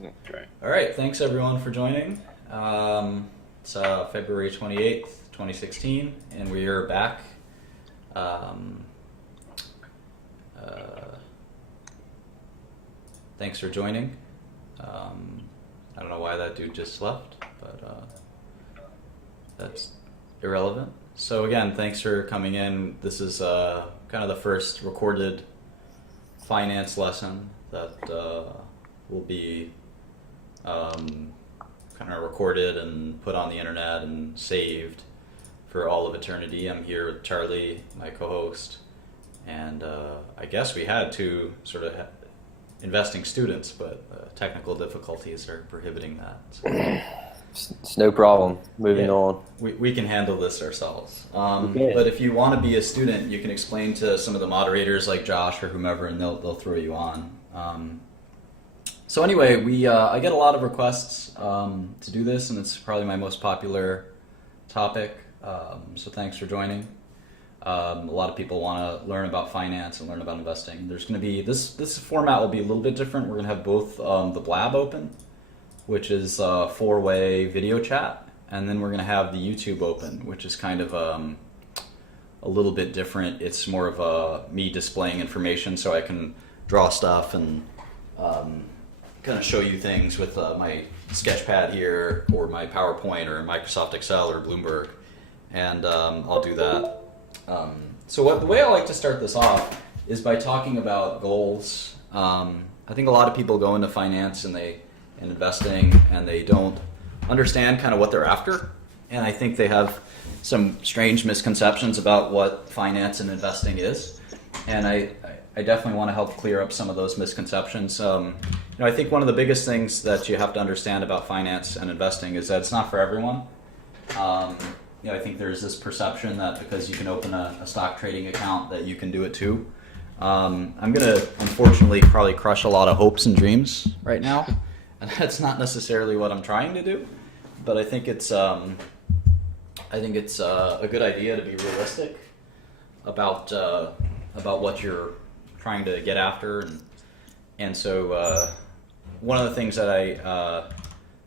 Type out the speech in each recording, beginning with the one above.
Great. All right, thanks everyone for joining. It's February 28th, 2016, and we are back. Um, Thanks for joining. I don't know why that dude just left, but that's irrelevant. So again, thanks for coming in. This is kind of the first recorded finance lesson that will be kind of recorded and put on the internet and saved for all of eternity. I'm here with Charlie, my co-host, and I guess we had two sort of investing students, but technical difficulties are prohibiting that. So, It's no problem. Moving on. we can handle this ourselves. Okay. But if you want to be a student, you can explain to some of the moderators like Josh or whomever, and they'll throw you on. So anyway, I get a lot of requests to do this, and it's probably my most popular topic. So thanks for joining. A lot of people want to learn about finance and learn about investing. There's going to be this format will be a little bit different. We're going to have both the Blab open, which is a four-way video chat, and then we're going to have the YouTube open, which is kind of a little bit different. It's more of me displaying information, so I can draw stuff and kind of show you things with my Sketchpad here, or my PowerPoint, or Microsoft Excel, or Bloomberg, and I'll do that. So the way I like to start this off is by talking about goals. I think a lot of people go into finance and investing, and they don't understand kind of what they're after, and I think they have some strange misconceptions about what finance and investing is, and I definitely want to help clear up some of those misconceptions. I think one of the biggest things that you have to understand about finance and investing is that it's not for everyone. I think there's this perception that because you can open a stock trading account that you can do it too. I'm going to unfortunately probably crush a lot of hopes and dreams right now, and that's not necessarily what I'm trying to do, but I think it's a good idea to be realistic about what you're trying to get after, and so one of the things that I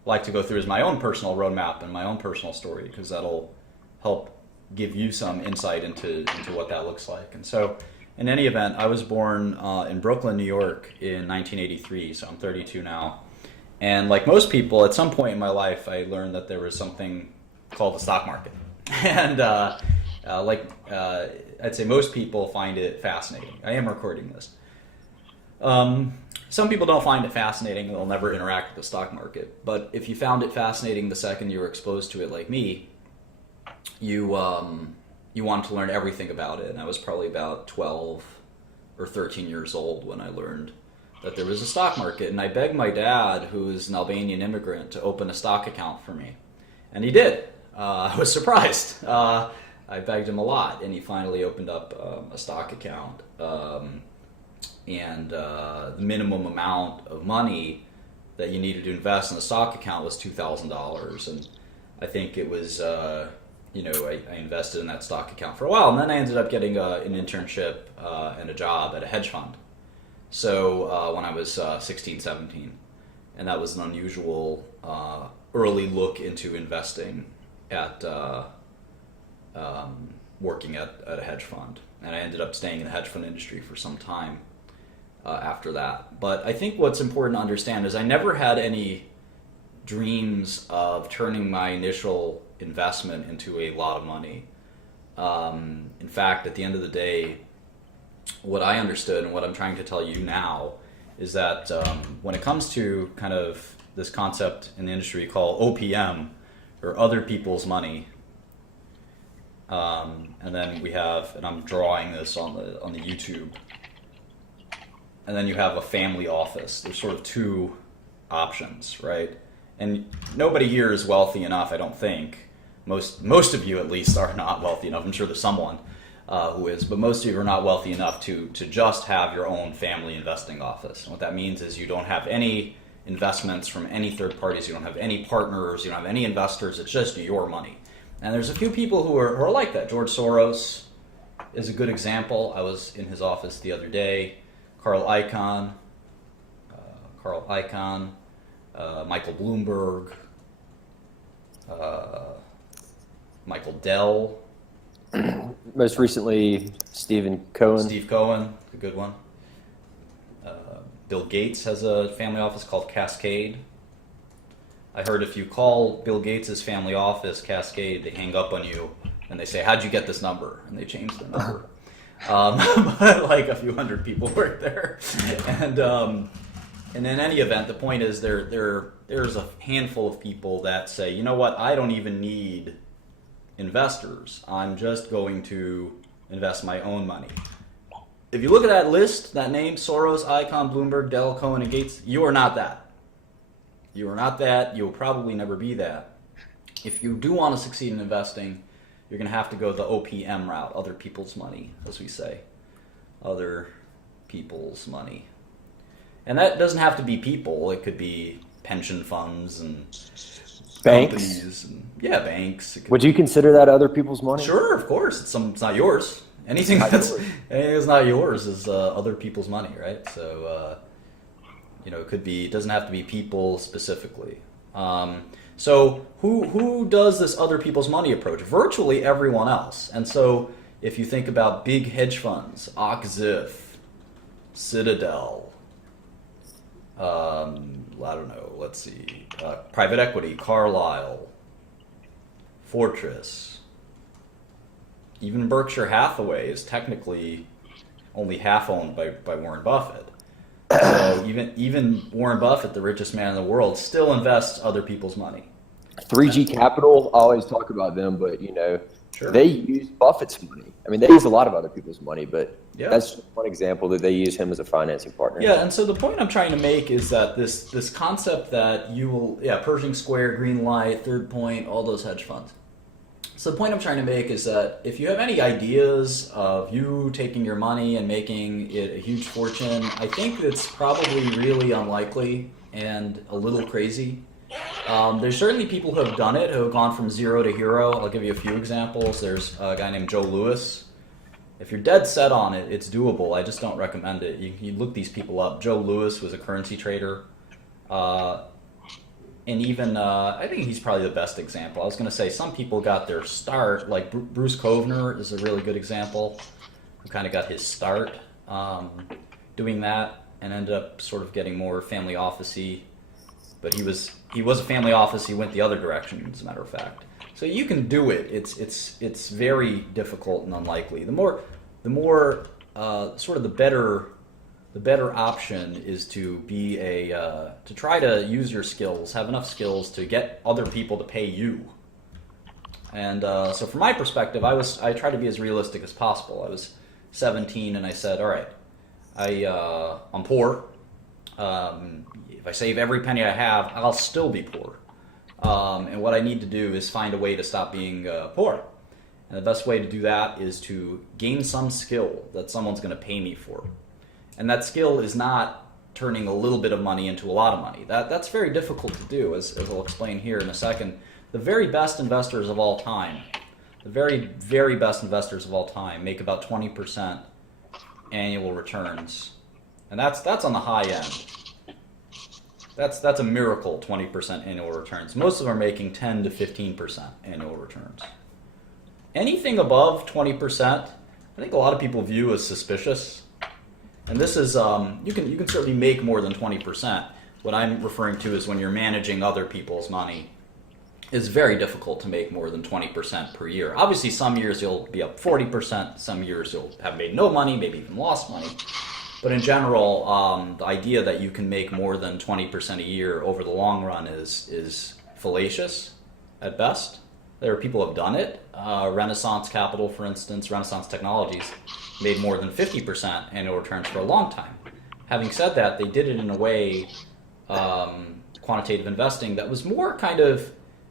like to go through is my own personal roadmap and my own personal story, because that'll help give you some insight into what that looks like. And so in any event, I was born in Brooklyn, New York in 1983, so I'm 32 now. And like most people, at some point in my life, I learned that there was something called the stock market. And I'd say most people find it fascinating. I am recording this. Some people don't find it fascinating. They'll never interact with the stock market. But if you found it fascinating the second you were exposed to it like me, you wanted to learn everything about it. And I was probably about 12 or 13 years old when I learned that there was a stock market. And I begged my dad, who is an Albanian immigrant, to open a stock account for me. And he did. I was surprised. I begged him a lot, and he finally opened up a stock account. And the minimum amount of money that you needed to invest in a stock account was $2,000. And I think it was, I invested in that stock account for a while, and then I ended up getting an internship and a job at a hedge fund. So when I was 16, 17, and that was an unusual early look into investing at working at a hedge fund. And I ended up staying in the hedge fund industry for some time after that. But I think what's important to understand is I never had any dreams of turning my initial investment into a lot of money. In fact, at the end of the day, what I understood and what I'm trying to tell you now is that when it comes to kind of this concept in the industry called OPM, or other people's money, and then we have, and I'm drawing this on the YouTube, and then you have a family office. There's sort of two options, right? And nobody here is wealthy enough, I don't think. Most of you at least are not wealthy enough. I'm sure there's someone who is, but most of you are not wealthy enough to just have your own family investing office. And what that means is you don't have any investments from any third parties, you don't have any partners, you don't have any investors, it's just your money. And there's a few people who are like that. George Soros is a good example. I was in his office the other day. Carl Icahn, Michael Bloomberg, Michael Dell, Most recently, Steve Cohen, a good one. Bill Gates has a family office called Cascade. I heard if you call Bill Gates' family office Cascade, they hang up on you and they say, "How'd you get this number?" And they change the number. But like a few hundred people work there, and in any event, the point is there's a handful of people that say, you know what, I don't even need investors. I'm just going to invest my own money. If you look at that list, that name, Soros, Icahn, Bloomberg, Dell, Cohen, and Gates, you are not that. You are not that. You'll probably never be that. If you do want to succeed in investing, you're going to have to go the OPM route, other people's money, as we say. Other people's money. And that doesn't have to be people. It could be pension funds and banks. Companies and, banks. Would you consider that other people's money? Sure, of course. It's not yours. Anything that's not yours is other people's money, right? So, it could be. It doesn't have to be people specifically. So who does this other people's money approach? Virtually everyone else. And so if you think about big hedge funds, Oxif, Citadel, I don't know. Let's see, private equity, Carlyle, Fortress. Even Berkshire Hathaway is technically only half owned by Warren Buffett. So even Warren Buffett, the richest man in the world, still invests other people's money. 3G Capital, I always talk about them, but Sure. they use Buffett's money. I mean, they use a lot of other people's money, but Yeah. that's just one example that they use him as a financing partner. Yeah, and so the point I'm trying to make is that this concept that you will, Pershing Square, Greenlight, Third Point, all those hedge funds. So the point I'm trying to make is that if you have any ideas of you taking your money and making it a huge fortune, I think it's probably really unlikely and a little crazy. There's certainly people who have done it, who have gone from zero to hero. I'll give you a few examples. There's a guy named Joe Lewis. If you're dead set on it, it's doable. I just don't recommend it. You look these people up. Joe Lewis was a currency trader. And even, I think he's probably the best example. I was going to say some people got their start, like Bruce Kovner is a really good example, who kind of got his start doing that and ended up sort of getting more family office-y. But he was a family office. He went the other direction, as a matter of fact. So you can do it. It's very difficult and unlikely. The more sort of the better option is to be to try to use your skills, have enough skills to get other people to pay you. And so from my perspective, I tried to be as realistic as possible. I was 17 and I said, all right, I'm poor. If I save every penny I have, I'll still be poor. And what I need to do is find a way to stop being poor. And the best way to do that is to gain some skill that someone's going to pay me for. And that skill is not turning a little bit of money into a lot of money. That's very difficult to do, as I'll explain here in a second. The very best investors of all time, the very, very best investors of all time make about 20% annual returns. And that's on the high end. That's a miracle, 20% annual returns. Most of them are making 10 to 15% annual returns. Anything above 20%, I think a lot of people view as suspicious. And this is, you can certainly make more than 20%. What I'm referring to is when you're managing other people's money. It's very difficult to make more than 20% per year. Obviously, some years you'll be up 40%. Some years you'll have made no money, maybe even lost money. But in general, the idea that you can make more than 20% a year over the long run is fallacious at best. There are people who have done it. Renaissance Capital, for instance, Renaissance Technologies, made more than 50% annual returns for a long time. Having said that, they did it in a way, quantitative investing, that was more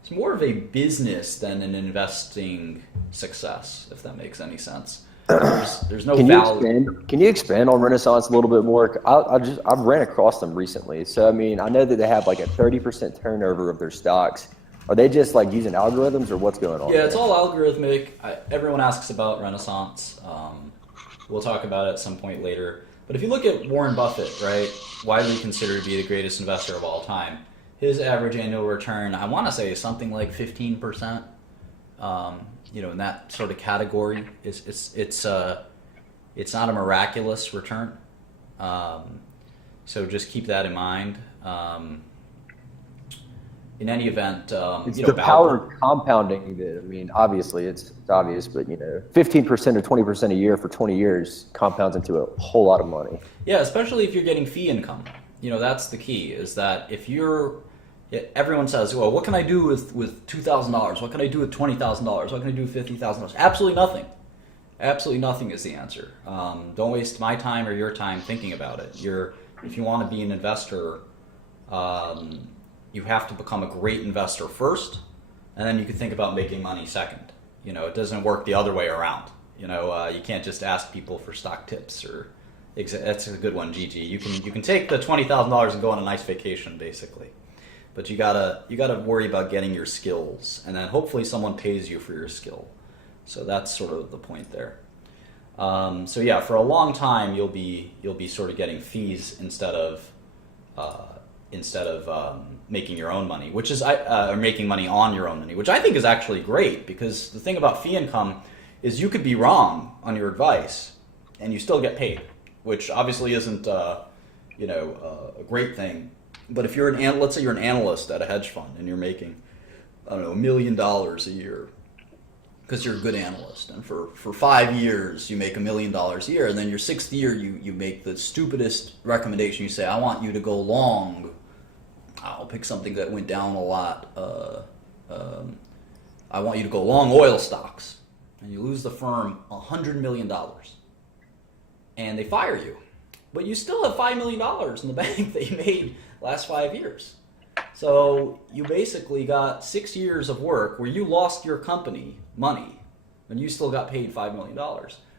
it's more of a business than an investing success, if that makes any sense. There's no value. Can you expand on Renaissance a little bit more? I've ran across them recently. So, I mean, I know that they have like a 30% turnover of their stocks. Are they just like using algorithms or what's going on? Yeah, it's all algorithmic. Everyone asks about Renaissance. We'll talk about it at some point later. But if you look at Warren Buffett, right, widely considered to be the greatest investor of all time, his average annual return, I want to say, is something like 15%. In that sort of category. It's not a miraculous return. So just keep that in mind. In any event, it's the power of compounding that, I mean, obviously it's obvious, but 15% or 20% a year for 20 years compounds into a whole lot of money. Yeah, especially if you're getting fee income. That's the key, is that if everyone says, well, what can I do with $2,000? What can I do with $20,000? What can I do with $50,000? Absolutely nothing. Absolutely nothing is the answer. Don't waste my time or your time thinking about it. If you want to be an investor, you have to become a great investor first, and then you can think about making money second. It doesn't work the other way around. You can't just ask people for stock tips that's a good one, Gigi. You can take the $20,000 and go on a nice vacation, basically. But you gotta worry about getting your skills, and then hopefully someone pays you for your skill. So that's sort of the point there. So yeah, for a long time you'll be sort of getting fees instead of making your own money, which is or making money on your own money, which I think is actually great, because the thing about fee income is you could be wrong on your advice and you still get paid, which obviously isn't a great thing. But if let's say you're an analyst at a hedge fund and you're making, I don't know, $1 million a year because you're a good analyst, and for 5 years you make $1 million a year, and then your 6th year you make the stupidest recommendation. You say, I want you to go long. I'll pick something that went down a lot. I want you to go long oil stocks, and you lose the firm $100 million, and they fire you. But you still have $5 million in the bank that you made last 5 years. So you basically got 6 years of work where you lost your company money, and you still got paid $5 million.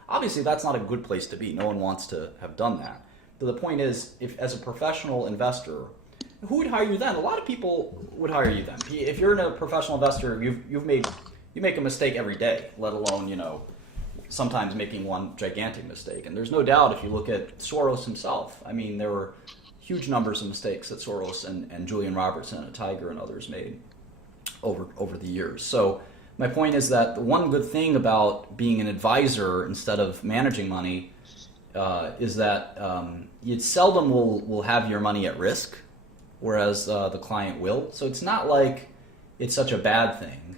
Obviously, that's not a good place to be. No one wants to have done that. But the point is, if as a professional investor, who would hire you then? A lot of people would hire you then. If you're a professional investor, you make a mistake every day, let alone sometimes making one gigantic mistake. And there's no doubt, if you look at Soros himself, I mean, there were huge numbers of mistakes that Soros and Julian Robertson and Tiger and others made over the years. So my point is that the one good thing about being an advisor instead of managing money is that you seldom will have your money at risk, whereas the client will. So it's not like it's such a bad thing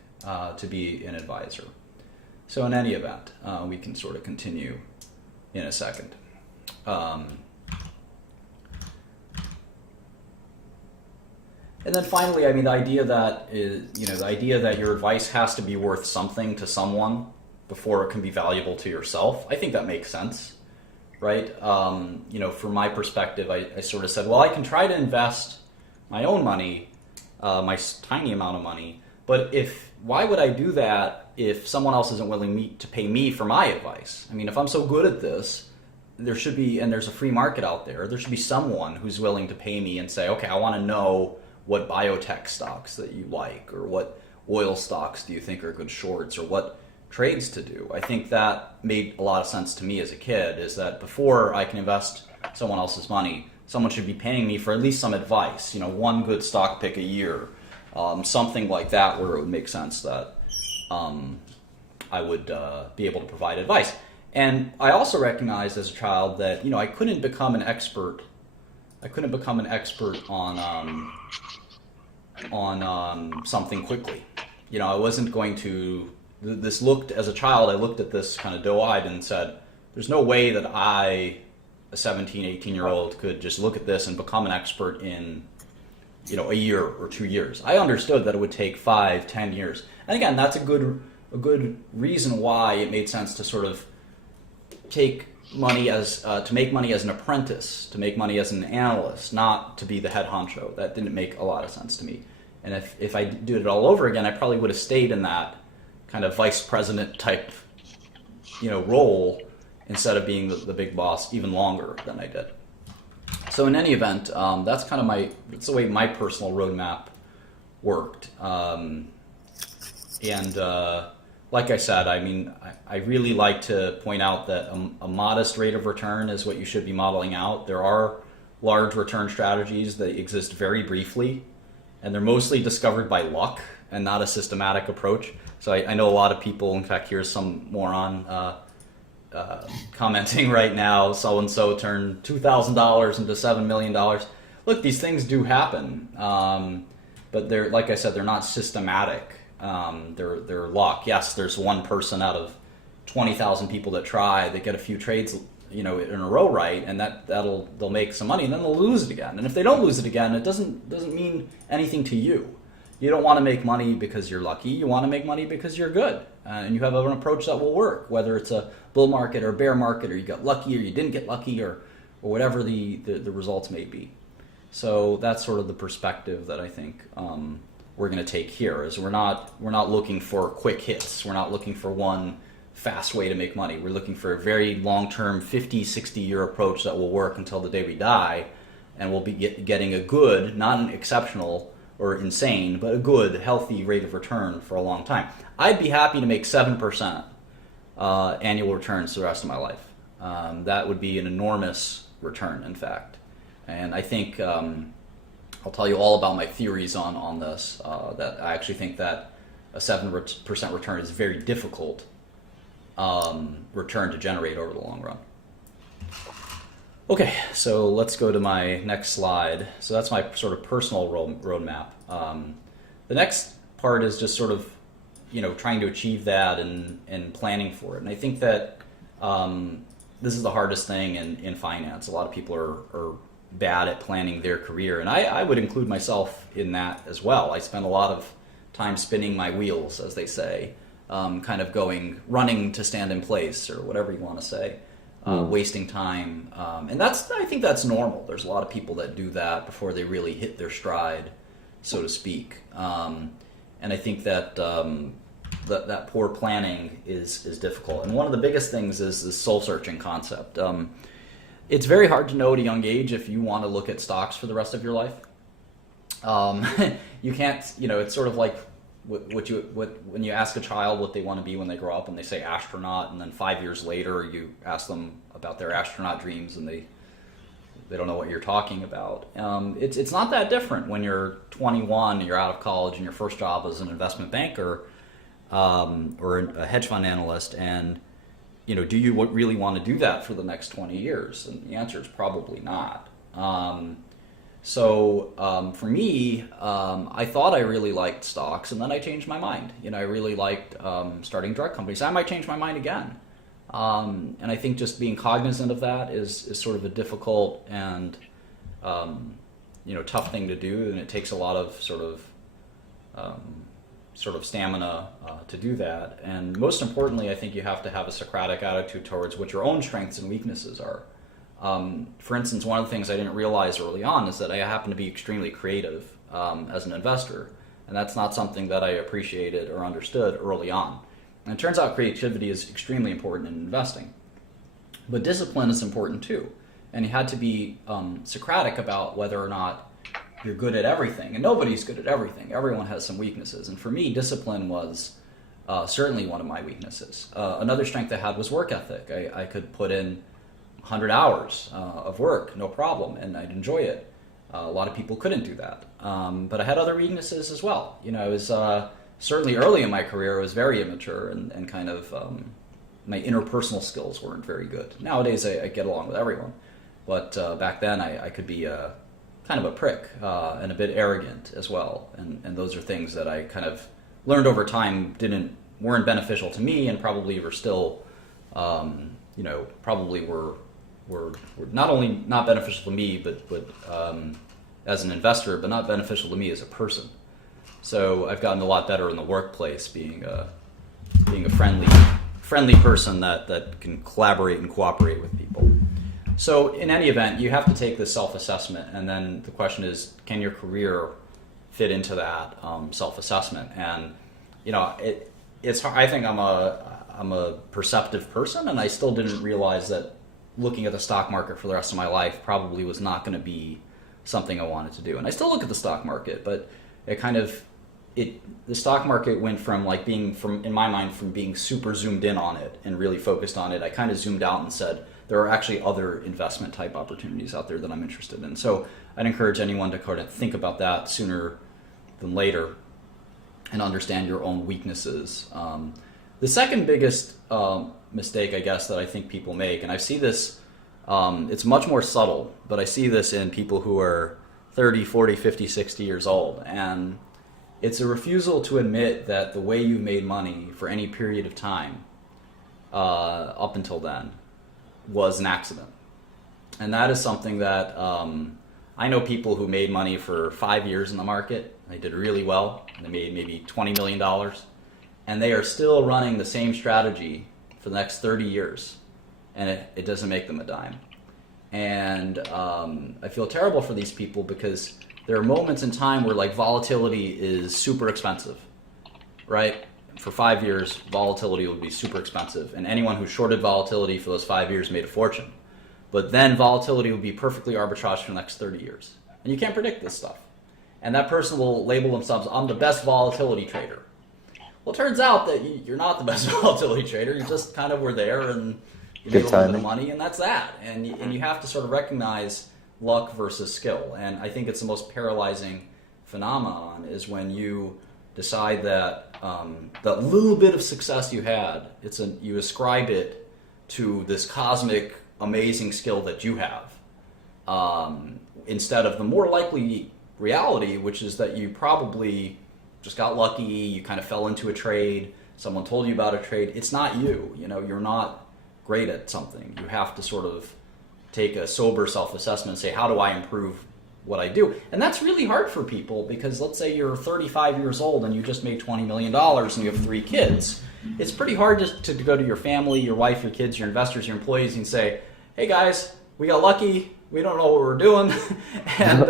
to be an advisor. So in any event, we can sort of continue in a second. And then finally, I mean, the idea that your advice has to be worth something to someone before it can be valuable to yourself, I think that makes sense, right? From my perspective, I sort of said, well, I can try to invest my own money, my tiny amount of money, but why would I do that if someone else isn't willing to pay me for my advice? I mean, if I'm so good at this, there should be, and there's a free market out there should be someone who's willing to pay me and say, okay, I want to know what biotech stocks that you like, or what oil stocks do you think are good shorts, or what trades to do. I think that made a lot of sense to me as a kid, is that before I can invest someone else's money, someone should be paying me for at least some advice, one good stock pick a year, something like that, where it would make sense that I would be able to provide advice. And I also recognized as a child that I couldn't become an expert on something quickly. I wasn't going to. As a child, I looked at this kind of doe-eyed and said, "There's no way that I, a 17, 18-year-old, could just look at this and become an expert in, a year or 2 years." I understood that it would take 5, 10 years. And again, that's a good reason why it made sense to sort of to make money as an apprentice, to make money as an analyst, not to be the head honcho. That didn't make a lot of sense to me. And if I did it all over again, I probably would have stayed in that kind of vice president type, role, instead of being the big boss even longer than I did. So in any event, that's the way my personal roadmap worked. Like I said, I mean, I really like to point out that a modest rate of return is what you should be modeling out. There are large return strategies that exist very briefly, and they're mostly discovered by luck and not a systematic approach. So I know a lot of people, in fact, here's some moron commenting right now, so-and-so turned $2,000 into $7 million. Look, these things do happen, but they're, like I said, they're not systematic. They're luck. Yes, there's one person out of 20,000 people that try, they get a few trades, in a row right, and they'll make some money, and then they'll lose it again. And if they don't lose it again, it doesn't mean anything to you. You don't want to make money because you're lucky. You want to make money because you're good, and you have an approach that will work, whether it's a bull market or bear market, or you got lucky or you didn't get lucky, or whatever the results may be. So that's sort of the perspective that I think we're going to take here. Is we're not looking for quick hits. We're not looking for one fast way to make money. We're looking for a very long-term 50, 60-year approach that will work until the day we die, and we'll be getting a good, not an exceptional or insane, but a good, healthy rate of return for a long time. I'd be happy to make 7% annual returns for the rest of my life. That would be an enormous return, in fact. And I think I'll tell you all about my theories on this, that I actually think that a 7% return is a very difficult return to generate over the long run. Okay, so let's go to my next slide. So that's my sort of personal roadmap. The next part is just sort of, trying to achieve that and planning for it. And I think that this is the hardest thing in finance. A lot of people are bad at planning their career, and I would include myself in that as well. I spend a lot of time spinning my wheels, as they say, kind of running to stand in place, or whatever you want to say. Wasting time, and I think that's normal. There's a lot of people that do that before they really hit their stride, so to speak. And I think that that poor planning is difficult. And one of the biggest things is this soul-searching concept. It's very hard to know at a young age if you want to look at stocks for the rest of your life. You can't. It's sort of like when you ask a child what they want to be when they grow up, and they say astronaut, and then 5 years later you ask them about their astronaut dreams, and they don't know what you're talking about. It's not that different when you're 21 and you're out of college and your first job is an investment banker or a hedge fund analyst, and do you really want to do that for the next 20 years? And the answer is probably not. So for me, I thought I really liked stocks, and then I changed my mind. I really liked starting drug companies. I might change my mind again. And I think just being cognizant of that is sort of a difficult and tough thing to do, and it takes a lot of sort of stamina to do that. And most importantly, I think you have to have a Socratic attitude towards what your own strengths and weaknesses are. For instance, one of the things I didn't realize early on is that I happen to be extremely creative as an investor, and that's not something that I appreciated or understood early on. And it turns out creativity is extremely important in investing. But discipline is important too, and you had to be Socratic about whether or not you're good at everything, and nobody's good at everything. Everyone has some weaknesses, and for me, discipline was certainly one of my weaknesses. Another strength I had was work ethic. I could put in 100 hours of work, no problem, and I'd enjoy it. A lot of people couldn't do that. But I had other weaknesses as well. I was certainly early in my career, I was very immature, and kind of my interpersonal skills weren't very good. Nowadays, I get along with everyone. But back then, I could be kind of a prick and a bit arrogant as well. And those are things that I kind of learned over time weren't beneficial to me, and probably were still, probably were not only not beneficial to me, but as an investor, but not beneficial to me as a person. So I've gotten a lot better in the workplace, being a friendly person that can collaborate and cooperate with people. So in any event, you have to take this self-assessment, and then the question is, can your career fit into that self-assessment? And it's hard. I think I'm a perceptive person, and I still didn't realize that looking at the stock market for the rest of my life probably was not going to be something I wanted to do. And I still look at the stock market, but the stock market went from in my mind, from being super zoomed in on it and really focused on it, I kind of zoomed out and said, there are actually other investment type opportunities out there that I'm interested in. So I'd encourage anyone to kind of think about that sooner than later, and understand your own weaknesses. The second biggest mistake, I guess, that I think people make, and I see this, it's much more subtle, but I see this in people who are 30, 40, 50, 60 years old, and it's a refusal to admit that the way you've made money for any period of time up until then was an accident. And that is something that I know people who made money for 5 years in the market. They did really well. They made maybe $20 million. And they are still running the same strategy for the next 30 years. And it doesn't make them a dime. And I feel terrible for these people because there are moments in time where like volatility is super expensive, right? For 5 years, volatility will be super expensive. And anyone who shorted volatility for those 5 years made a fortune. But then volatility will be perfectly arbitrage for the next 30 years. And you can't predict this stuff. And that person will label themselves, I'm the best volatility trader. Well, it turns out that you're not the best volatility trader. You just kind of were there and you made a little bit of money, and that's that. And you have to sort of recognize luck versus skill. And I think it's the most paralyzing phenomenon is when you decide that that little bit of success you had, you ascribe it to this cosmic amazing skill that you have, instead of the more likely reality, which is that you probably just got lucky, you kind of fell into a trade, someone told you about a trade. It's not you, you're not great at something. You have to sort of take a sober self-assessment and say, how do I improve what I do? And that's really hard for people because let's say you're 35 years old and you just made $20 million and you have 3 kids. It's pretty hard to go to your family, your wife, your kids, your investors, your employees and say, hey guys, we got lucky, we don't know what we're doing, and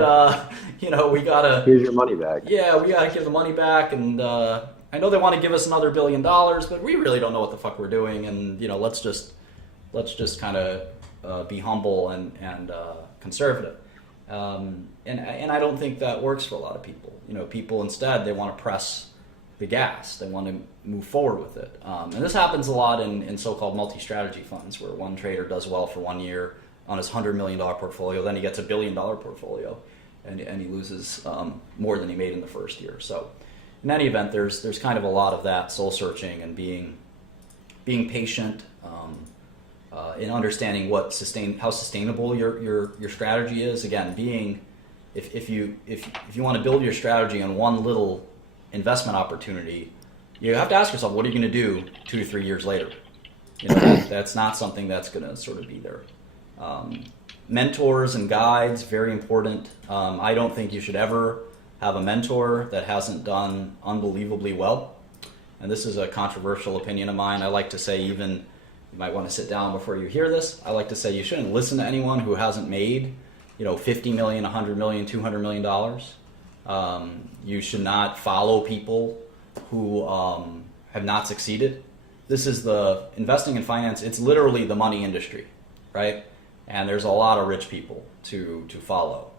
we gotta... Here's your money back. Yeah, we gotta give the money back, and I know they want to give us another $1 billion, but we really don't know what the fuck we're doing, and let's just kind of be humble and conservative. And I don't think that works for a lot of people. People instead, they want to press the gas. They want to move forward with it. And this happens a lot in so-called multi-strategy funds where one trader does well for 1 year on his $100 million portfolio, then he gets a $1 billion portfolio and he loses more than he made in the first year. So in any event, there's kind of a lot of that soul searching and being patient, in understanding how sustainable your strategy is. Again, if you want to build your strategy on one little investment opportunity, you have to ask yourself, what are you going to do 2 to 3 years later? That's not something that's going to sort of be there. Mentors and guides, very important. I don't think you should ever have a mentor that hasn't done unbelievably well. And this is a controversial opinion of mine. I like to say, even, you might want to sit down before you hear this, I like to say you shouldn't listen to anyone who hasn't made, $50 million, $100 million, $200 million. You should not follow people who have not succeeded. This is the investing in finance. It's literally the money industry, right? And there's a lot of rich people to follow.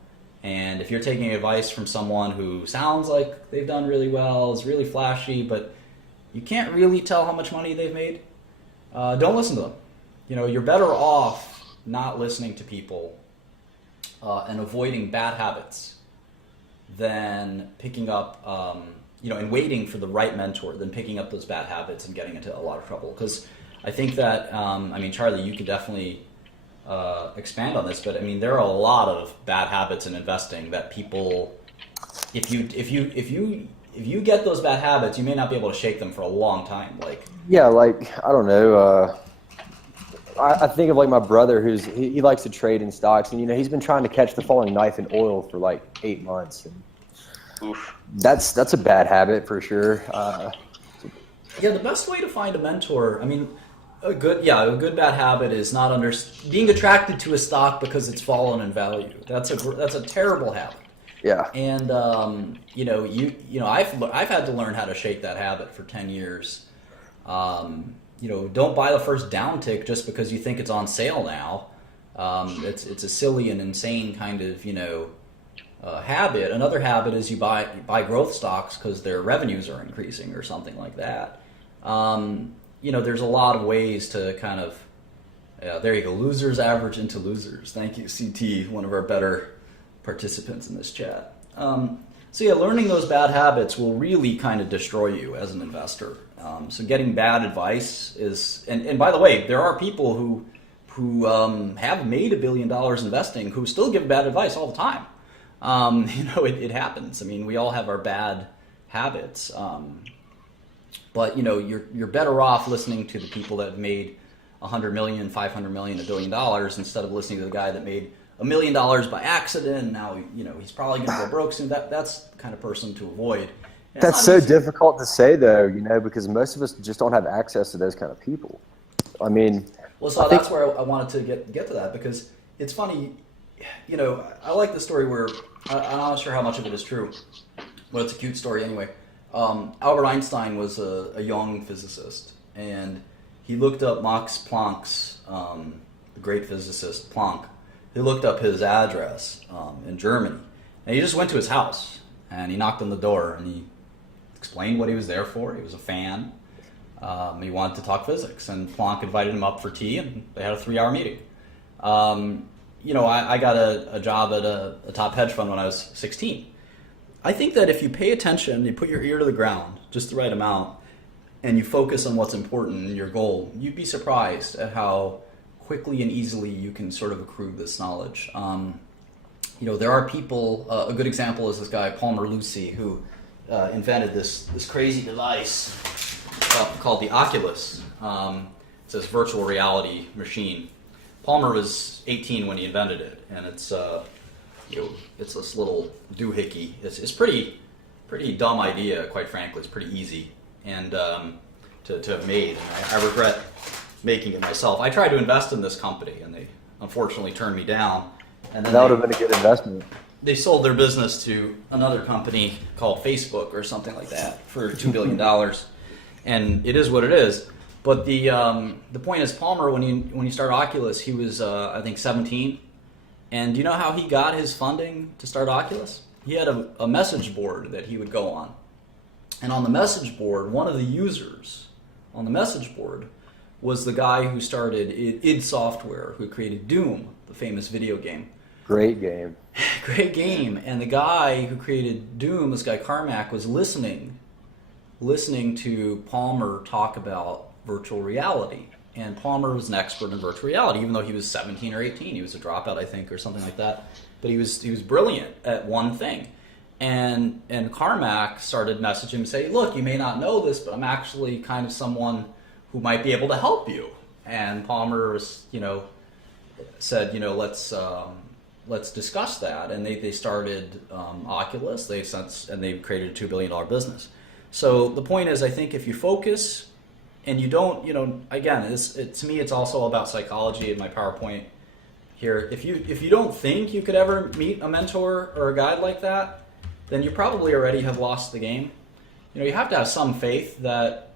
And if you're taking advice from someone who sounds like they've done really well, is really flashy, but you can't really tell how much money they've made, don't listen to them. You're better off not listening to people and avoiding bad habits than picking up, and waiting for the right mentor than picking up those bad habits and getting into a lot of trouble. Because I think that, Charlie, you could definitely expand on this, but there are a lot of bad habits in investing that people, if you get those bad habits, you may not be able to shake them for a long time. I don't know. I think of my brother he likes to trade in stocks, and he's been trying to catch the falling knife in oil for 8 months. And oof. That's a bad habit for sure. Yeah, the best way to find a mentor, a good bad habit is not being attracted to a stock because it's fallen in value. That's a terrible habit. Yeah. And I've had to learn how to shake that habit for 10 years. Don't buy the first downtick just because you think it's on sale now. It's a silly and insane kind of habit. Another habit is you buy growth stocks because their revenues are increasing or something like that. There's a lot of ways to kind of, there you go, losers average into losers. Thank you, CT, one of our better participants in this chat. So yeah, learning those bad habits will really kind of destroy you as an investor. So getting bad advice is, and by the way, there are people who have made $1 billion investing who still give bad advice all the time. It happens. I mean, we all have our bad habits, but you're better off listening to the people that have made 100 million, 500 million, $1 billion instead of listening to the guy that made $1 million by accident. And now he's probably going to go broke soon. That's the kind of person to avoid. And That's so difficult to say, though, because most of us just don't have access to those kind of people. I mean, well, so that's where I wanted to get to that, because it's funny. I like the story where I'm not sure how much of it is true, but it's a cute story anyway. Albert Einstein was a young physicist, and he looked up Max Planck's, the great physicist Planck. He looked up his address in Germany, and he just went to his house, and he knocked on the door, and he explained what he was there for. He was a fan. He wanted to talk physics, and Planck invited him up for tea, and they had a 3-hour meeting. I got a job at a top hedge fund when I was 16. I think that if you pay attention, you put your ear to the ground, just the right amount, and you focus on what's important in your goal, you'd be surprised at how quickly and easily you can sort of accrue this knowledge. There are people, a good example is this guy, Palmer Lucy, who invented this crazy device called the Oculus. It's this virtual reality machine. Palmer was 18 when he invented it, and it's this little doohickey. It's pretty dumb idea, quite frankly. It's pretty easy and to have made. And I regret making it myself. I tried to invest in this company, and they unfortunately turned me down. And then that would have been a good investment. They sold their business to another company called Facebook or something like that for $2 billion, and it is what it is. But the point is, Palmer, when he started Oculus, he was I think 17. And do you know how he got his funding to start Oculus? He had a message board that he would go on. And on the message board, one of the users on the message board was the guy who started id Software, who created Doom, the famous video game. Great game. Great game. And the guy who created Doom, this guy Carmack, was listening to Palmer talk about virtual reality. And Palmer was an expert in virtual reality, even though he was 17 or 18. He was a dropout, I think, or something like that. But he was brilliant at one thing. And Carmack started messaging him, saying, look, you may not know this, but I'm actually kind of someone who might be able to help you. And Palmer said, let's discuss that. And they started Oculus. They created a $2 billion business. So the point is, I think if you focus and you don't, again, to me, it's also about psychology in my PowerPoint here. If you don't think you could ever meet a mentor or a guide like that, then you probably already have lost the game. You have to have some faith that,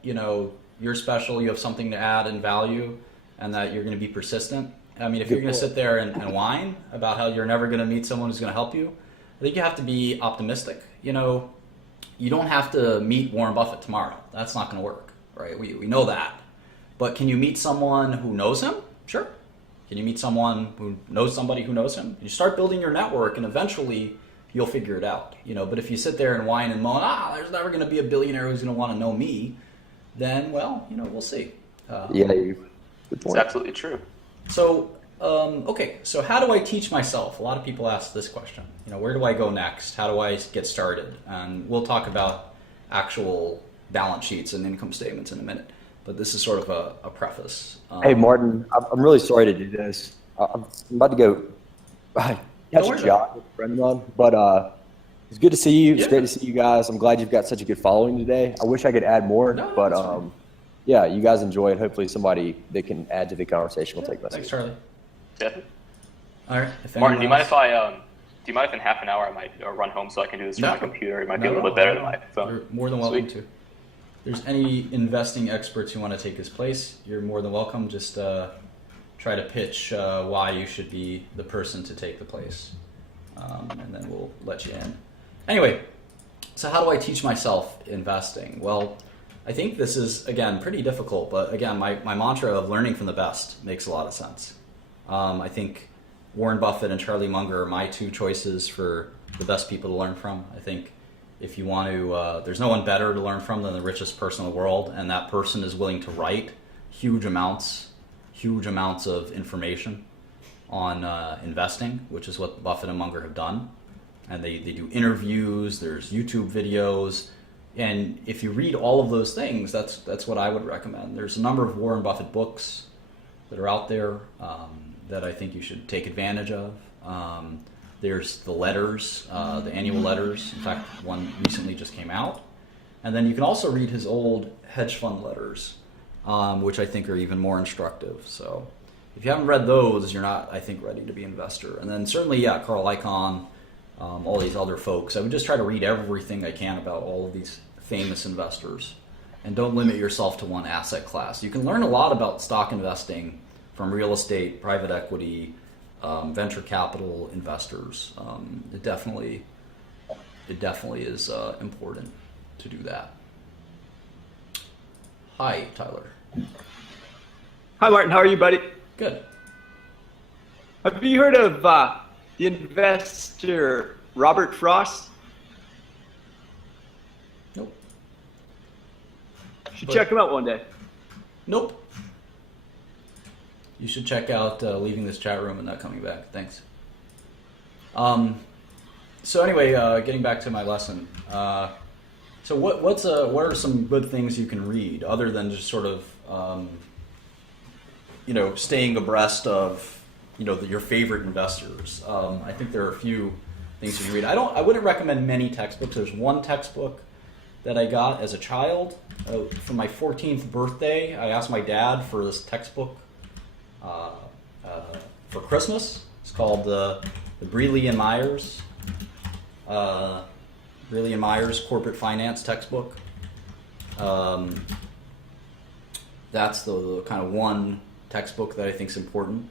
you're special, you have something to add and value, and that you're going to be persistent. I mean, if you're going to sit there and whine about how you're never going to meet someone who's going to help you, I think you have to be optimistic. You don't have to meet Warren Buffett tomorrow. That's not going to work, right? We know that. But can you meet someone who knows him? Sure. Can you meet someone who knows somebody who knows him? You start building your network, and eventually you'll figure it out. But if you sit there and whine and moan, there's never going to be a billionaire who's going to want to know me, then, we'll see. Good point. It's absolutely true. So, okay, so how do I teach myself? A lot of people ask this question. Where do I go next? How do I get started? And we'll talk about actual balance sheets and income statements in a minute. But this is sort of a preface. Hey, Martin, I'm really sorry to do this. I'm about to go catch a job with a friend of mine, but it's good to see you. It's great to see you guys. I'm glad you've got such a good following today. I wish I could add more, but yeah, you guys enjoy it. Hopefully somebody that can add to the conversation will take this. Thanks, Charlie. Yeah. All right. Martin, do you mind if in half an hour I might run home so I can do this from my computer? It might be a little bit better than my phone. You're more than welcome to. If there's any investing experts who want to take his place, you're more than welcome. Just try to pitch why you should be the person to take the place, and then we'll let you in. Anyway, so how do I teach myself investing? Well, I think this is, again, pretty difficult, but again, my mantra of learning from the best makes a lot of sense. I think Warren Buffett and Charlie Munger are my two choices for the best people to learn from. I think if you want to, there's no one better to learn from than the richest person in the world, and that person is willing to write huge amounts of information on investing, which is what Buffett and Munger have done. And they do interviews, there's YouTube videos, and if you read all of those things, that's what I would recommend. There's a number of Warren Buffett books that are out there that I think you should take advantage of. There's the letters, the annual letters. In fact, one recently just came out. And then you can also read his old hedge fund letters, which I think are even more instructive. So if you haven't read those, you're not, I think, ready to be an investor. And then certainly, yeah, Carl Icahn, all these other folks. I would just try to read everything I can about all of these famous investors. And don't limit yourself to one asset class. You can learn a lot about stock investing from real estate, private equity, venture capital investors. It definitely is important to do that. Hi, Tyler. Hi, Martin. How are you, buddy? Good. Have you heard of the investor Robert Frost? Nope. You should check him out one day. Nope. You should check out leaving this chat room and not coming back. Thanks. So anyway, getting back to my lesson. So what are some good things you can read other than just sort of staying abreast of your favorite investors? I think there are a few things you can read. I wouldn't recommend many textbooks. There's one textbook that I got as a child for my 14th birthday. I asked my dad for this textbook for Christmas. It's called the Brealey and Myers Corporate Finance Textbook. That's the kind of one textbook that I think is important.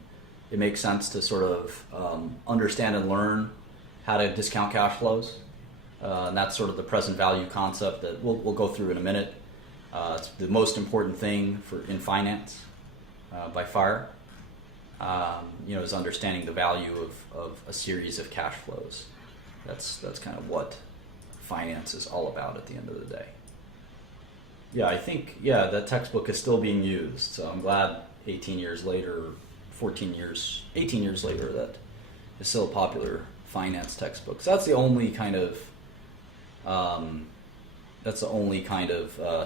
It makes sense to sort of understand and learn how to discount cash flows. And that's sort of the present value concept that we'll go through in a minute. It's the most important thing in finance by far. Is understanding the value of a series of cash flows. That's kind of what finance is all about at the end of the day. Yeah, I think that textbook is still being used. So I'm glad 18 years later, 18 years later, that is still a popular finance textbook. So that's the only kind of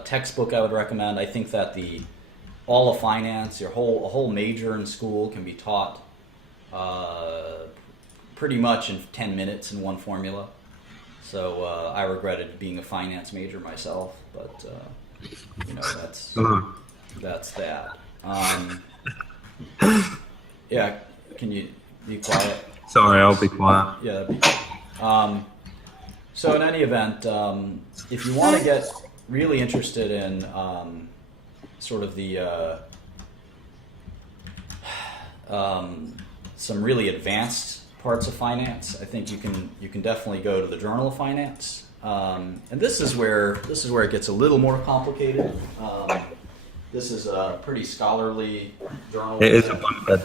textbook I would recommend. I think that all of finance, a whole major in school can be taught pretty much in 10 minutes in one formula. So I regretted being a finance major myself, but that's that. Yeah, can you be quiet? Sorry, I'll be quiet. Yeah, that'd be good. So in any event, if you want to get really interested in sort of the some really advanced parts of finance, I think you can definitely go to the Journal of Finance, and this is where it gets a little more complicated. This is a pretty scholarly journal. It is a bunk bed.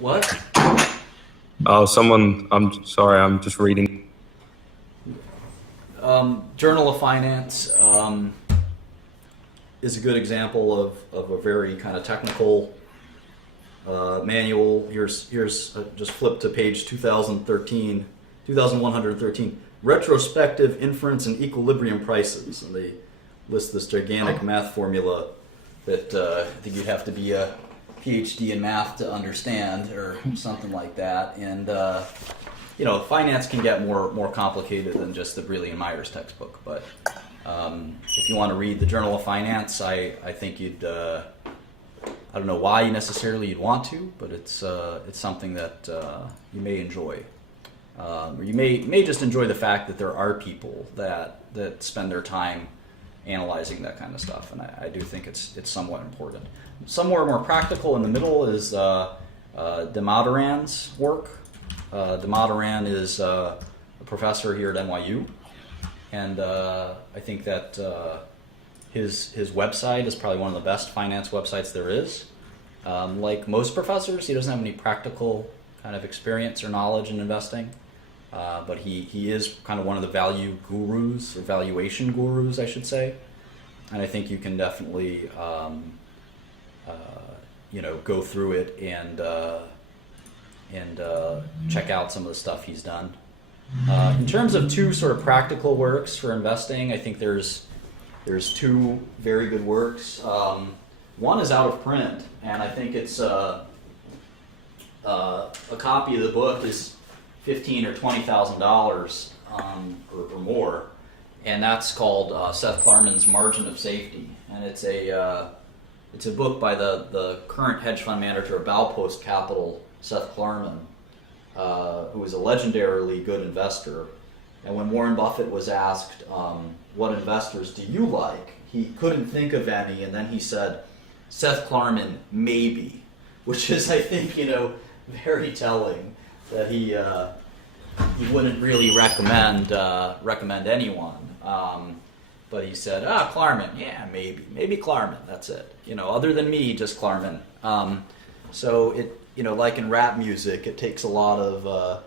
What? Oh, I'm sorry, I'm just reading. Journal of Finance is a good example of a very kind of technical manual. Here's just flip to page 2113, retrospective inference and equilibrium prices, and they list this gigantic math formula that I think you'd have to be a PhD in math to understand, or something like that. And finance can get more complicated than just the Brealey and Myers textbook. But if you want to read the Journal of Finance, I think you'd. I don't know why necessarily you'd want to, but it's something that you may enjoy. Or you may just enjoy the fact that there are people that spend their time analyzing that kind of stuff, and I do think it's somewhat important. Somewhere more practical in the middle is de Moderan's work. De Moderan is a professor here at NYU, and I think that his website is probably one of the best finance websites there is. Like most professors, he doesn't have any practical kind of experience or knowledge in investing, but he is kind of one of the value gurus, or valuation gurus, I should say. And I think you can definitely, go through it and check out some of the stuff he's done. In terms of two sort of practical works for investing, I think there's two very good works. One is out of print, and I think it's a copy of the book is $15,000 or $20,000 or more, and that's called Seth Klarman's Margin of Safety, and it's a book by the current hedge fund manager of Baupost Capital, Seth Klarman, who is a legendarily good investor. And when Warren Buffett was asked, what investors do you like, he couldn't think of any, and then he said, Seth Klarman, maybe, which is, I think, very telling that he wouldn't really recommend anyone. But he said, Klarman, yeah, maybe Klarman, that's it. Other than me, just Klarman. So it, like in rap music, it takes a lot of,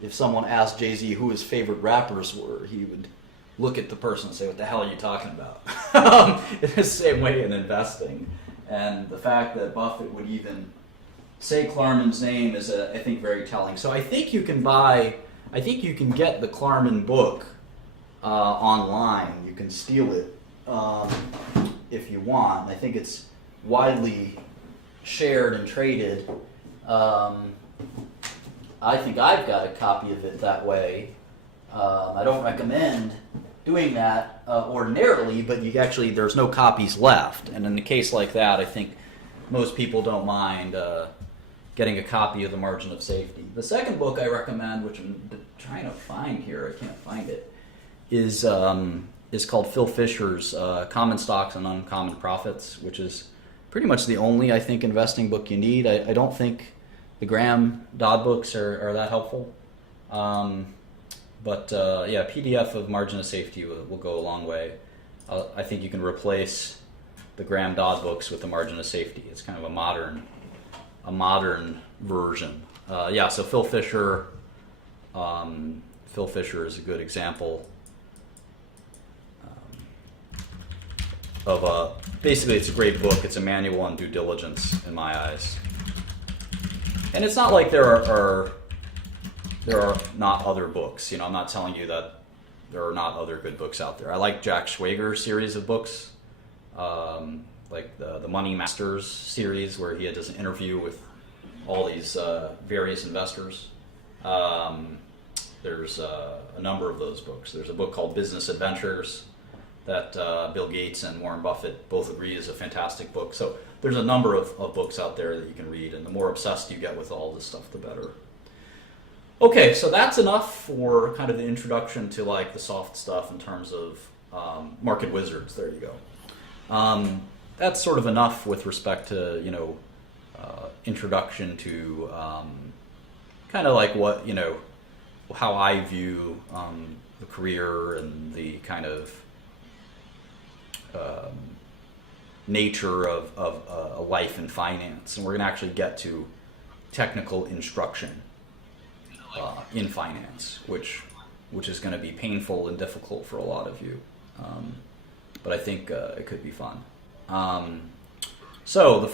if someone asked Jay-Z who his favorite rappers were, he would look at the person and say, what the hell are you talking about? In the same way in investing. And the fact that Buffett would even say Klarman's name is, I think, very telling. So I think you can get the Klarman book online. You can steal it if you want. I think it's widely shared and traded. I think I've got a copy of it that way. I don't recommend doing that ordinarily, but there's no copies left. And in a case like that, I think most people don't mind getting a copy of The Margin of Safety. The second book I recommend, which I'm trying to find here, I can't find it, is called Phil Fisher's Common Stocks and Uncommon Profits, which is pretty much the only, I think, investing book you need. I don't think the Graham Dodd books are that helpful. But PDF of Margin of Safety will go a long way. I think you can replace the Graham Dodd books with the Margin of Safety. It's kind of a modern version. So Phil Fisher is a good example of basically it's a great book. It's a manual on due diligence in my eyes. And it's not like there are not other books. I'm not telling you that there are not other good books out there. I like Jack Schwager's series of books, like the Money Masters series, where he does an interview with all these various investors. There's a number of those books. There's a book called Business Adventures that Bill Gates and Warren Buffett both agree is a fantastic book. So there's a number of books out there that you can read, and the more obsessed you get with all this stuff, the better. Okay, so that's enough for kind of the introduction to like the soft stuff in terms of market wizards. There you go. That's sort of enough with respect to introduction to kind of like what how I view the career and the kind of nature of a life in finance, and we're going to actually get to technical instruction in finance, which is going to be painful and difficult for a lot of you, but I think it could be fun. So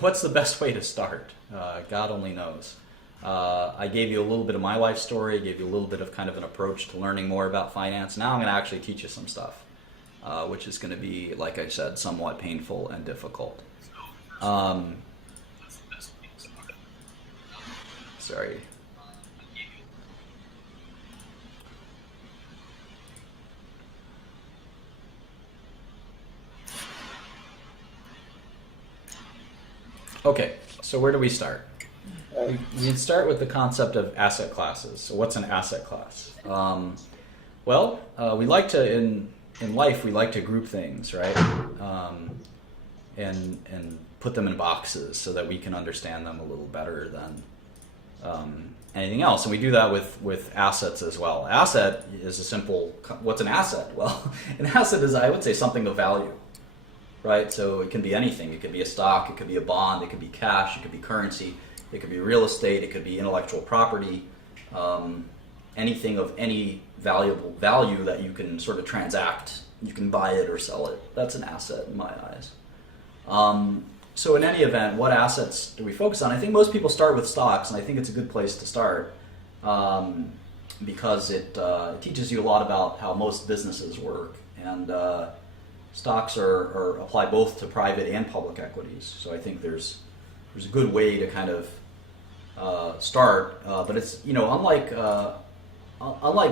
what's the best way to start? God only knows. I gave you a little bit of my life story, gave you a little bit of kind of an approach to learning more about finance. Now I'm going to actually teach you some stuff, which is going to be, like I said, somewhat painful and difficult. Sorry. Okay, so where do we start? We start with the concept of asset classes. So what's an asset class? We like to, in life, we like to group things, right? And put them in boxes so that we can understand them a little better than anything else. And we do that with assets as well. Asset is a simple, what's an asset? Well, an asset is, I would say, something of value. Right, so it can be anything. It could be a stock, it could be a bond, it could be cash, it could be currency, it could be real estate, it could be intellectual property. anything of any valuable value that you can sort of transact, you can buy it or sell it. That's an asset in my eyes. So in any event, what assets do we focus on? I think most people start with stocks, and I think it's a good place to start because it teaches you a lot about how most businesses work. And stocks are apply both to private and public equities. So I think there's a good way to kind of start. But it's, unlike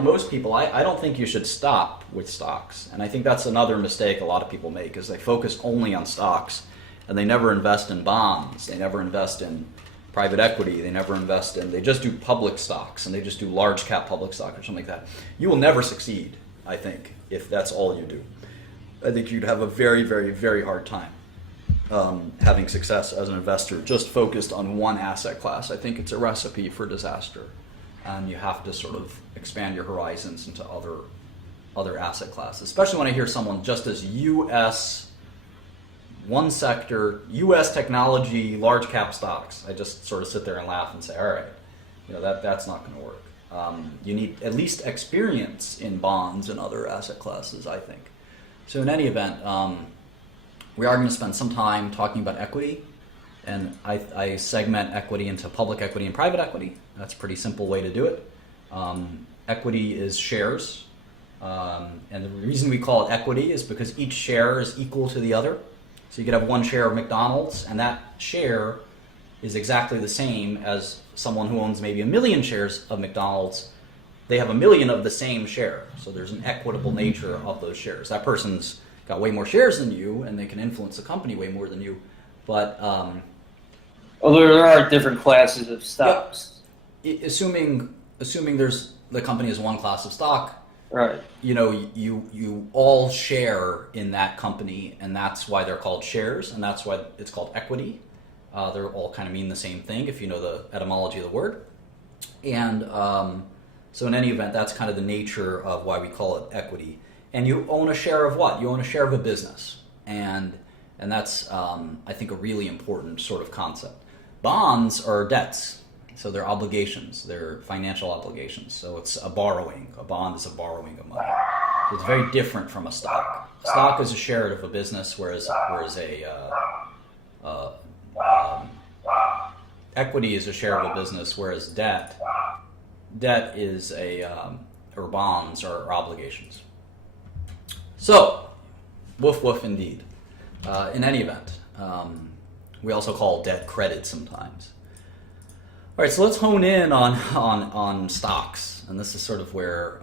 most people, I don't think you should stop with stocks. And I think that's another mistake a lot of people make, is they focus only on stocks and they never invest in bonds. They never invest in private equity. They just do public stocks, and they just do large cap public stock or something like that. You will never succeed, I think, if that's all you do. I think you'd have a very, very, very hard time having success as an investor just focused on one asset class. I think it's a recipe for disaster. And you have to sort of expand your horizons into other asset classes, especially when I hear someone just as U.S. one sector, U.S. technology, large cap stocks. I just sort of sit there and laugh and say, all right, that's not going to work. You need at least experience in bonds and other asset classes, I think. So in any event, we are going to spend some time talking about equity, and I segment equity into public equity and private equity. That's a pretty simple way to do it. Equity is shares, and the reason we call it equity is because each share is equal to the other. So you could have one share of McDonald's, and that share is exactly the same as someone who owns maybe 1 million shares of McDonald's. They have 1 million of the same share. So there's an equitable nature of those shares. That person's got way more shares than you, and they can influence the company way more than you. But there are different classes of stocks. Assuming the company is one class of stock, right? You all share in that company, and that's why they're called shares, and that's why it's called equity. They're all kind of mean the same thing if you know the etymology of the word. And so in any event, that's kind of the nature of why we call it equity. And you own a share of what? You own a share of a business, and that's I think a really important sort of concept. Bonds are debts. So they're obligations, they're financial obligations. So it's a borrowing. A bond is a borrowing of money. So it's very different from a stock. A stock is a share of a business, whereas equity is a share of a business, whereas debt is or bonds are obligations. So, woof woof indeed. In any event, we also call debt credit sometimes. All right, so let's hone in on stocks, and this is sort of where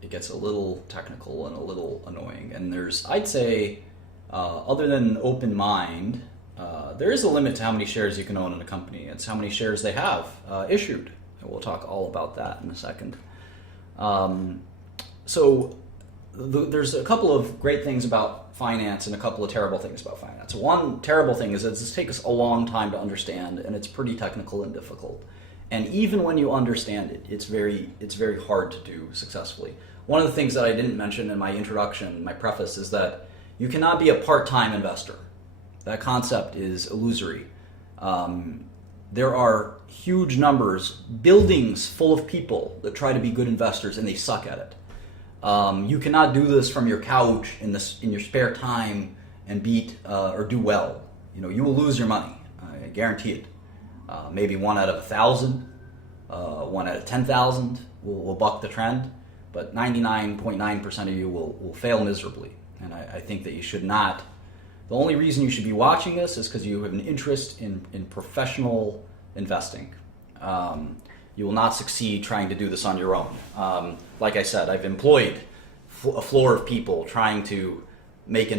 it gets a little technical and a little annoying. And I'd say, other than an open mind, there is a limit to how many shares you can own in a company. It's how many shares they have issued, and we'll talk all about that in a second. There's a couple of great things about finance and a couple of terrible things about finance. One terrible thing is that this takes a long time to understand, and it's pretty technical and difficult. And even when you understand it, it's very hard to do successfully. One of the things that I didn't mention in my introduction, my preface, is that you cannot be a part-time investor. That concept is illusory. There are huge numbers, buildings full of people that try to be good investors, and they suck at it. You cannot do this from your couch in your spare time and beat or do well. You will lose your money. I guarantee it. Maybe 1 out of 1,000, 1 out of 10,000 will buck the trend, but 99.9% of you will fail miserably. And I think that you should not. The only reason you should be watching this is because you have an interest in professional investing. You will not succeed trying to do this on your own. Like I said, I've employed a floor of people trying to make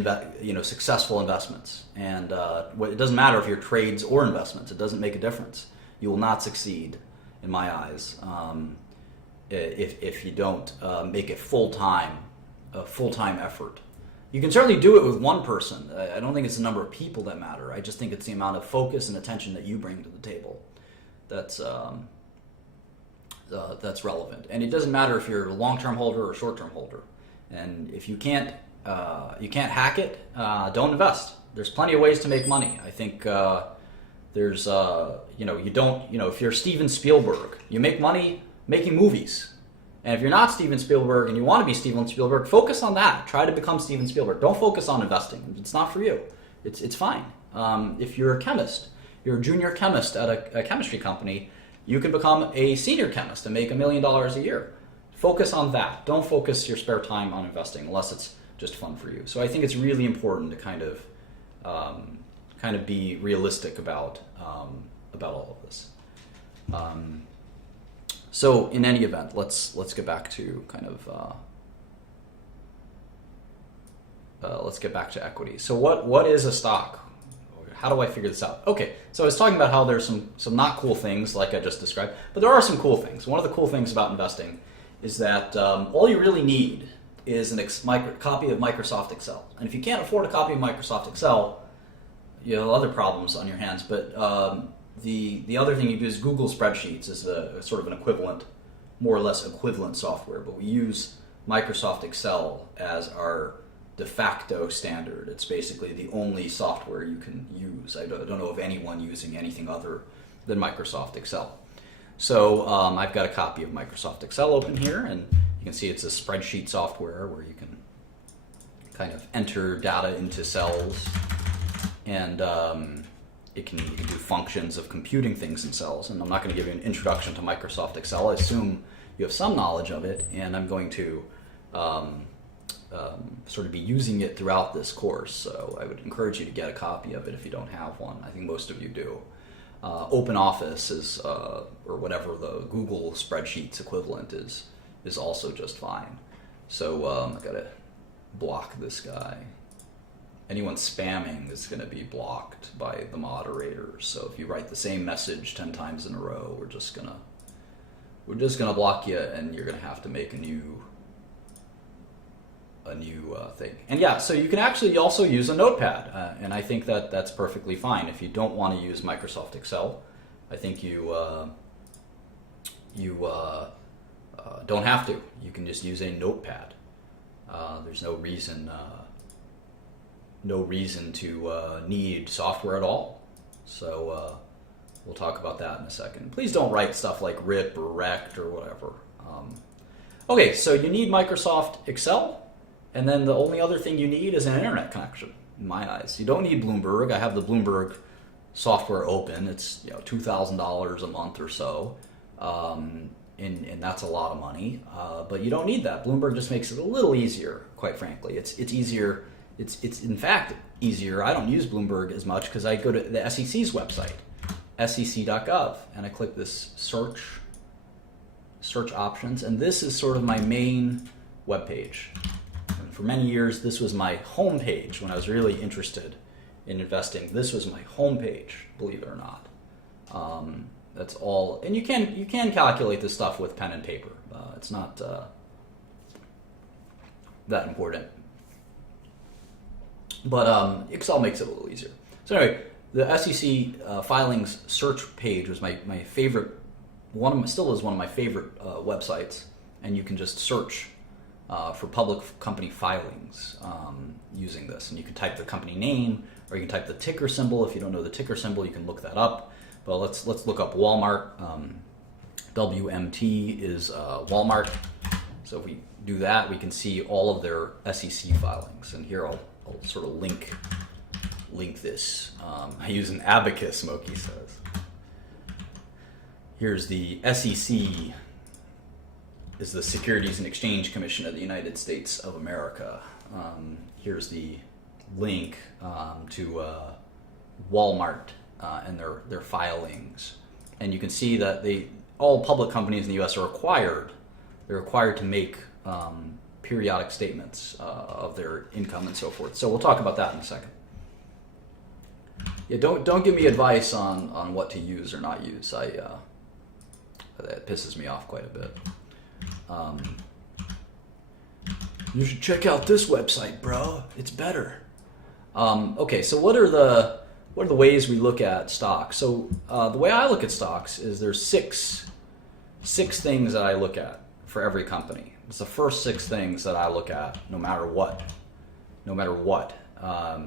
successful investments. And it doesn't matter if you're trades or investments. It doesn't make a difference. You will not succeed, in my eyes, if you don't make it full-time effort. You can certainly do it with one person. I don't think it's the number of people that matter. I just think it's the amount of focus and attention that you bring to the table that's relevant. And it doesn't matter if you're a long-term holder or a short-term holder. And if you can't hack it, don't invest. There's plenty of ways to make money. I think if you're Steven Spielberg, you make money making movies. And if you're not Steven Spielberg and you want to be Steven Spielberg, focus on that. Try to become Steven Spielberg. Don't focus on investing. It's not for you. It's fine. If you're a chemist, you're a junior chemist at a chemistry company, you can become a senior chemist and make $1 million a year. Focus on that. Don't focus your spare time on investing unless it's just fun for you. So I think it's really important to kind of be realistic about all of this. So in any event, let's get back to let's get back to equity. So what is a stock? How do I figure this out? Okay, so I was talking about how there's some not cool things like I just described, but there are some cool things. One of the cool things about investing is that all you really need is a copy of Microsoft Excel. And if you can't afford a copy of Microsoft Excel, you have other problems on your hands. But the other thing you do is Google Spreadsheets is a sort of an equivalent, more or less equivalent software. But we use Microsoft Excel as our de facto standard. It's basically the only software you can use. I don't know of anyone using anything other than Microsoft Excel. So I've got a copy of Microsoft Excel open here, and you can see it's a spreadsheet software where you can kind of enter data into cells, and you can do functions of computing things in cells. And I'm not going to give you an introduction to Microsoft Excel. I assume you have some knowledge of it, and I'm going to sort of be using it throughout this course. So I would encourage you to get a copy of it if you don't have one. I think most of you do. OpenOffice is, or whatever the Google Spreadsheets equivalent is also just fine. So I've got to block this guy. Anyone spamming is going to be blocked by the moderators. So if you write the same message 10 times in a row, we're just gonna block you, and you're going to have to make a new thing. And yeah, so you can actually also use a notepad, and I think that's perfectly fine. If you don't want to use Microsoft Excel, I think you don't have to. You can just use a notepad. There's no reason to need software at all. So we'll talk about that in a second. Please don't write stuff like RIP or RECT or whatever. Okay, so you need Microsoft Excel. And then the only other thing you need is an internet connection, in my eyes. You don't need Bloomberg. I have the Bloomberg software open. It's $2,000 a month or so, and that's a lot of money. But you don't need that. Bloomberg just makes it a little easier, quite frankly. It's easier. It's in fact easier. I don't use Bloomberg as much because I go to the SEC's website, sec.gov, and I click this search options, and this is sort of my main web page. For many years, this was my home page when I was really interested in investing. This was my home page, believe it or not. That's all, and you can calculate this stuff with pen and paper. It's not that important, but Excel makes it a little easier. So anyway, the SEC filings search page was my favorite. Still is one of my favorite websites, and you can just search for public company filings using this. And you can type the company name, or you can type the ticker symbol. If you don't know the ticker symbol, you can look that up. But let's look up Walmart. WMT is Walmart. So if we do that, we can see all of their SEC filings. And here I'll sort of link this. I use an abacus, Smokey says. Here's the SEC. Is the Securities and Exchange Commission of the United States of America. Here's the link to Walmart and their filings, and you can see that all public companies in the U.S. are required. They're required to make periodic statements of their income and so forth. So we'll talk about that in a second. Yeah, don't give me advice on what to use or not use. That pisses me off quite a bit. You should check out this website, bro. It's better. Okay, so what are the ways we look at stocks? So the way I look at stocks is there's six things that I look at for every company. It's the first 6 things that I look at, no matter what. I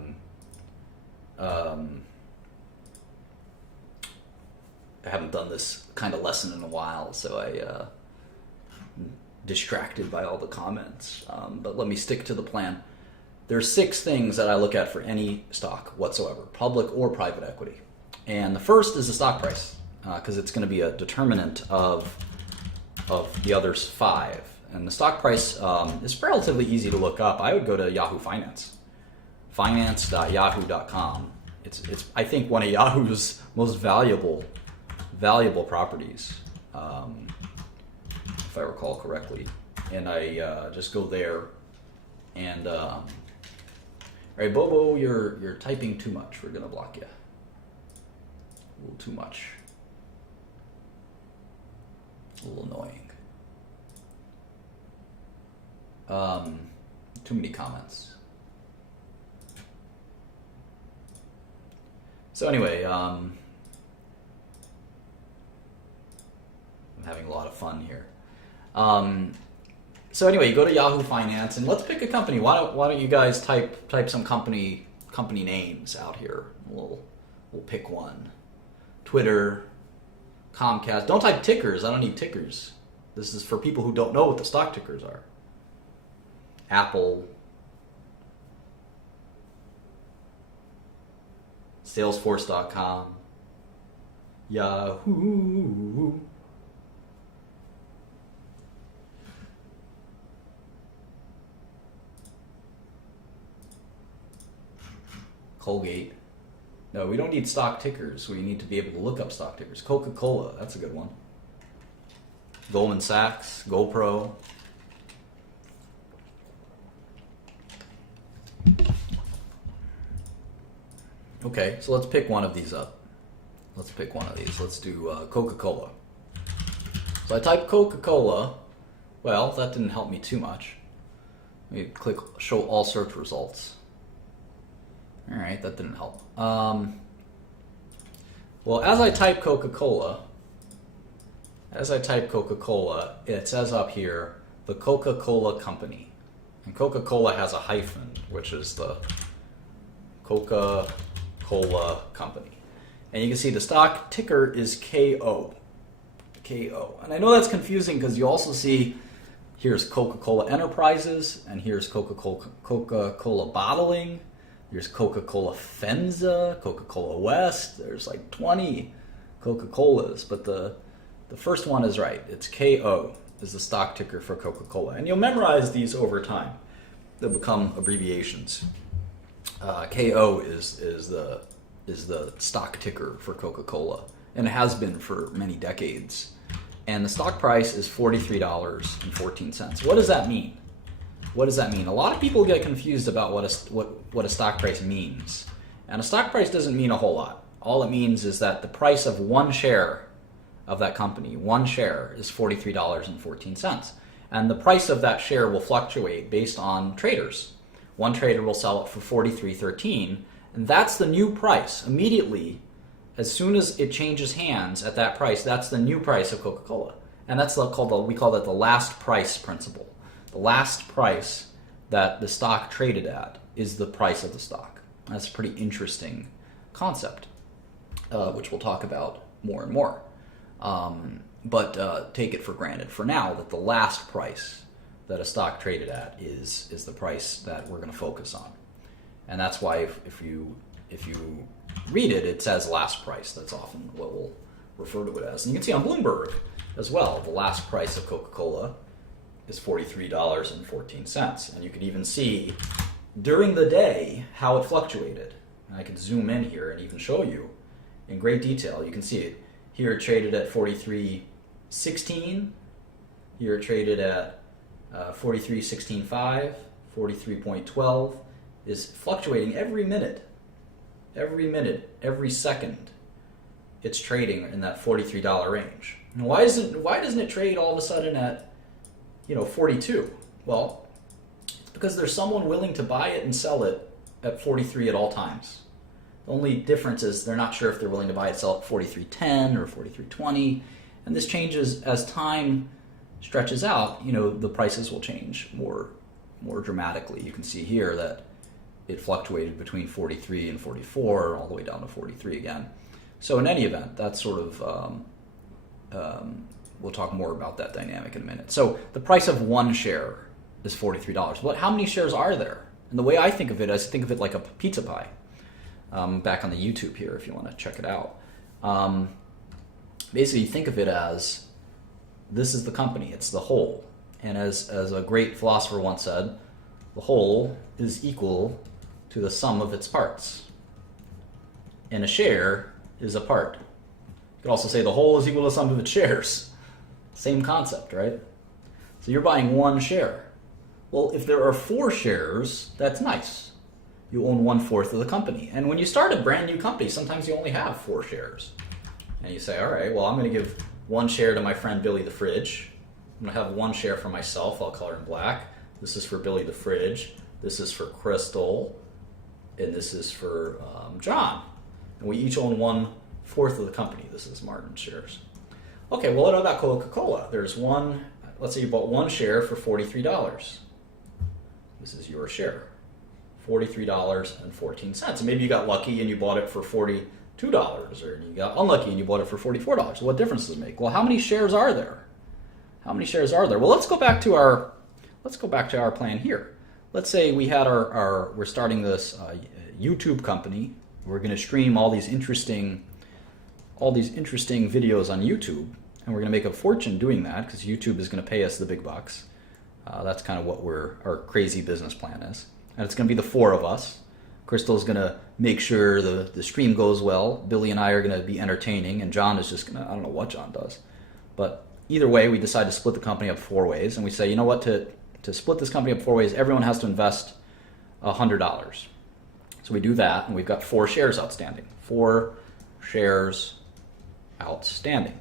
haven't done this kind of lesson in a while, so distracted by all the comments. But let me stick to the plan. There's 6 things that I look at for any stock whatsoever, public or private equity. And the first is the stock price, because it's going to be a determinant of the others 5. And the stock price is relatively easy to look up. I would go to Yahoo Finance, finance.yahoo.com. It's I think one of Yahoo's most valuable properties, if I recall correctly. And I just go there and all right, Bobo, you're typing too much. We're gonna block you. A little too much. A little annoying. Too many comments. So anyway, I'm having a lot of fun here. So anyway, you go to Yahoo Finance and let's pick a company. Why don't you guys type some company names out here? We'll pick one. Twitter, Comcast. Don't type tickers. I don't need tickers. This is for people who don't know what the stock tickers are. Apple, Salesforce.com, Yahoo, Colgate. No, we don't need stock tickers. We need to be able to look up stock tickers. Coca-Cola, that's a good one. Goldman Sachs, GoPro. Okay, so let's pick one of these up. Let's pick one of these. Let's do Coca-Cola. So I type Coca-Cola. Well, that didn't help me too much. Let me click show all search results. All right, that didn't help. Well, as I type Coca-Cola, it says up here, the Coca-Cola Company. And Coca-Cola has a hyphen, which is the Coca-Cola Company. And you can see the stock ticker is KO. KO. And I know that's confusing because you also see here's Coca-Cola Enterprises, and here's Coca-Cola Bottling. There's Coca-Cola FEMSA, Coca-Cola West. There's like 20 Coca-Colas, but the first one is right. It's KO is the stock ticker for Coca-Cola. And you'll memorize these over time. They'll become abbreviations. KO is the stock ticker for Coca-Cola, and it has been for many decades. And the stock price is $43.14. What does that mean? What does that mean? A lot of people get confused about what a stock price means. And a stock price doesn't mean a whole lot. All it means is that the price of one share of that company, one share, is $43.14. And the price of that share will fluctuate based on traders. One trader will sell it for $43.13, and that's the new price. Immediately, as soon as it changes hands at that price, that's the new price of Coca-Cola. And that's we call that the last price principle. The last price that the stock traded at is the price of the stock. That's a pretty interesting concept, which we'll talk about more and more. But take it for granted for now that the last price that a stock traded at is the price that we're going to focus on. And that's why if you read it, it says last price. That's often what we'll refer to it as. And you can see on Bloomberg as well, the last price of Coca-Cola is $43.14. And you can even see during the day how it fluctuated. And I can zoom in here and even show you in great detail. You can see it. Here it traded at 43.16. Here it traded at 43.16.5, 43.12. Is fluctuating every minute, every second. It's trading in that $43 range. And why doesn't it trade all of a sudden at 42? Well, it's because there's someone willing to buy it and sell it at 43 at all times. The only difference is they're not sure if they're willing to buy it, sell at 43.10 or 43.20, and this changes as time stretches out. The prices will change more dramatically. You can see here that it fluctuated between 43 and 44, all the way down to 43 again. So in any event, that's sort of We'll talk more about that dynamic in a minute. So the price of one share is $43. But how many shares are there? And the way I think of it, I think of it like a pizza pie. Back on the YouTube here, if you want to check it out. Basically, think of it as this is the company. It's the whole. And as a great philosopher once said, the whole is equal to the sum of its parts. And a share is a part. You could also say the whole is equal to the sum of its shares. Same concept, right? So you're buying one share. Well, if there are 4 shares, that's nice. You own 1/4 of the company. And when you start a brand new company, sometimes you only have 4 shares. And you say, all right, well, I'm going to give 1 share to my friend Billy the Fridge. I'm going to have 1 share for myself. I'll color in black. This is for Billy the Fridge. This is for Crystal. And this is for John. And we each own 1/4 of the company. This is Martin's shares. Okay, well, what about Coca-Cola? There's one, let's say you bought 1 share for $43. This is your share. $43.14. And maybe you got lucky and you bought it for $42, or you got unlucky and you bought it for $44. What difference does it make? Well, how many shares are there? How many shares are there? Well, let's go back to our plan here. Let's say we had we're starting this YouTube company. We're going to stream all these interesting videos on YouTube, and we're going to make a fortune doing that because YouTube is going to pay us the big bucks. That's kind of what our crazy business plan is. And it's going to be the 4 of us. Crystal's going to make sure the stream goes well. Billy and I are going to be entertaining, and John is just going to, I don't know what John does. But either way, we decide to split the company up 4 ways, and we say, you know what, to split this company up 4 ways, everyone has to invest $100. So we do that, and we've got 4 shares outstanding. 4 shares outstanding.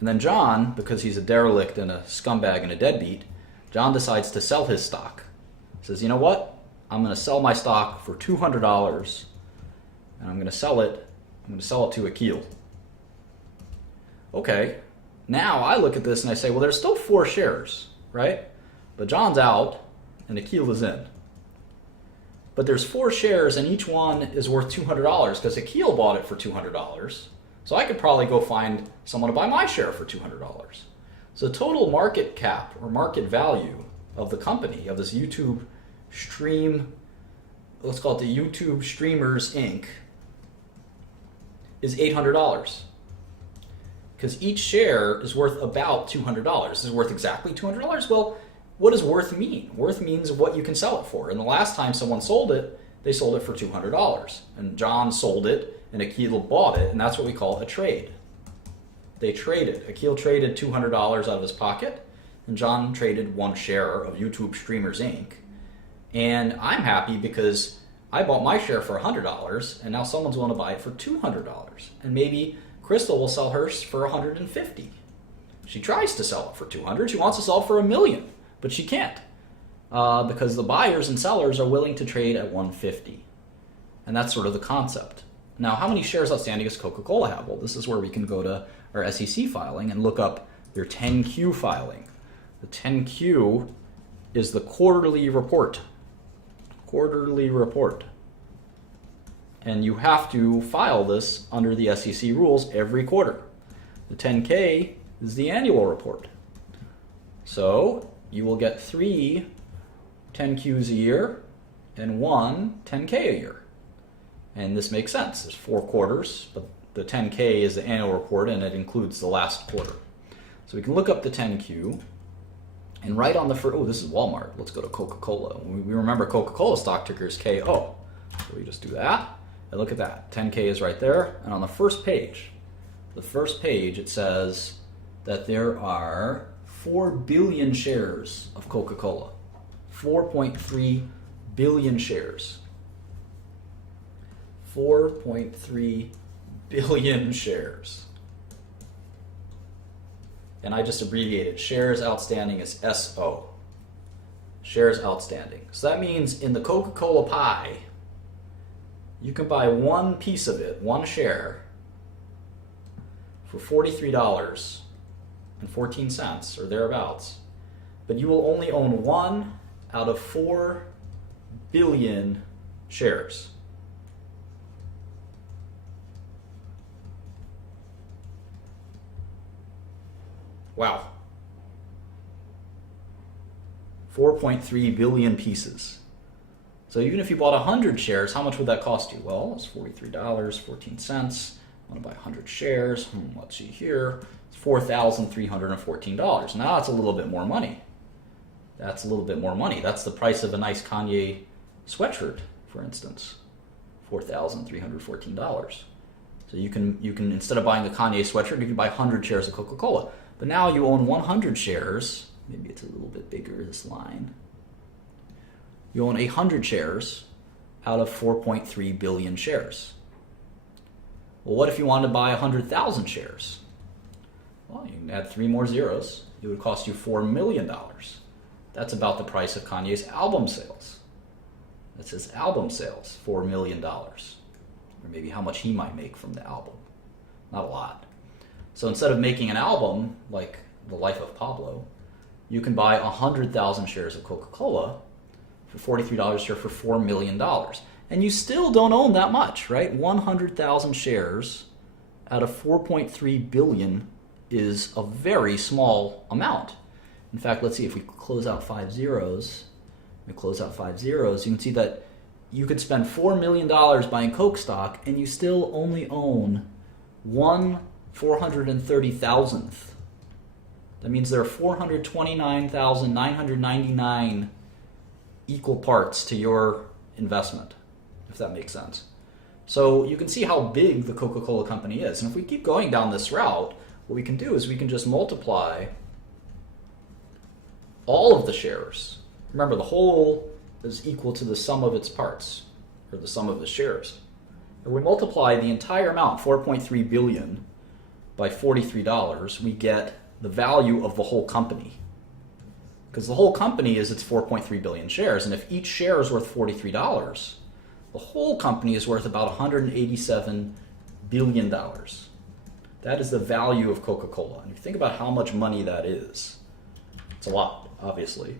And then John, because he's a derelict and a scumbag and a deadbeat, John decides to sell his stock. He says, you know what? I'm going to sell my stock for $200, and I'm going to sell it to Akil. Okay. Now I look at this and I say, well, there's still 4 shares, right? But John's out and Akil is in. But there's 4 shares and each one is worth $200 because Akil bought it for $200. So I could probably go find someone to buy my share for $200. So the total market cap or market value of the company, of this YouTube stream, let's call it the YouTube Streamers Inc., is $800. Because each share is worth about $200. Is it worth exactly $200? Well, what does worth mean? Worth means what you can sell it for. And the last time someone sold it, they sold it for $200. And John sold it, and Akil bought it, and that's what we call a trade. They traded. Akil traded $200 out of his pocket, and John traded 1 share of YouTube Streamers Inc. And I'm happy because I bought my share for $100, and now someone's willing to buy it for $200. And maybe Crystal will sell hers for $150. She tries to sell it for $200. She wants to sell it for $1 million, but she can't because the buyers and sellers are willing to trade at $150. And that's sort of the concept. Now, how many shares outstanding does Coca-Cola have? Well, this is where we can go to our SEC filing and look up their 10Q filing. The 10Q is the quarterly report. Quarterly report. And you have to file this under the SEC rules every quarter. The 10K is the annual report. So you will get 3 10Qs a year and 1 10K a year. And this makes sense. There's 4 quarters, but the 10K is the annual report and it includes the last quarter. So we can look up the 10Q. And right on the first, oh, this is Walmart. Let's go to Coca-Cola. We remember Coca-Cola stock ticker is KO. So we just do that. And look at that. 10K is right there. And on the first page, it says that there are 4 billion shares of Coca-Cola. 4.3 billion shares. 4.3 billion shares. And I just abbreviated shares outstanding as SO. Shares outstanding. So that means in the Coca-Cola pie, you can buy 1 piece of it, 1 share, for $43.14 or thereabouts. But you will only own 1 out of 4 billion shares. Wow. 4.3 billion pieces. So even if you bought 100 shares, how much would that cost you? Well, it's $43.14. I want to buy 100 shares. Let's see here. It's $4,314. Now that's a little bit more money. That's a little bit more money. That's the price of a nice Kanye sweatshirt, for instance. $4,314. So you can instead of buying the Kanye sweatshirt, you can buy 100 shares of Coca-Cola. But now you own 100 shares. Maybe it's a little bit bigger, this line. You own 100 shares out of 4.3 billion shares. Well, what if you wanted to buy 100,000 shares? Well, you can add 3 more zeros. It would cost you $4 million. That's about the price of Kanye's album sales. That's his album sales, $4 million. Or maybe how much he might make from the album. Not a lot. So instead of making an album like The Life of Pablo, you can buy 100,000 shares of Coca-Cola for $43 a share for $4 million. And you still don't own that much, right? 100,000 shares out of 4.3 billion is a very small amount. In fact, let's see, if we close out 5 zeros, you can see that you could spend $4 million buying Coke stock and you still only own 1/430,000th. That means there are 429,999 equal parts to your investment, if that makes sense. So you can see how big the Coca-Cola company is. And if we keep going down this route, what we can do is we can just multiply all of the shares. Remember, the whole is equal to the sum of its parts, or the sum of the shares. And we multiply the entire amount, 4.3 billion, by $43, we get the value of the whole company. Because the whole company is its 4.3 billion shares, and if each share is worth $43, the whole company is worth about $187 billion. That is the value of Coca-Cola. And if you think about how much money that is, it's a lot, obviously.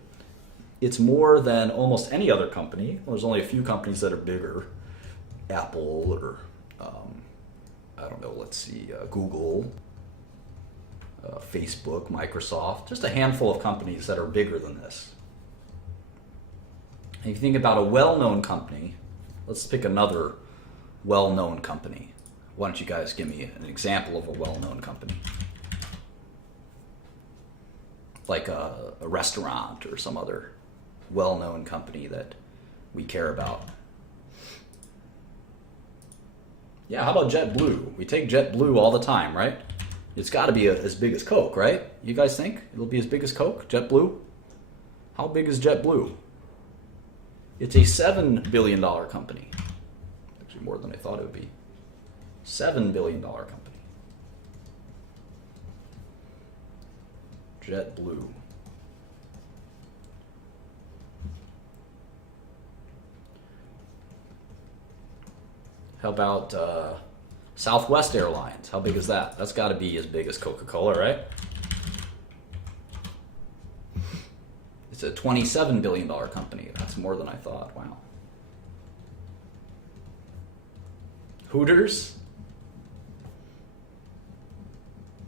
It's more than almost any other company. Well, there's only a few companies that are bigger. Apple or, I don't know, let's see, Google, Facebook, Microsoft. Just a handful of companies that are bigger than this. And if you think about a well-known company, let's pick another well-known company. Why don't you guys give me an example of a well-known company? Like a restaurant or some other well-known company that we care about. Yeah, how about JetBlue? We take JetBlue all the time, right? It's got to be as big as Coke, right? You guys think it'll be as big as Coke, JetBlue? How big is JetBlue? It's a $7 billion company. Actually, more than I thought it would be. $7 billion company. JetBlue. How about Southwest Airlines? How big is that? That's got to be as big as Coca-Cola, right? It's a $27 billion company. That's more than I thought. Wow. Hooters?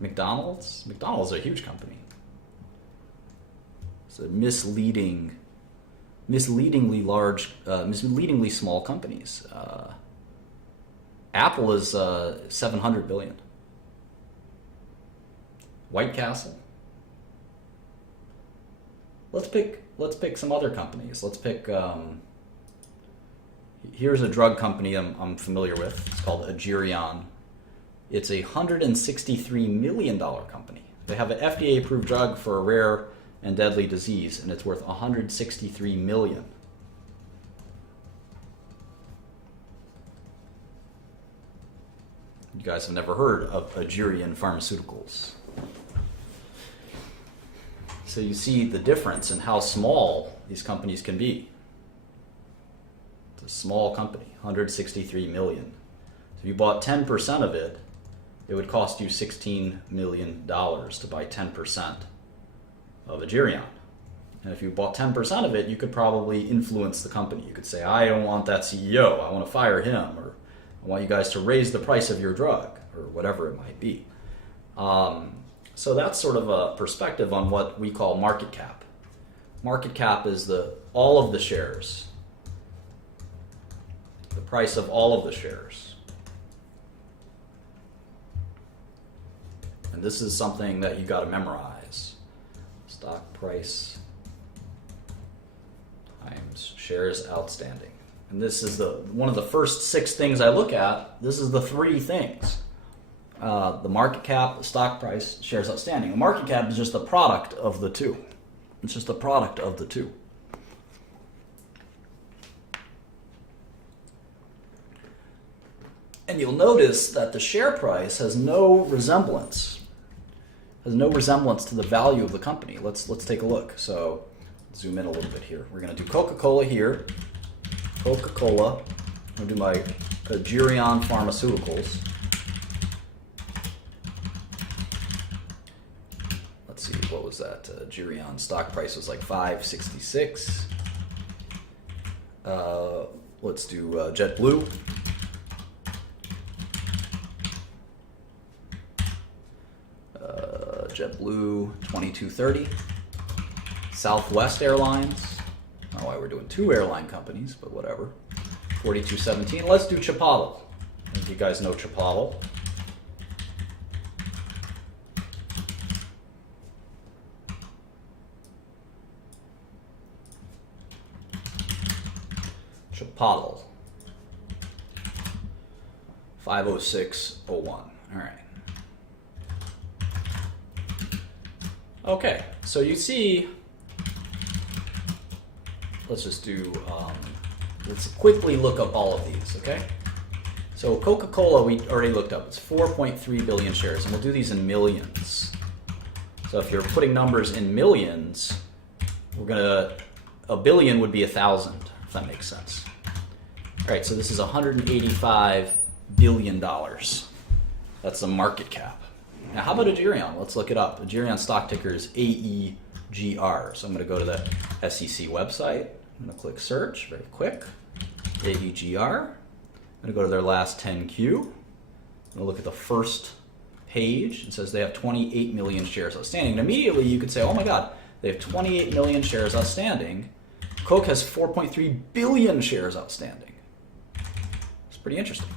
McDonald's? McDonald's is a huge company. It's a misleadingly small companies. Apple is 700 billion. White Castle. Let's pick some other companies. Let's pick. Here's a drug company I'm familiar with. It's called Agerion. It's a $163 million company. They have an FDA-approved drug for a rare and deadly disease, and it's worth $163 million. You guys have never heard of Agerion Pharmaceuticals. So you see the difference in how small these companies can be. It's a small company, $163 million. So if you bought 10% of it, it would cost you $16 million to buy 10% of Agerion. And if you bought 10% of it, you could probably influence the company. You could say, I don't want that CEO, I want to fire him, or I want you guys to raise the price of your drug, or whatever it might be. So So that's sort of a perspective on what we call market cap. Market cap is all of the shares, the price of all of the shares. And this is something that you got to memorize. Stock price times shares outstanding. And this is one of the first 6 things I look at. This is the 3 things. The market cap, the stock price, shares outstanding. The market cap is just the product of the 2. It's just the product of the 2. And you'll notice that the share price has no resemblance to the value of the company. Let's take a look. So zoom in a little bit here. We're going to do Coca-Cola here. Coca-Cola. I'm going to do my Agirion Pharmaceuticals. Let's see, what was that? Agirion stock price was like $5.66. Let's do JetBlue. JetBlue, $22.30. Southwest Airlines. I don't know why we're doing 2 airline companies, but whatever. $42.17. Let's do Chipotle. If you guys know Chipotle. Chipotle. 506.01. All right. Okay, so you see, let's just do, let's quickly look up all of these, okay? So Coca-Cola, we already looked up. It's 4.3 billion shares, and we'll do these in millions. So if you're putting numbers in millions, a billion would be 1,000, if that makes sense. All right, so this is $185 billion. That's the market cap. Now, how about Agirion? Let's look it up. Agirion stock ticker is AEGR. So I'm going to go to the SEC website. I'm going to click search, very quick. AEGR. I'm going to go to their last 10Q. I'm going to look at the first page. It says they have 28 million shares outstanding. And immediately you could say, oh my God, they have 28 million shares outstanding. Coke has 4.3 billion shares outstanding. It's pretty interesting.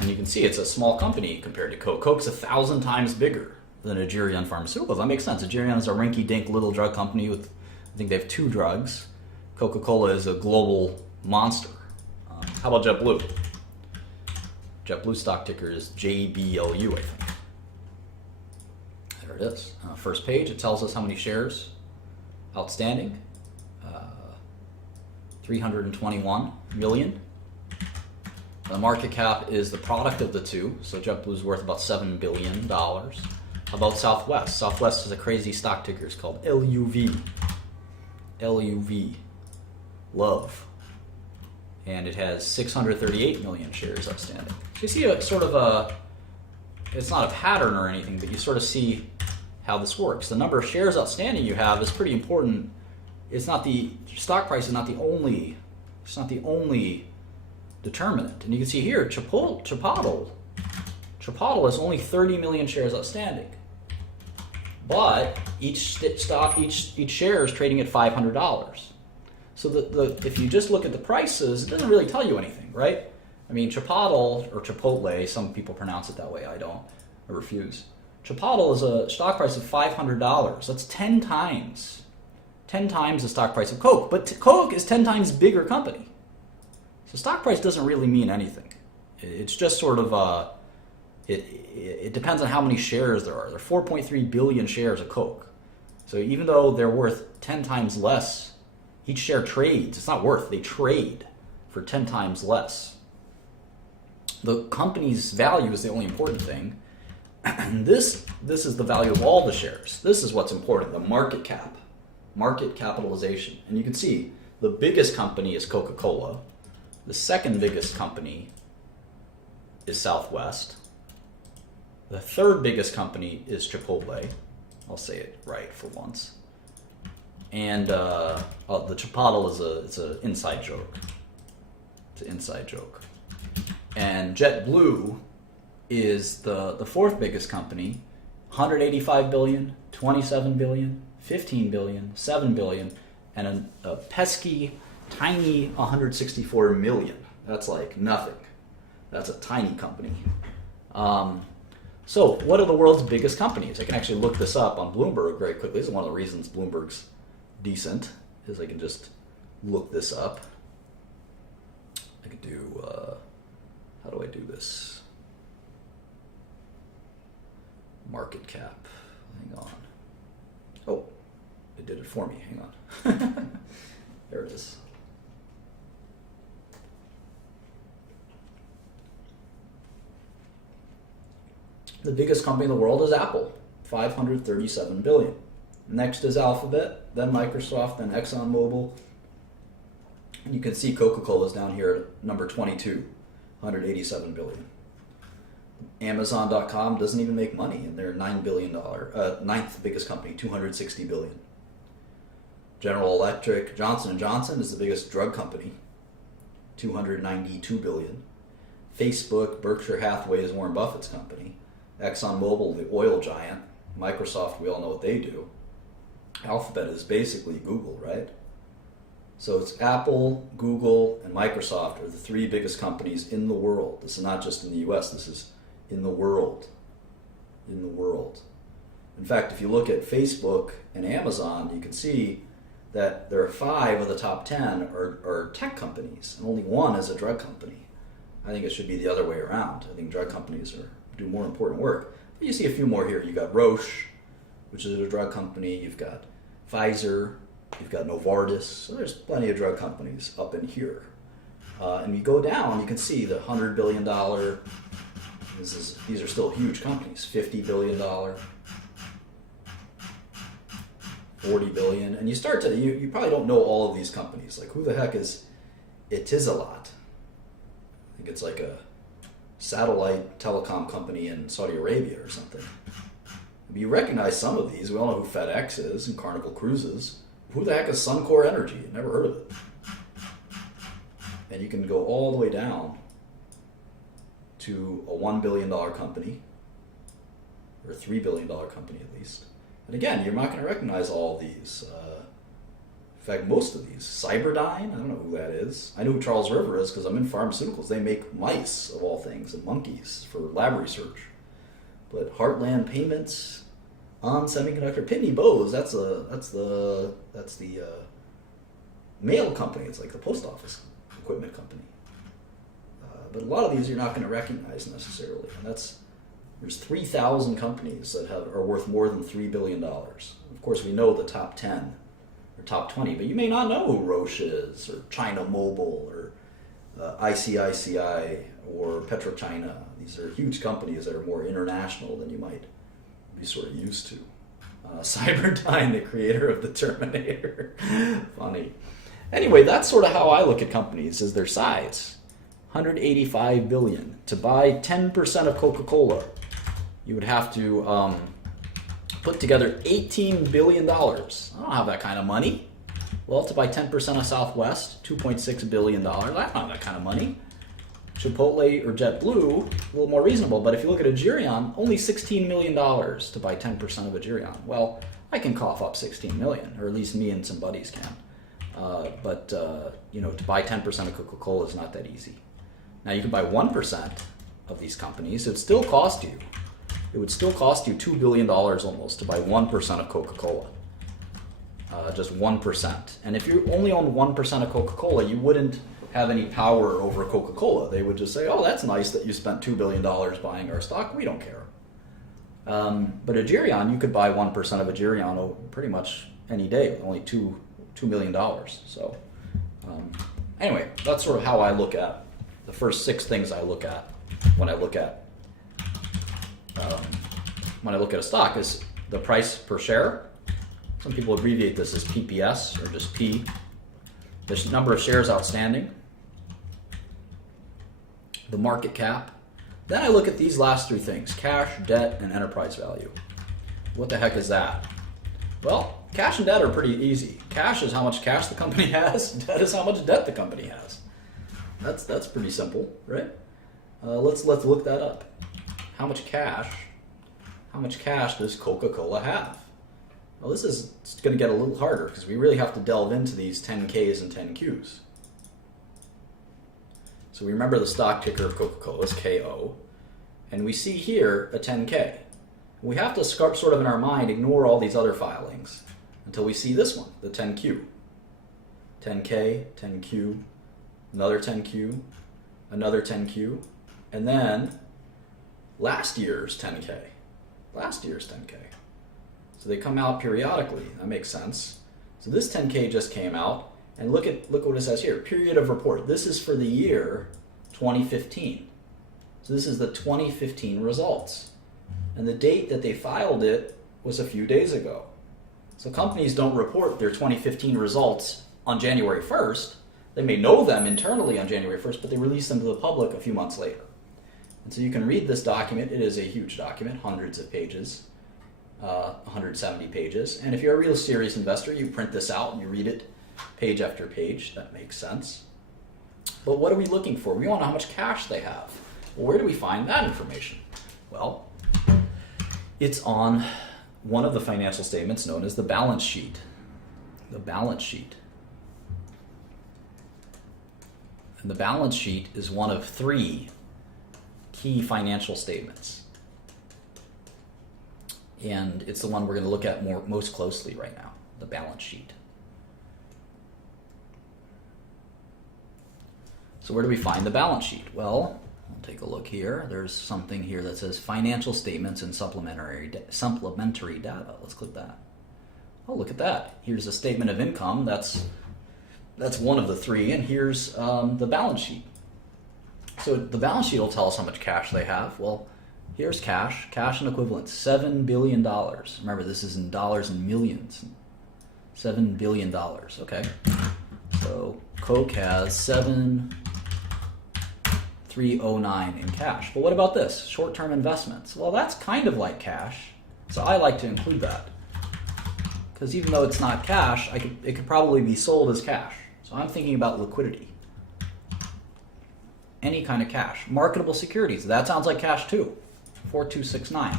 And you can see it's a small company compared to Coke. Coke's 1,000 times bigger than Agirion Pharmaceuticals. That makes sense. Agirion is a rinky-dink little drug company with, I think they have 2 drugs. Coca-Cola is a global monster. How about JetBlue? JetBlue stock ticker is JBLU, I think. There it is. First page, it tells us how many shares outstanding. 321 million. The market cap is the product of the 2, so JetBlue's worth about $7 billion. How about Southwest? Southwest is a crazy stock ticker. It's called LUV. LUV. Love. And it has 638 million shares outstanding. So you see it's not a pattern or anything, but you sort of see how this works. The number of shares outstanding you have is pretty important. Stock price is not the only determinant. And you can see here, Chipotle has only 30 million shares outstanding. But each share is trading at $500. So if you just look at the prices, it doesn't really tell you anything, right? I mean, Chipotle, or Chipotle, some people pronounce it that way, I don't. I refuse. Chipotle is a stock price of $500. That's 10 times the stock price of Coke. But Coke is 10 times bigger company. So stock price doesn't really mean anything. It's just sort of, it depends on how many shares there are. There are 4.3 billion shares of Coke. So even though they're worth 10 times less, each share trades. It's not worth, they trade for 10 times less. The company's value is the only important thing. And this is the value of all the shares. This is what's important, the market cap, market capitalization. And you can see the biggest company is Coca-Cola. The second biggest company is Southwest. The third biggest company is Chipotle. I'll say it right for once. And the Chipotle it's an inside joke. It's an inside joke. And JetBlue is the fourth biggest company, 185 billion, 27 billion, 15 billion, 7 billion, and a pesky, tiny 164 million. That's like nothing. That's a tiny company. So what are the world's biggest companies? I can actually look this up on Bloomberg very quickly. This is one of the reasons Bloomberg's decent, is I can just look this up. I could do, how do I do this? Market cap. Hang on. Oh, it did it for me. Hang on. There it is. The biggest company in the world is Apple, 537 billion. Next is Alphabet, then Microsoft, then ExxonMobil. And you can see Coca-Cola is down here at number 22, 187 billion. Amazon.com doesn't even make money, and they're $9 billion, ninth biggest company, 260 billion. General Electric, Johnson & Johnson is the biggest drug company, 292 billion. Facebook, Berkshire Hathaway is Warren Buffett's company. ExxonMobil, the oil giant. Microsoft, we all know what they do. Alphabet is basically Google, right? So it's Apple, Google, and Microsoft are the three biggest companies in the world. This is not just in the US, this is in the world. In the world. In fact, if you look at Facebook and Amazon, you can see that there are 5 of the top 10 are tech companies, and only 1 is a drug company. I think it should be the other way around. I think drug companies do more important work. But you see a few more here. You've got Roche, which is a drug company. You've got Pfizer. You've got Novartis. So there's plenty of drug companies up in here. And you go down, you can see the $100 billion. These are still huge companies. $50 billion, $40 billion. And you start to, you probably don't know all of these companies. Like, who the heck is Etisalat? I think it's like a satellite telecom company in Saudi Arabia or something. You recognize some of these. We all know who FedEx is and Carnival Cruises. Who the heck is Suncor Energy? Never heard of it. And you can go all the way down to a $1 billion company, or a $3 billion company at least. And again, you're not going to recognize all of these. In fact, most of these. Cyberdyne, I don't know who that is. I know who Charles River is because I'm in pharmaceuticals. They make mice, of all things, and monkeys for lab research. But Heartland Payments, On Semiconductor, Pitney Bowes, that's the mail company. It's like the post office equipment company. But a lot of these you're not going to recognize necessarily. And there's 3,000 companies that are worth more than $3 billion. Of course, we know the top 10 or top 20, but you may not know who Roche is, or China Mobile, or ICICI, or PetroChina. These are huge companies that are more international than you might be sort of used to. Cyberdyne, the creator of the Terminator. Funny. Anyway, that's sort of how I look at companies, is their size. 185 billion. To buy 10% of Coca-Cola, you would have to put together $18 billion. I don't have that kind of money. Well, to buy 10% of Southwest, $2.6 billion. I don't have that kind of money. Chipotle or JetBlue, a little more reasonable, but if you look at Agerion, only $16 million to buy 10% of Agerion. Well, I can cough up $16 million, or at least me and some buddies can. But to buy 10% of Coca-Cola is not that easy. Now, you can buy 1% of these companies. It would still cost you $2 billion almost to buy 1% of Coca-Cola. Just 1%. And if you only own 1% of Coca-Cola, you wouldn't have any power over Coca-Cola. They would just say, oh, that's nice that you spent $2 billion buying our stock. We don't care. But Agerion, you could buy 1% of Agerion pretty much any day with only $2 million. So anyway, that's sort of how I look at the first 6 things I look at when I look at a stock is the price per share. Some people abbreviate this as PPS or just P. The number of shares outstanding, the market cap. Then I look at these last 3 things: cash, debt, and enterprise value. What the heck is that? Well, cash and debt are pretty easy. Cash is how much cash the company has. Debt is how much debt the company has. That's pretty simple, right? Let's look that up. how much cash does Coca-Cola have? Well, this is going to get a little harder because we really have to delve into these 10Ks and 10Qs. So we remember the stock ticker of Coca-Cola is KO, and we see here a 10K. We have to sort of in our mind ignore all these other filings until we see this one, the 10Q. 10K, 10Q, another 10Q, another 10Q, and then last year's 10K. Last year's 10K. So they come out periodically. That makes sense. So this 10K just came out, and look what it says here. Period of report. This is for the year 2015. So this is the 2015 results. And the date that they filed it was a few days ago. So companies don't report their 2015 results on January 1st. They may know them internally on January 1st, but they release them to the public a few months later. And so you can read this document. It is a huge document, hundreds of pages, 170 pages. And if you're a real serious investor, you print this out and you read it page after page. That makes sense. But what are we looking for? We want to know how much cash they have. Well, where do we find that information? Well, it's on one of the financial statements known as the balance sheet. The balance sheet. And the balance sheet is one of three key financial statements. And it's the one we're going to look at most closely right now, the balance sheet. So where do we find the balance sheet? Well, we'll take a look here. There's something here that says financial statements and supplementary data. Let's click that. Oh, look at that. Here's a statement of income. That's one of the three. And here's the balance sheet. So the balance sheet will tell us how much cash they have. Well, here's cash and equivalents, $7 billion. Remember, this is in dollars and millions. $7 billion, okay? So Coke has 7,309 in cash. But what about this? Short-term investments. Well, that's kind of like cash. So I like to include that. Because even though it's not cash, it could probably be sold as cash. So I'm thinking about liquidity. Any kind of cash. Marketable securities. That sounds like cash too. 4269.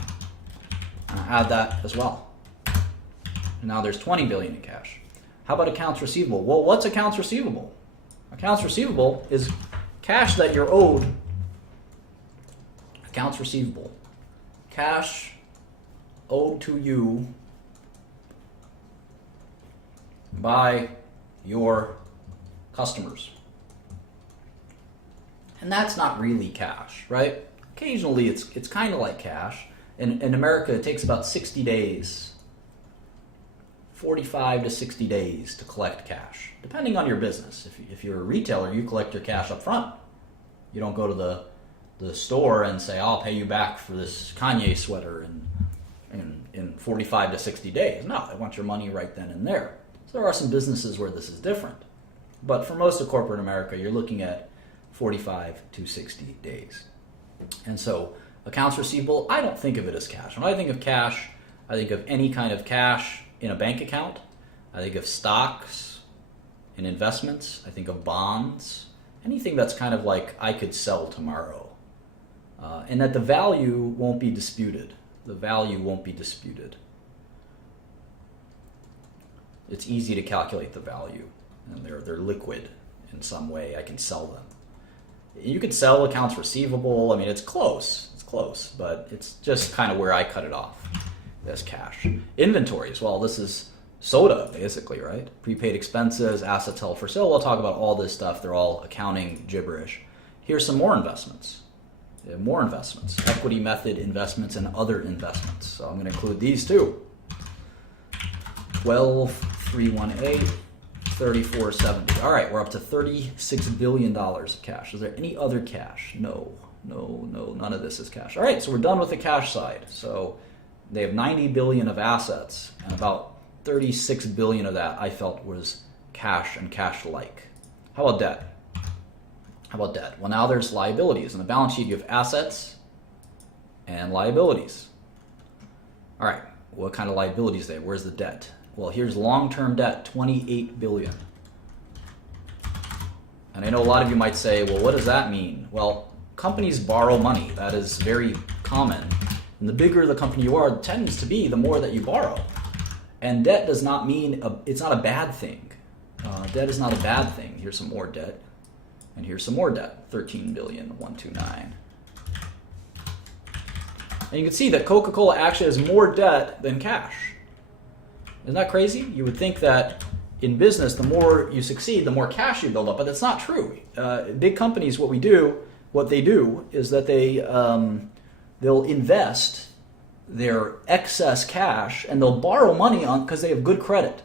Add that as well. And now there's 20 billion in cash. How about accounts receivable? Well, what's accounts receivable? Accounts receivable is cash that you're owed. Accounts receivable. Cash owed to you by your customers. And that's not really cash, right? Occasionally it's kind of like cash. In America, it takes about 60 days, 45 to 60 days to collect cash, depending on your business. If you're a retailer, you collect your cash up front. You don't go to the store and say, I'll pay you back for this Kanye sweater in 45 to 60 days. No, they want your money right then and there. So there are some businesses where this is different. But for most of corporate America, you're looking at 45 to 60 days. And so accounts receivable, I don't think of it as cash. When I think of cash, I think of any kind of cash in a bank account. I think of stocks and investments. I think of bonds. Anything that's kind of like I could sell tomorrow. And that the value won't be disputed. The value won't be disputed. It's easy to calculate the value. And they're liquid in some way. I can sell them. You could sell accounts receivable. I mean, it's close, but it's just kind of where I cut it off as cash. Inventories, well, this is soda, basically, right? Prepaid expenses, assets held for sale. We'll talk about all this stuff. They're all accounting gibberish. Here's some more investments. More investments. Equity method investments and other investments. So I'm going to include these too. 12,318. 3470. All right, we're up to $36 billion of cash. Is there any other cash? No, none of this is cash. All right, so we're done with the cash side. So they have 90 billion of assets, and about 36 billion of that I felt was cash and cash-like. How about debt? Well, now there's liabilities. In the balance sheet, you have assets and liabilities. All right, what kind of liabilities there? Where's the debt? Well, here's long-term debt, 28 billion. And I know a lot of you might say, well, what does that mean? Well, companies borrow money. That is very common. And the bigger the company you are, it tends to be the more that you borrow. And debt does not mean, it's not a bad thing. Debt is not a bad thing. Here's some more debt. And here's some more debt, 13,129. And you can see that Coca-Cola actually has more debt than cash. Isn't that crazy? You would think that in business, the more you succeed, the more cash you build up, but that's not true. Big companies, what they do is that they'll invest their excess cash and they'll borrow money because they have good credit,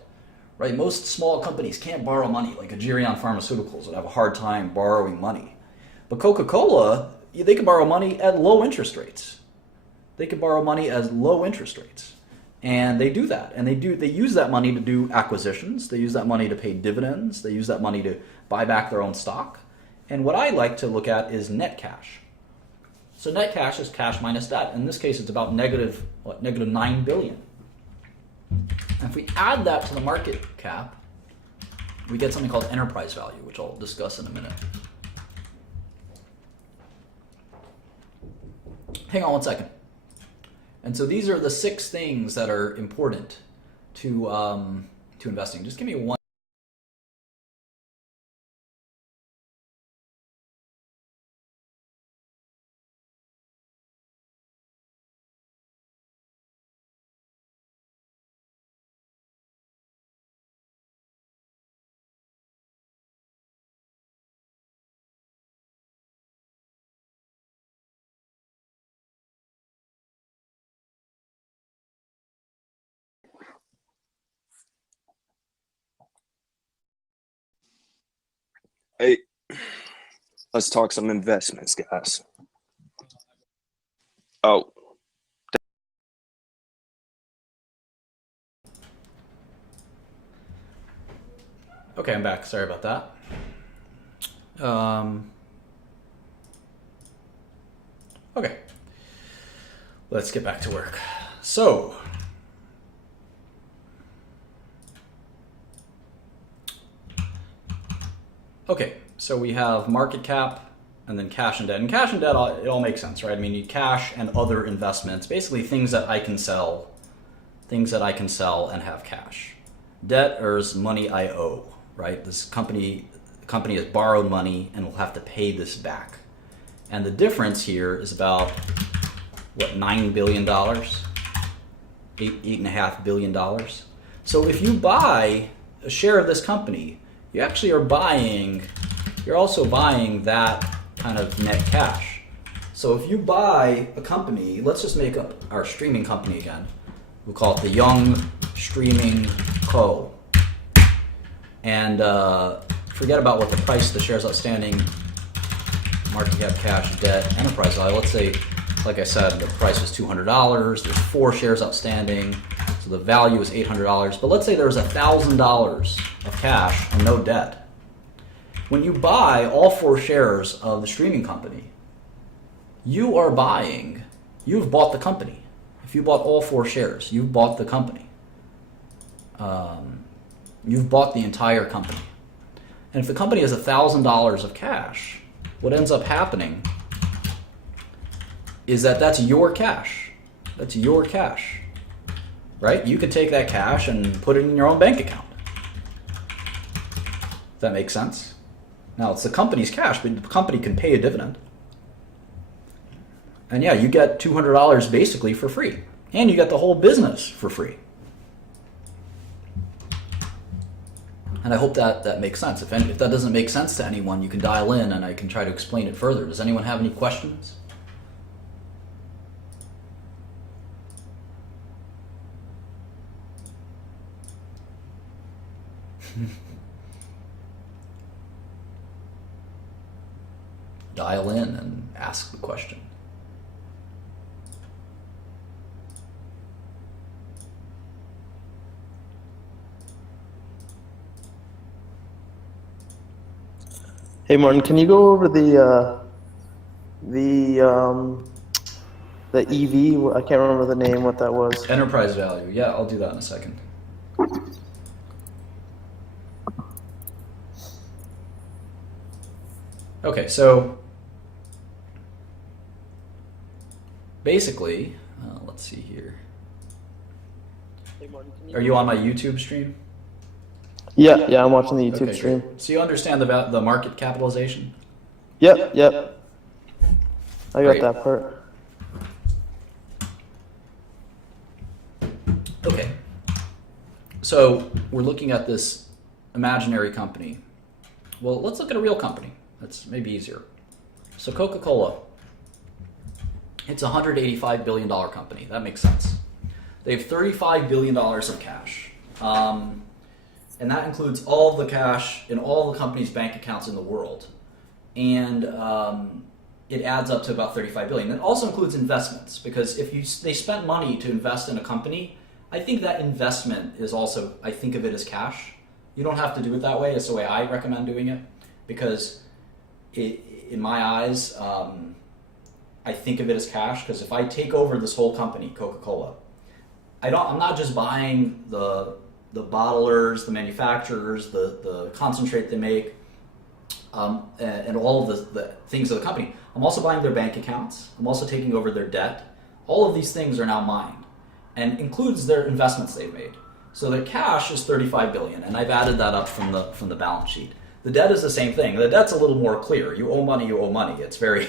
right? Most small companies can't borrow money, like Agerion Pharmaceuticals would have a hard time borrowing money. But Coca-Cola, they can borrow money at low interest rates. They can borrow money at low interest rates. And they do that. And they use that money to do acquisitions. They use that money to pay dividends. They use that money to buy back their own stock. And what I like to look at is net cash. So net cash is cash minus debt. In this case, it's about negative 9 billion. And if we add that to the market cap, we get something called enterprise value, which I'll discuss in a minute. Hang on one second. And so these are the 6 things that are important to investing. Just give me one. Hey, let's talk some investments, guys. Oh, Okay, I'm back. Sorry about that. Okay, let's get back to work. So, okay, so we have market cap and then cash and debt. And cash and debt, it all makes sense, right? I mean, you cash and other investments, basically things that I can sell and have cash. Debt is money I owe, right? This company has borrowed money and will have to pay this back. And the difference here is about, what, $9 billion? $8.5 billion. So if you buy a share of this company, you actually you're also buying that kind of net cash. So if you buy a company, let's just make up our streaming company again. We'll call it the Young Streaming Co. And forget about what the price, the shares outstanding, market cap, cash, debt, enterprise value. Let's say, like I said, the price was $200. There's 4 shares outstanding, so the value is $800. But let's say there's $1,000 of cash and no debt. When you buy all 4 shares of the streaming company, you've bought the company. If you bought all 4 shares, you've bought the company. You've bought the entire company. And if the company has $1,000 of cash, what ends up happening is that's your cash. That's your cash, right? You could take that cash and put it in your own bank account. Does that make sense? Now, it's the company's cash, but the company can pay a dividend. And yeah, you get $200 basically for free. And you get the whole business for free. And I hope that makes sense. If that doesn't make sense to anyone, you can dial in and I can try to explain it further. Does anyone have any questions? Dial in and ask the question. Hey Martin, can you go over the EV? I can't remember the name. What that was? Enterprise value. Yeah, I'll do that in a second. Okay, so basically, let's see here. Are you on my YouTube stream? Yeah, I'm watching the YouTube Okay, stream. great. So you understand about the market capitalization? Yep. I got Great. that part. Okay. So we're looking at this imaginary company. Well, let's look at a real company. That's maybe easier. So Coca-Cola, it's a $185 billion company. That makes sense. They have $35 billion of cash. And that includes all of the cash in all the company's bank accounts in the world. And it adds up to about $35 billion. It also includes investments, because if they spent money to invest in a company, I think that investment is also, I think of it as cash. You don't have to do it that way. It's the way I recommend doing it, because in my eyes, I think of it as cash, because if I take over this whole company, Coca-Cola, I'm not just buying the bottlers, the manufacturers, the concentrate they make, and all of the things of the company. I'm also buying their bank accounts. I'm also taking over their debt. All of these things are now mine, and includes their investments they've made. So their cash is $35 billion, and I've added that up from the balance sheet. The debt is the same thing. The debt's a little more clear. You owe money, you owe money. It's very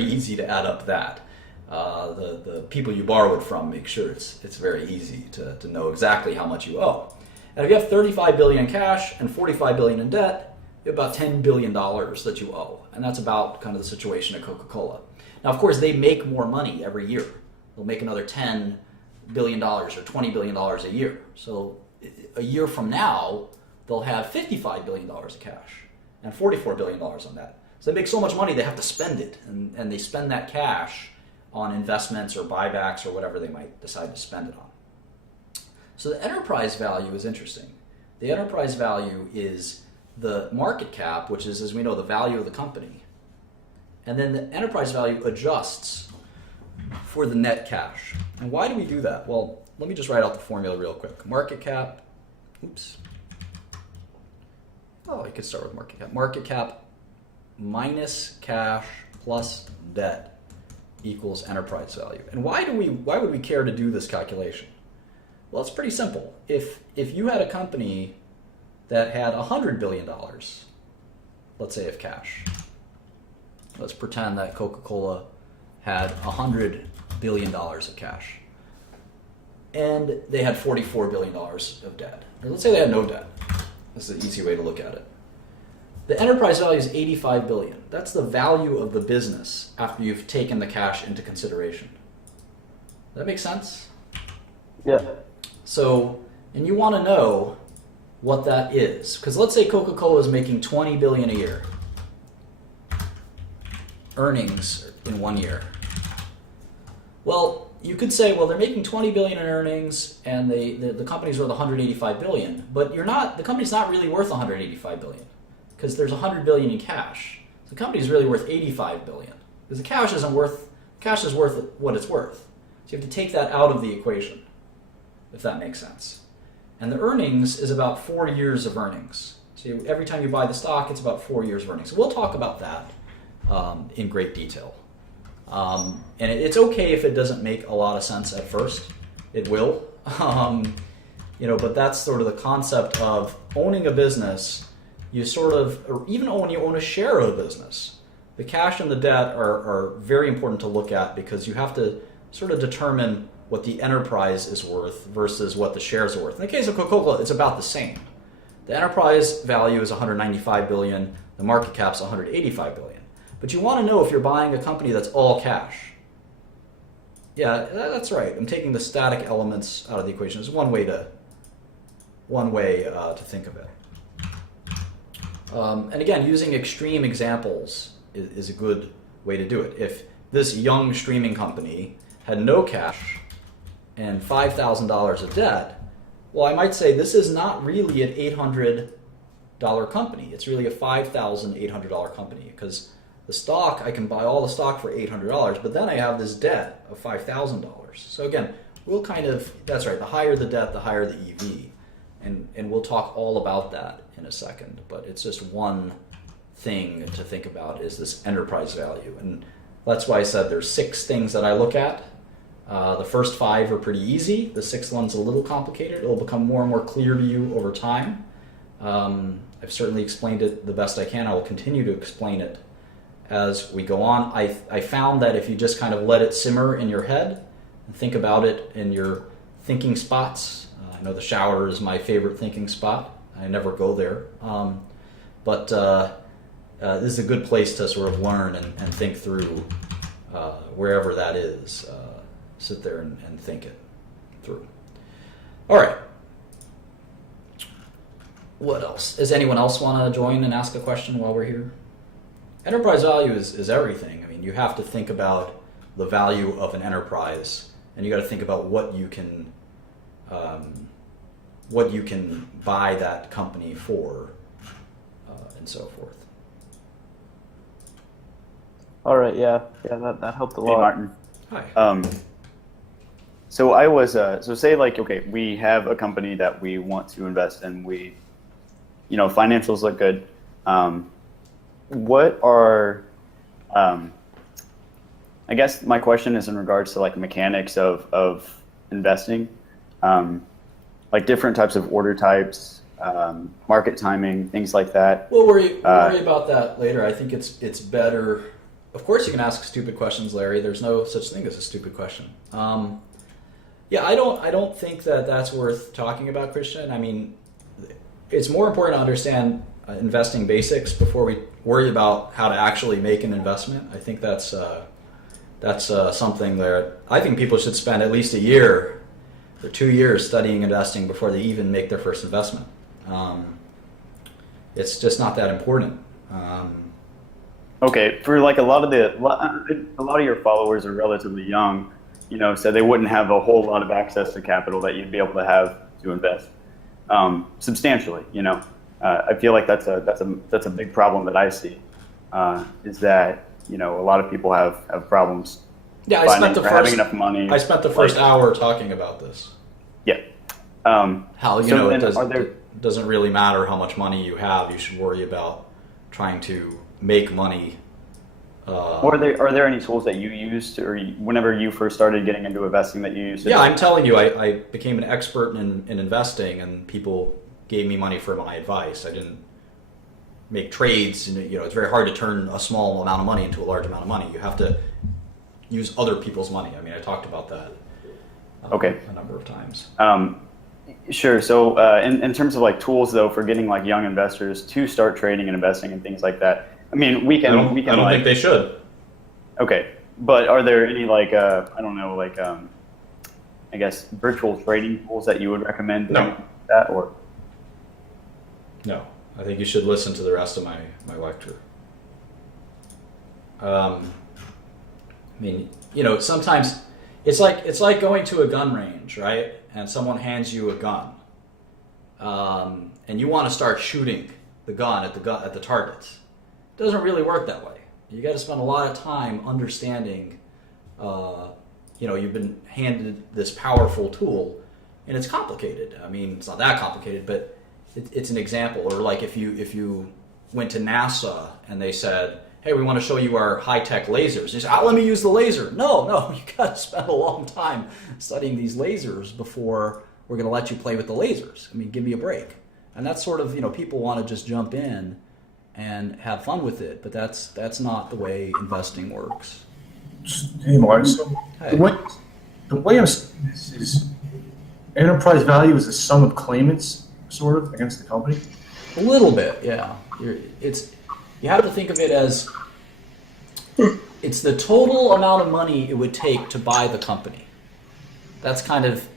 easy to add up that. The people you borrow it from, make sure it's very easy to know exactly how much you owe. And if you have $35 billion in cash and $45 billion in debt, you have about $10 billion that you owe. And that's about kind of the situation at Coca-Cola. Now, of course, they make more money every year. They'll make another $10 billion or $20 billion a year. So a year from now, they'll have $55 billion of cash and $44 billion on that. So they make so much money, they have to spend it. And they spend that cash on investments or buybacks or whatever they might decide to spend it on. So the enterprise value is interesting. The enterprise value is the market cap, which is, as we know, the value of the company. And then the enterprise value adjusts for the net cash. And why do we do that? Well, let me just write out the formula real quick. Market cap, I could start with market cap. Market cap minus cash plus debt equals enterprise value. And why would we care to do this calculation? Well, it's pretty simple. If you had a company that had $100 billion, let's say, of cash. Let's pretend that Coca-Cola had $100 billion of cash. And they had $44 billion of debt. Or let's say they had no debt. That's the easy way to look at it. The enterprise value is $85 billion. That's the value of the business after you've taken the cash into consideration. Does that make sense? Yeah. So, and you want to know what that is. Because let's say Coca-Cola is making $20 billion a year. Earnings in 1 year. Well, you could say, well, they're making $20 billion in earnings, and the company's worth $185 billion. But the company's not really worth $185 billion, because there's $100 billion in cash. The company's really worth $85 billion, because the cash is worth what it's worth. So you have to take that out of the equation, if that makes sense. And the earnings is about 4 years of earnings. So every time you buy the stock, it's about 4 years of earnings. So we'll talk about that in great detail. And it's okay if it doesn't make a lot of sense at first. It will. But that's sort of the concept of owning a business. Or even when you own a share of a business, the cash and the debt are very important to look at, because you have to sort of determine what the enterprise is worth versus what the shares are worth. In the case of Coca-Cola, it's about the same. The enterprise value is $195 billion. The market cap's $185 billion. But you want to know if you're buying a company that's all cash. Yeah, that's right. I'm taking the static elements out of the equation. It's one way to think of it. And again, using extreme examples is a good way to do it. If this young streaming company had no cash and $5,000 of debt, well, I might say this is not really an $800 company. It's really a $5,800 company, because the stock, I can buy all the stock for $800, but then I have this debt of $5,000. So again, that's right, the higher the debt, the higher the EV. And we'll talk all about that in a second, but it's just one thing to think about is this enterprise value. And That's why I said there's 6 things that I look at. The first 5 are pretty easy. The 6th one's a little complicated. It'll become more and more clear to you over time. I've certainly explained it the best I can. I will continue to explain it as we go on. I found that if you just kind of let it simmer in your head and think about it in your thinking spots, I know the shower is my favorite thinking spot. I never go there. But this is a good place to sort of learn and think through wherever that is. Sit there and think it through. All right. What else? Does anyone else want to join and ask a question while we're here? Enterprise value is everything. I mean, you have to think about the value of an enterprise, and you got to think about what you can buy that company for, and so forth. All right, yeah, that helped a lot. Hey, Martin. Hi. So I was, so say like, okay, we have a company that we want to invest in. We, financials look good. What are, I guess my question is in regards to like mechanics of investing, like different types of order types, market timing, things like that. We'll worry about that later. I think it's better. Of course, you can ask stupid questions, Larry. There's no such thing as a stupid question. Yeah, I don't think that that's worth talking about, Christian. I mean, it's more important to understand investing basics before we worry about how to actually make an investment. I think that's something that I think people should spend at least a year or 2 years studying investing before they even make their first investment. It's just not that important. Okay, for like a lot of your followers are relatively young, so they wouldn't have a whole lot of access to capital that you'd be able to have to invest substantially. I feel like that's a big problem that I see, is that a lot of people have problems. Yeah, having enough money. I spent the first hour talking about this. Yeah. How it doesn't really matter how much money you have. You should worry about trying to make money. Are there any tools that you used, or whenever you first started getting into investing, that you used? Yeah, I'm telling you, I became an expert in investing, and people gave me money for my advice. I didn't make trades. It's very hard to turn a small amount of money into a large amount of money. You have to use other people's money. I mean, I talked about that a number of times. Sure. So in terms of like tools, though, for getting like young investors to start trading and investing and things like that, I mean, I don't think they should. Okay, but are there any like I don't know, like I guess virtual trading tools that you would recommend? No. That or no? I think you should listen to the rest of my lecture. I mean, sometimes it's like going to a gun range, right? And someone hands you a gun, and you want to start shooting the gun at the targets. It doesn't really work that way. You got to spend a lot of time understanding. You've been handed this powerful tool, and it's complicated. I mean, it's not that complicated, but it's an example. Or like if you went to NASA and they said, "Hey, we want to show you our high-tech lasers." You say, let me use the laser. No, you got to spend a long time studying these lasers before we're going to let you play with the lasers. I mean, give me a break. And that's sort of, people want to just jump in and have fun with it, but that's not the way investing works. Hey, Martin. So the way I'm saying this is enterprise value is the sum of claimants, sort of, against the company? A little bit, yeah. You have to think of it as it's the total amount of money it would take to buy the company. That's kind of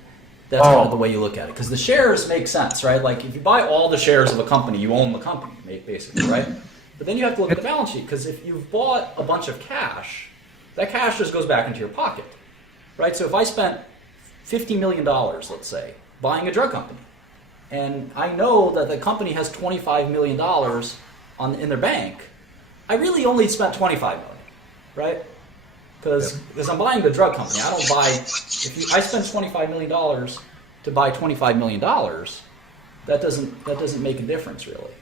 the way you look at it. Because the shares make sense, right? Like if you buy all the shares of a company, you own the company, basically, right? But then you have to look at the balance sheet, because if you've bought a bunch of cash, that cash just goes back into your pocket, right? So if I spent $50 million, let's say, buying a drug company, and I know that the company has $25 million in their bank, I really only spent $25 million, right? Because I'm buying the drug company. I don't buy. I spend $25 million to buy $25 million, that doesn't make a difference really.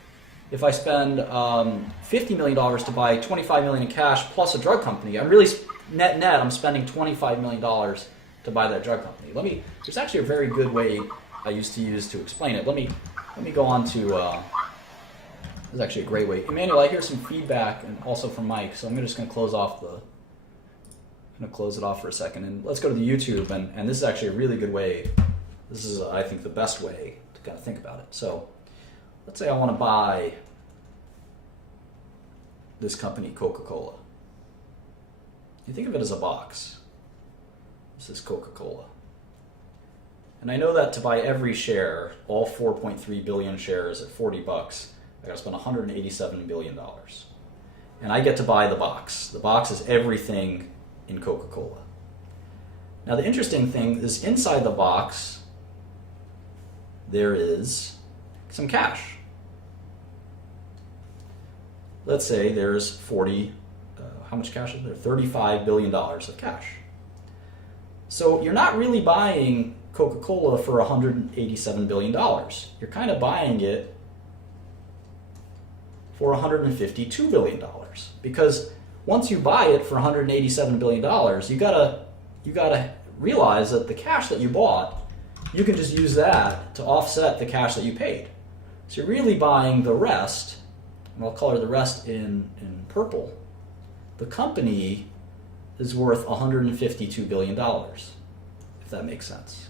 if I spend $50 million to buy $25 million in cash plus a drug company, I'm really net I'm spending $25 million to buy that drug company. There's actually a very good way I used to use to explain it. Let me go on to. This is actually a great way. Emmanuel, I hear some feedback and also from Mike, so I'm just going to close off the. I'm going to close it off for a second, and let's go to the YouTube. And this is actually a really good way. This is, I think, the best way to kind of think about it. So, let's say I want to buy this company, Coca-Cola. You think of it as a box. This is Coca-Cola. And I know that to buy every share, all 4.3 billion shares at $40, I got to spend $187 billion. And I get to buy the box. The box is everything in Coca-Cola. Now the interesting thing is inside the box, there is some cash. Let's say there's how much cash is there? $35 billion of cash. So you're not really buying Coca-Cola for $187 billion. You're kind of buying it for $152 billion. Because once you buy it for $187 billion, you gotta realize that the cash that you bought, you can just use that to offset the cash that you paid. So you're really buying the rest, and I'll color the rest in purple. The company is worth $152 billion, if that makes sense.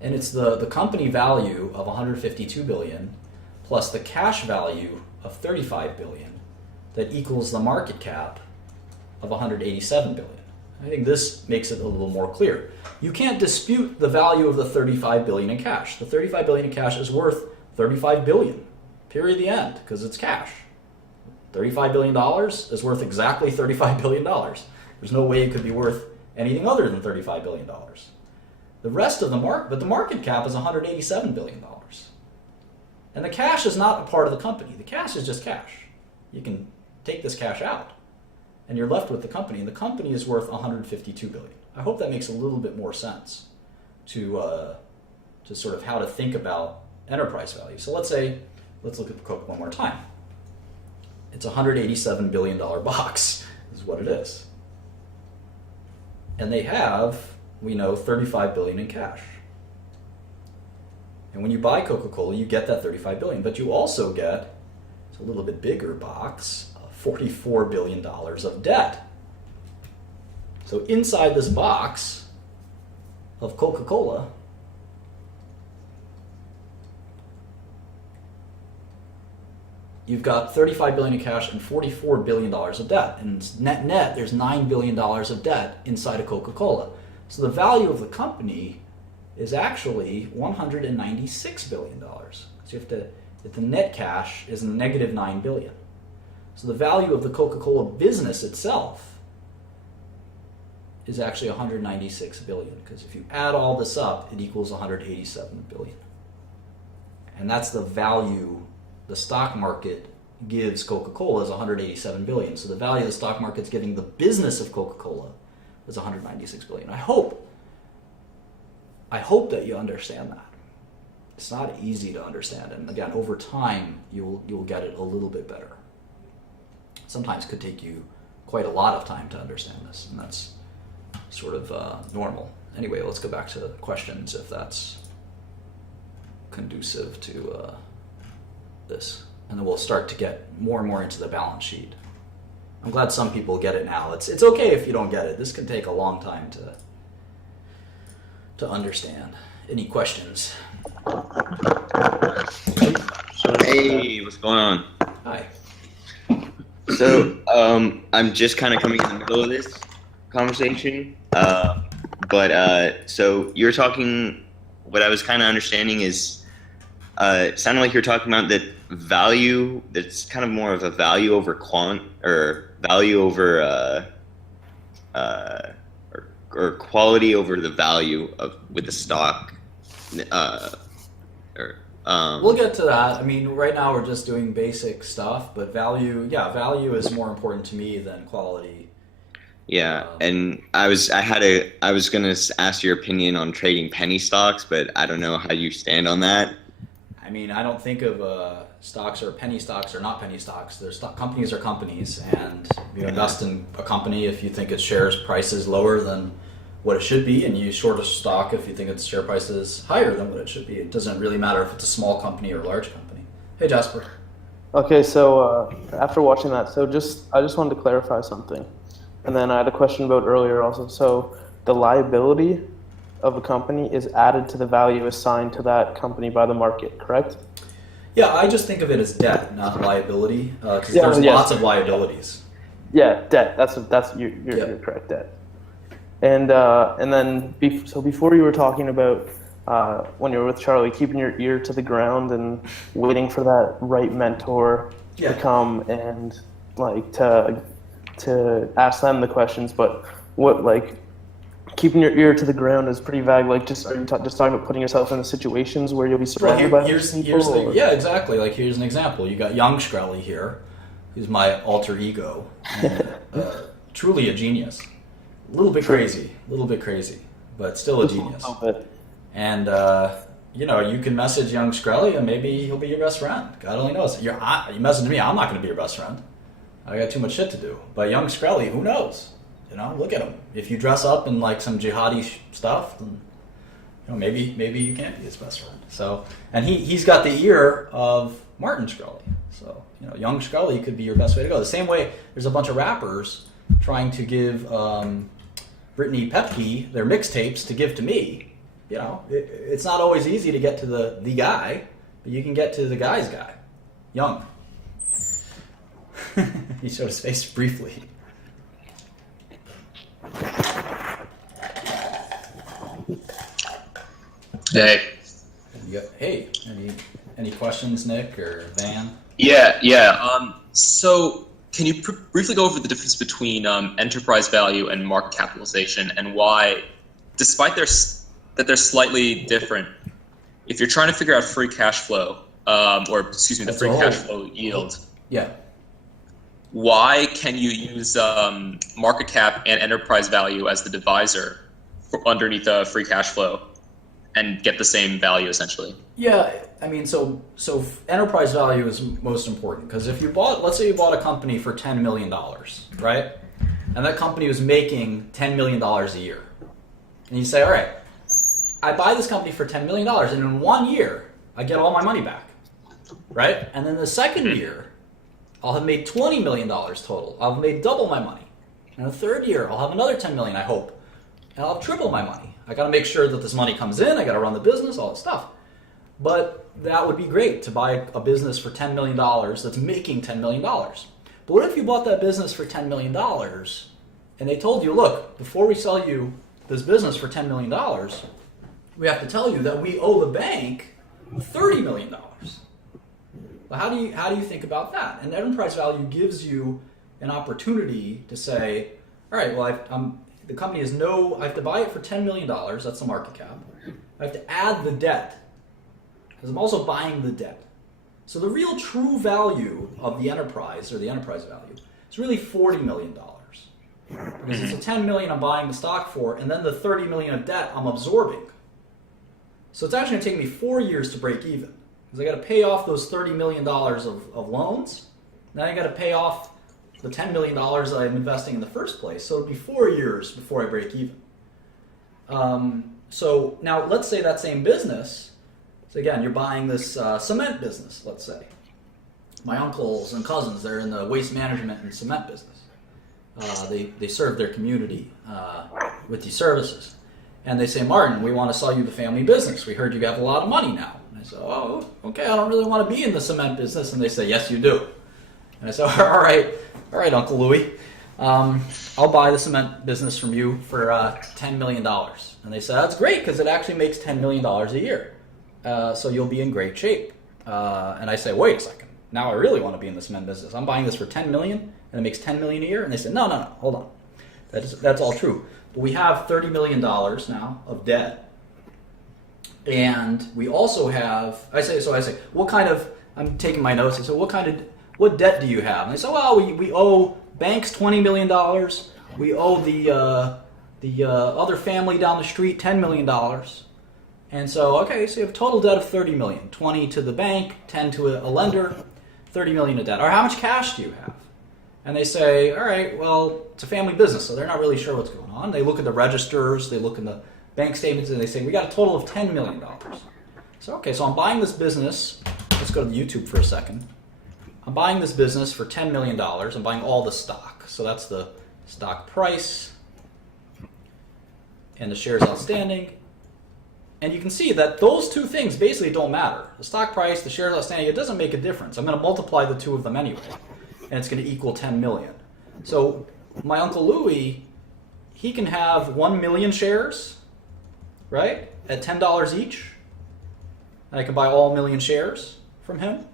And it's the company value of $152 billion plus the cash value of $35 billion that equals the market cap of $187 billion. I think this makes it a little more clear. You can't dispute the value of the $35 billion in cash. The $35 billion in cash is worth $35 billion, period, the end, because it's cash. $35 billion is worth exactly $35 billion. There's no way it could be worth anything other than $35 billion. The rest of the market, but the market cap is $187 billion. And the cash is not a part of the company. The cash is just cash. You can take this cash out, and you're left with the company, and the company is worth $152 billion. I hope that makes a little bit more sense to sort of how to think about enterprise value. So let's look at the Coke one more time. It's a $187 billion box, is what it is. And they have, we know, $35 billion in cash. And when you buy Coca-Cola, you get that $35 billion, but you also get, it's a little bit bigger box, $44 billion of debt. So inside this box of Coca-Cola, you've got $35 billion in cash and $44 billion of debt. And net, there's $9 billion of debt inside of Coca-Cola. So the value of the company is actually $196 billion. So if the net cash is negative $9 billion. So the value of the Coca-Cola business itself is actually $196 billion, because if you add all this up, it equals $187 billion. And that's the value the stock market gives Coca-Cola is $187 billion. So the value the stock market's giving the business of Coca-Cola is $196 billion. I hope that you understand that. It's not easy to understand, and again, over time, you'll get it a little bit better. Sometimes it could take you quite a lot of time to understand this, and that's sort of normal. Anyway, let's go back to questions if that's conducive to this, and then we'll start to get more and more into the balance sheet. I'm glad some people get it now. It's okay if you don't get it. This can take a long time to understand. Any questions? Hey, what's going on? Hi. So, I'm just kind of coming in the middle of this conversation, so you're talking, what I was kind of understanding is, it sounded like you're talking about that value, that's kind of more of a value over quant, or value over, or quality over the value of, with the stock, We'll get to that. I mean, right now we're just doing basic stuff, but value is more important to me than quality. Yeah, and I was gonna ask your opinion on trading penny stocks, but I don't know how you stand on that. I I mean, I don't think of stocks or penny stocks or not penny stocks. Companies are companies, and you invest in a company if you think its shares price is lower than what it should be, and you short a stock if you think its share price is higher than what it should be. It doesn't really matter if it's a small company or a large company. Hey, Jasper. Okay, so after watching that, I just wanted to clarify something, and then I had a question about earlier also. So the liability of a company is added to the value assigned to that company by the market, correct? Yeah, I just think of it as debt, not liability, because there's lots of liabilities. Yeah, debt. You're correct. Debt. And then before you were talking about when you were with Charlie, keeping your ear to the ground and waiting for that right mentor to come and like to ask them the questions. But what like keeping your ear to the ground is pretty vague. Like, just are you just talking about putting yourself in the situations where you'll be surrounded by people? Yeah, exactly. Like, here's an example. You got young Shkreli here, who's my alter ego, and, truly a genius. A little bit crazy, but still a genius. And you can message young Shkreli, and maybe he'll be your best friend. God only knows. You message me, I'm not going to be your best friend. I got too much shit to do. But young Shkreli, who knows? Look at him. If you dress up in like some jihadi stuff, then maybe you can't be his best friend. So, and he's got the ear of Martin Shkreli. So, young Shkreli could be your best way to go. The same way, there's a bunch of rappers trying to give Brittany Pepke their mixtapes to give to me. It's not always easy to get to the guy, but you can get to the guy's guy. Young. He showed his face briefly. Hey. Hey, any questions, Nick or Van? Yeah. So can you briefly go over the difference between enterprise value and market capitalization, and why, despite that they're slightly different, if you're trying to figure out free cash flow, the free cash flow yield, why can you use market cap and enterprise value as the divisor underneath free cash flow and get the same value essentially? Yeah, I mean, so enterprise value is most important, because if let's say you bought a company for $10 million, right? And that company was making $10 million a year. And you say, all right, I buy this company for $10 million, and in 1 year, I get all my money back, right? And then the second year, I'll have made $20 million total. I'll have made double my money. And the third year, I'll have another $10 million, I hope. And I'll have triple my money. I got to make sure that this money comes in. I got to run the business, all that stuff. But that would be great to buy a business for $10 million that's making $10 million. But what if you bought that business for $10 million and they told you, look, before we sell you this business for $10 million, we have to tell you that we owe the bank $30 million. Well, how do you think about that? And enterprise value gives you an opportunity to say, all right, well, the company has I have to buy it for $10 million. That's the market cap. I have to add the debt, because I'm also buying the debt. So the real true value of the enterprise, or the enterprise value, is really $40 million. Because it's the $10 million I'm buying the stock for, and then the $30 million of debt I'm absorbing. So it's actually going to take me 4 years to break even. Because I got to pay off those $30 million of loans. Then I got to pay off the $10 million that I'm investing in the first place. So it'll be 4 years before I break even. So now let's say that same business. So again, you're buying this cement business, let's say. My uncles and cousins, they're in the waste management and cement business. They serve their community with these services. And they say, Martin, we want to sell you the family business. We heard you have a lot of money now. And I say, oh, okay, I don't really want to be in the cement business. And they say, yes, you do. And I say, all right, Uncle Louie. I'll buy the cement business from you for $10 million. And they say, that's great, because it actually makes $10 million a year. So you'll be in great shape. And I say, wait a second. Now I really want to be in the cement business. I'm buying this for $10 million, and it makes $10 million a year. And they say, no, hold on. That's all true. But we have $30 million now of debt. And we also have, I say, what kind of, I'm taking my notes, I say, what debt do you have? And they say, well, we owe banks $20 million. We owe the other family down the street $10 million. And so, okay, so you have a total debt of 30 million, 20 to the bank, 10 to a lender, 30 million of debt. Or how much cash do you have? And they say, all right, well, it's a family business, so they're not really sure what's going on. They look at the registers, they look in the bank statements, and they say, we got a total of $10 million. So, okay, so I'm buying this business. Let's go to YouTube for a second. I'm buying this business for $10 million. I'm buying all the stock. So that's the stock price and the shares outstanding. And you can see that those two things basically don't matter. The stock price, the shares outstanding, it doesn't make a difference. I'm going to multiply the two of them anyway, and it's going to equal 10 million. So my Uncle Louis, he can have 1 million shares, right, at $10 each. And I can buy all 1 million shares from him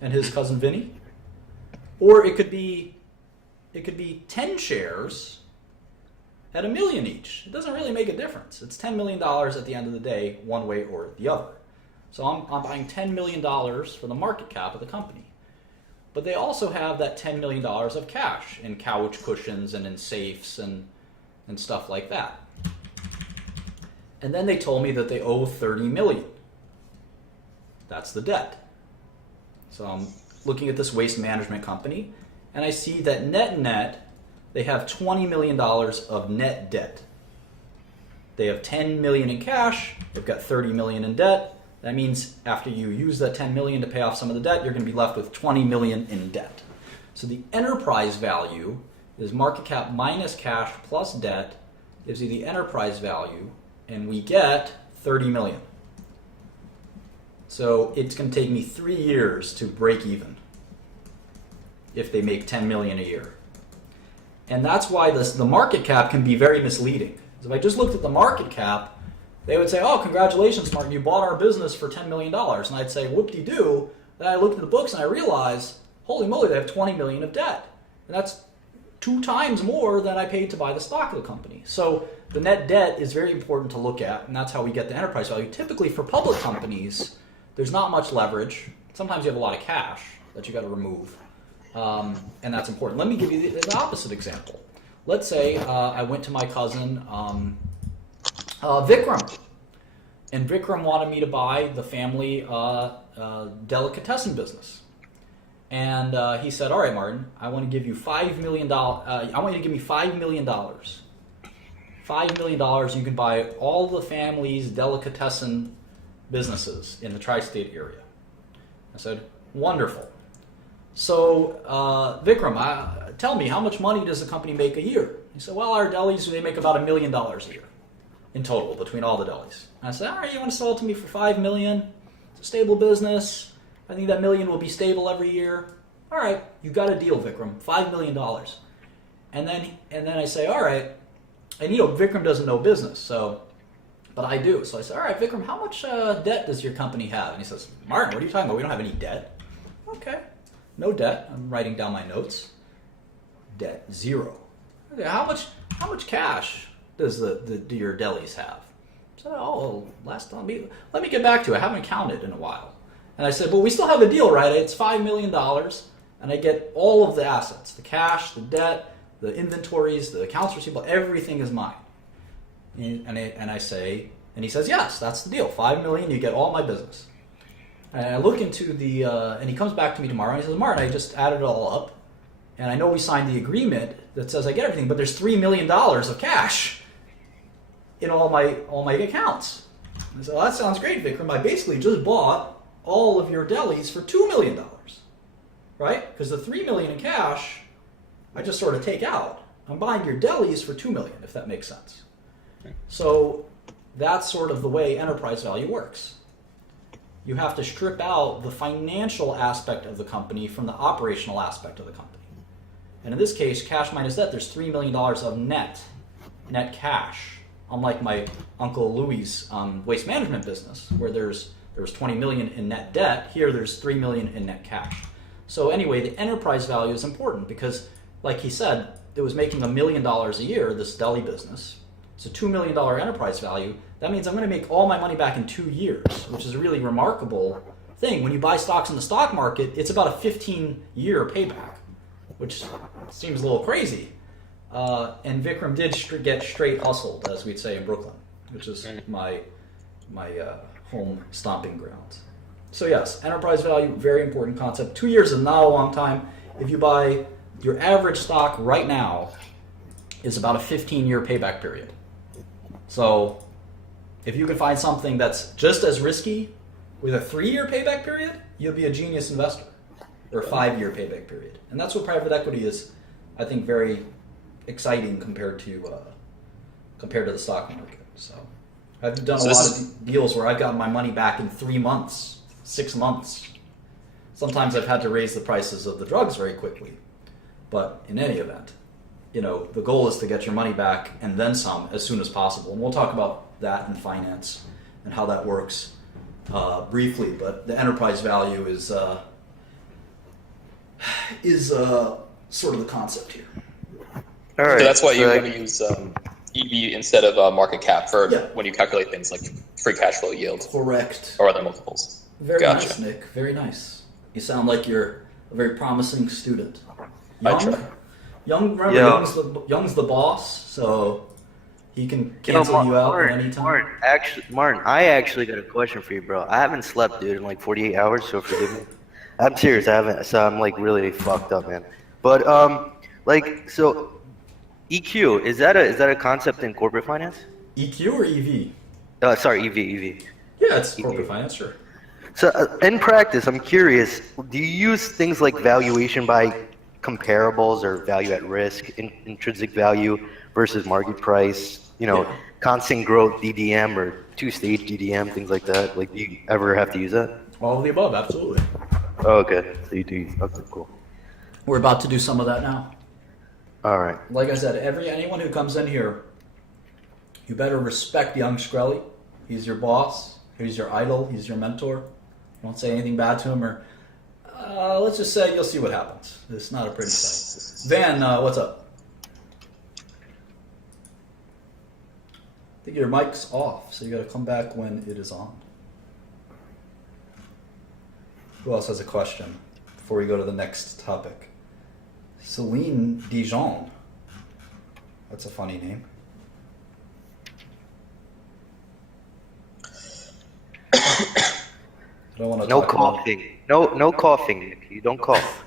and his cousin Vinny. Or it could be 10 shares at $1 million each. It doesn't really make a difference. It's $10 million at the end of the day, one way or the other. So I'm buying $10 million for the market cap of the company. But they also have that $10 million of cash in couch cushions and in safes and stuff like that. And then they told me that they owe $30 million. That's the debt. So I'm looking at this waste management company, and I see that net, they have $20 million of net debt. They have $10 million in cash, they've got $30 million in debt. That means after you use that $10 million to pay off some of the debt, you're going to be left with $20 million in debt. So the enterprise value is market cap minus cash plus debt gives you the enterprise value, and we get $30 million. So it's going to take me 3 years to break even if they make $10 million a year. And that's why the market cap can be very misleading. If I just looked at the market cap, they would say, oh, congratulations, Martin, you bought our business for $10 million. And I'd say, whoop-de-doo. Then I looked at the books and I realized, holy moly, they have $20 million of debt. And that's 2 times more than I paid to buy the stock of the company. So the net debt is very important to look at, and that's how we get the enterprise value. Typically for public companies, there's not much leverage. Sometimes you have a lot of cash that you got to remove. And that's important. Let me give you the opposite example. Let's say I went to my cousin Vikram, and Vikram wanted me to buy the family delicatessen business. And he said, all right, Martin, I want to give you $5 million. I want you to give me $5 million. $5 million, you can buy all the family's delicatessen businesses in the tri-state area. I said, wonderful. So, Vikram, tell me, how much money does the company make a year? He said, well, our delis, they make about $1 million a year in total between all the delis. And I said, all right, you want to sell it to me for $5 million? It's a stable business. I think that $1 million will be stable every year. All right, you got a deal, Vikram, $5 million. And then I say, all right, and Vikram doesn't know business, but I do. So I said, all right, Vikram, how much debt does your company have? And he says, Martin, what are you talking about? We don't have any debt. Okay. No debt. I'm writing down my notes. Debt, 0. Okay, how much cash does do your delis have? So, last time, let me get back to it. I haven't counted in a while. And I said, well, we still have a deal, right? It's $5 million, and I get all of the assets, the cash, the debt, the inventories, the accounts receivable, everything is mine. And I say, and he says, yes, that's the deal. $5 million, you get all my business. And I look into and he comes back to me tomorrow and he says, Martin, I just added it all up, and I know we signed the agreement that says I get everything, but there's $3 million of cash in all my accounts. And I said, well, that sounds great, Vikram. I basically just bought all of your delis for $2 million, right? Because the $3 million in cash, I just sort of take out. I'm buying your delis for $2 million, if that makes sense. Okay. So that's sort of the way enterprise value works. You have to strip out the financial aspect of the company from the operational aspect of the company. And in this case, cash minus debt, there's $3 million of net cash. Unlike my Uncle Louis' waste management business, where there was $20 million in net debt, here there's $3 million in net cash. So anyway, the enterprise value is important because, like he said, it was making $1 million a year, this deli business. It's a $2 million enterprise value. That means I'm going to make all my money back in 2 years, which is a really remarkable thing. When you buy stocks in the stock market, it's about a 15-year payback, which seems a little crazy. And Vikram did get straight hustled, as we'd say in Brooklyn, which is my home stomping grounds. So yes, enterprise value, very important concept. 2 years is not a long time. If you buy your average stock right now is about a 15-year payback period. So if you can find something that's just as risky with a 3-year payback period, you'll be a genius investor, or a 5-year payback period. And that's what private equity is, I think, very exciting compared to the stock market. So I've done a lot of deals where I've gotten my money back in 3 months, 6 months. Sometimes I've had to raise the prices of the drugs very quickly. But in any event, the goal is to get your money back and then some as soon as possible. And we'll talk about that in finance and how that works briefly. But the enterprise value is sort of the concept here. All right. So that's why you want to use EV instead of market cap for when you calculate things like free cash flow yield. Correct. Or other multiples. Very nice, Nick. Very nice. You sound like you're a very promising student. Remember, Young's the boss, so he can cancel you out at any time. Martin, I actually got a question for you, bro. I haven't slept, dude, in like 48 hours, so forgive me. I'm serious, I haven't. So I'm like really fucked up, man. But so EQ, is that a concept in corporate finance? EQ or EV? Sorry, EV. Yeah, it's corporate finance, sure. So in practice, I'm curious, do you use things like valuation by comparables or value at risk, intrinsic value versus market price, constant growth DDM or two-stage DDM, things like that? Like, do you ever have to use that? All of the above, absolutely. Oh, okay. So you do. Okay, cool. We're about to do some of that now. All right. Like I said, anyone who comes in here, you better respect young Shkreli. He's your boss. He's your idol. He's your mentor. Don't say anything bad to him, or let's just say you'll see what happens. It's not a pretty sight. Van, what's up? I think your mic's off, so you got to come back when it is on. Who else has a question before we go to the next topic? Celine Dijon. That's a funny name. I don't want to no coughing. No coughing. You don't cough.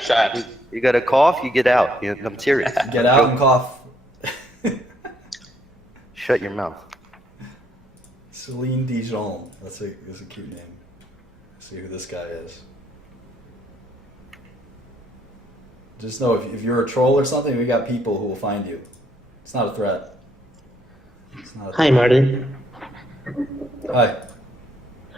Shut. You got to cough, you get out. I'm serious. Get out and cough. Shut your mouth. Celine Dijon. That's a cute name. Let's see who this guy is. Just know if you're a troll or something, we got people who will find you. It's not a threat. Hi, Martin. Hi.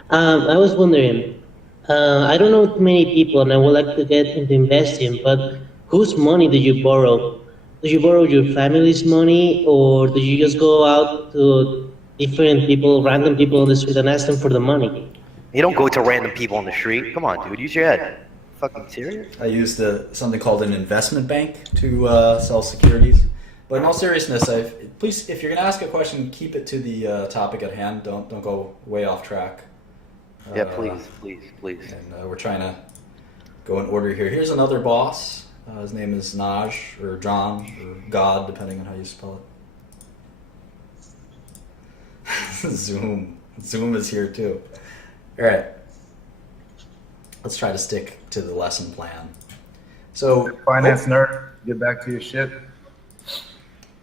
I was wondering, I don't know too many people and I would like to get into investing, but whose money do you borrow? Do you borrow your family's money, or do you just go out to different people, random people on the street and ask them for the money? You don't go to random people on the street. Come on, dude, use your head. Fucking serious? I used something called an investment bank to sell securities. But in all seriousness, please, if you're going to ask a question, keep it to the topic at hand. Don't go way off track. Yeah, please. And we're trying to go in order here. Here's another boss. His name is Naj, or John, or God, depending on how you spell it. Zoom is here too. All right. Let's try to stick to the lesson plan. So, finance nerd, get back to your shit.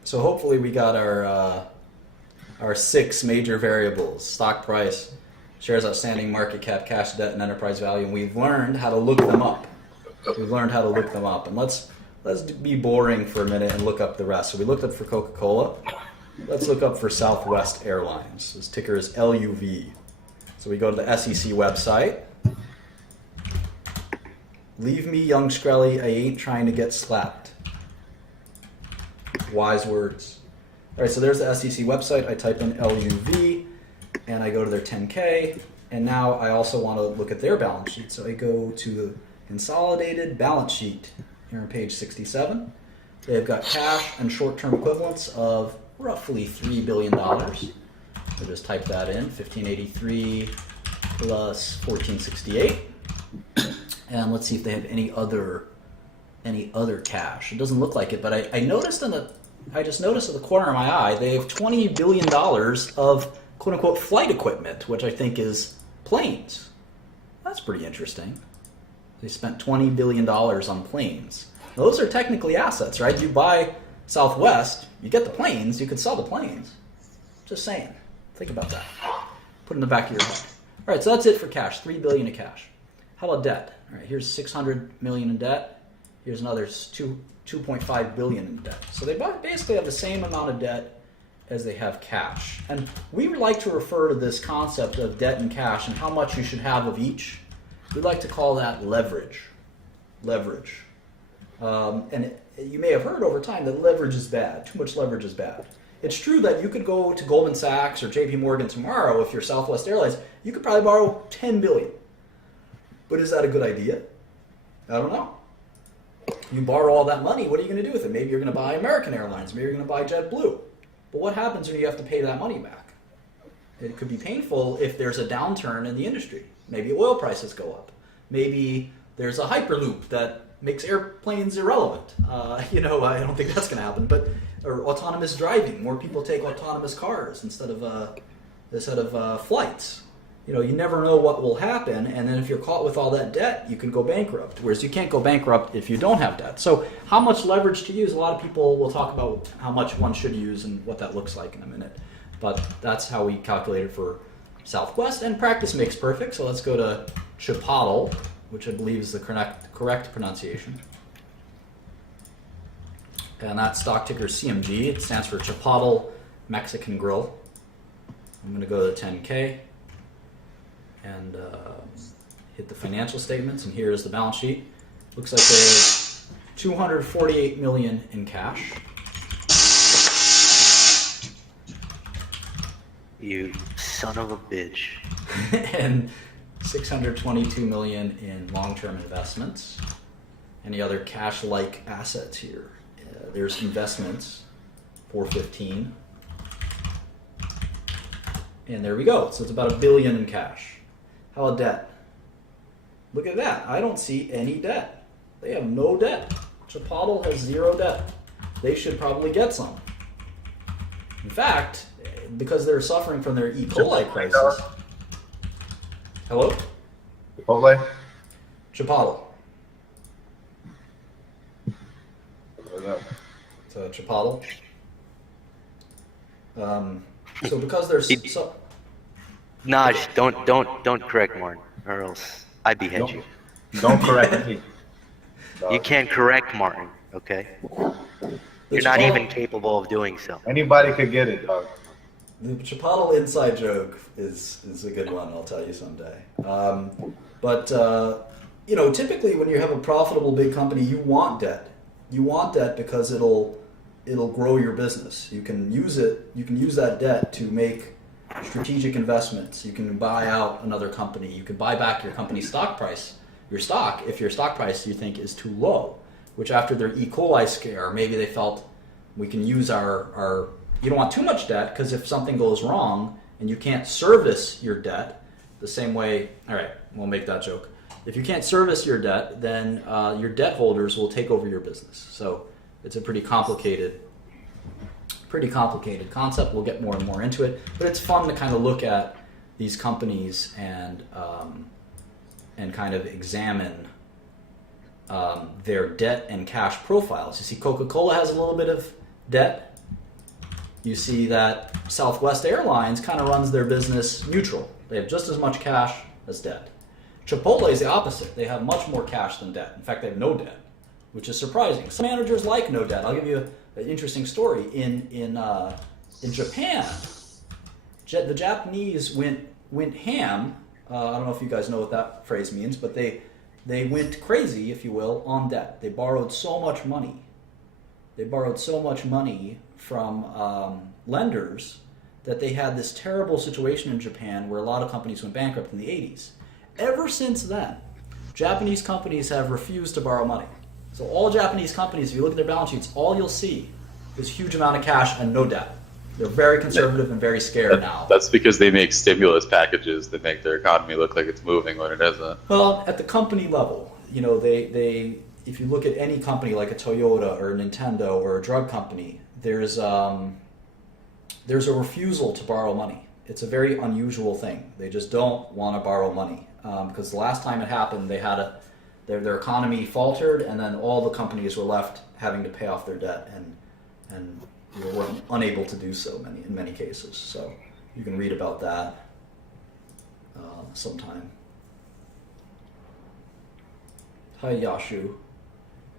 So hopefully we got our 6 major variables: stock price, shares outstanding, market cap, cash, debt, and enterprise value. And we've learned how to look them up. And let's be boring for a minute and look up the rest. So we looked up for Coca-Cola. Let's look up for Southwest Airlines. His ticker is LUV. So we go to the SEC website. Leave me, young Shkreli. I ain't trying to get slapped. Wise words. All right, so there's the SEC website. I type in LUV, and I go to their 10K. And now I also want to look at their balance sheet. So I go to the consolidated balance sheet here on page 67. They've got cash and short-term equivalents of roughly $3 billion. So just type that in, 1583 plus 1468. And let's see if they have any other cash. It doesn't look like it, but I just noticed in the corner of my eye, they have $20 billion of quote-unquote flight equipment, which I think is planes. That's pretty interesting. They spent $20 billion on planes. Those are technically assets, right? You buy Southwest, you get the planes, you could sell the planes. Just saying. Think about that. Put it in the back of your head. All right, so that's it for cash, $3 billion in cash. How about debt? All right, here's $600 million in debt. Here's another $2.5 billion in debt. So they basically have the same amount of debt as they have cash. And we would like to refer to this concept of debt and cash and how much you should have of each. We like to call that leverage. Leverage. You may have heard over time that leverage is bad. Too much leverage is bad. It's true that you could go to Goldman Sachs or JP Morgan tomorrow if you're Southwest Airlines. You could probably borrow $10 billion. But is that a good idea? I don't know. You borrow all that money, what are you going to do with it? Maybe you're going to buy American Airlines. Maybe you're going to buy JetBlue. But what happens when you have to pay that money back? It could be painful if there's a downturn in the industry. Maybe oil prices go up. Maybe there's a hyperloop that makes airplanes irrelevant. I don't think that's going to happen. Or autonomous driving. More people take autonomous cars instead of flights. You never know what will happen, and then if you're caught with all that debt, you can go bankrupt. Whereas you can't go bankrupt if you don't have debt. So how much leverage to use? A lot of people will talk about how much one should use and what that looks like in a minute. But that's how we calculate it for Southwest, and practice makes perfect. So let's go to Chipotle, which I believe is the correct pronunciation. And that stock ticker is CMG. It stands for Chipotle Mexican Grill. I'm going to go to 10K and hit the financial statements, and here is the balance sheet. Looks like there's $248 million in cash. You son of a bitch. And $622 million in long-term investments. Any other cash-like assets here? There's investments, $415. And there we go. So it's about $1 billion in cash. How about debt? Look at that. I don't see any debt. They have no debt. Chipotle has zero debt. They should probably get some. In fact, because they're suffering from their E. coli crisis. Hello? Chipotle? Chipotle. So Chipotle. So because there's Naj, don't correct Martin, or else I behead you. Don't correct me. You can't correct Martin, okay? You're not even capable of doing so. Anybody could get it, dog. The Chipotle inside joke is a good one, I'll tell you someday. Typically when you have a profitable big company, you want debt. You want debt because it'll grow your business. You can use that debt to make strategic investments. You can buy out another company. You can buy back your company's stock price, your stock, if your stock price you think is too low, which after their E. coli scare, maybe they felt we can use our you don't want too much debt because if something goes wrong and you can't service your debt the same way, all right, we'll make that joke. If you can't service your debt, then your debt holders will take over your business. So it's a pretty complicated concept. We'll get more and more into it, but it's fun to kind of look at these companies and kind of examine their debt and cash profiles. You see Coca-Cola has a little bit of debt. You see that Southwest Airlines kind of runs their business neutral. They have just as much cash as debt. Chipotle is the opposite. They have much more cash than debt. In fact, they have no debt, which is surprising. Some managers like no debt. I'll give you an interesting story. In Japan, the Japanese went ham. I don't know if you guys know what that phrase means, but they went crazy, if you will, on debt. They borrowed so much money. They borrowed so much money from lenders that they had this terrible situation in Japan where a lot of companies went bankrupt in the 80s. Ever since then, Japanese companies have refused to borrow money. So all Japanese companies, if you look at their balance sheets, all you'll see is huge amount of cash and no debt. They're very conservative and very scared now. That's because they make stimulus packages that make their economy look like it's moving when it isn't. Well, at the company level, they if you look at any company like a Toyota or a Nintendo or a drug company, there's a refusal to borrow money. it's a very unusual thing. They just don't want to borrow money because the last time it happened, they had their economy faltered, and then all the companies were left having to pay off their debt, and were unable to do so in many cases. So you can read about that sometime. Hi, Yashu.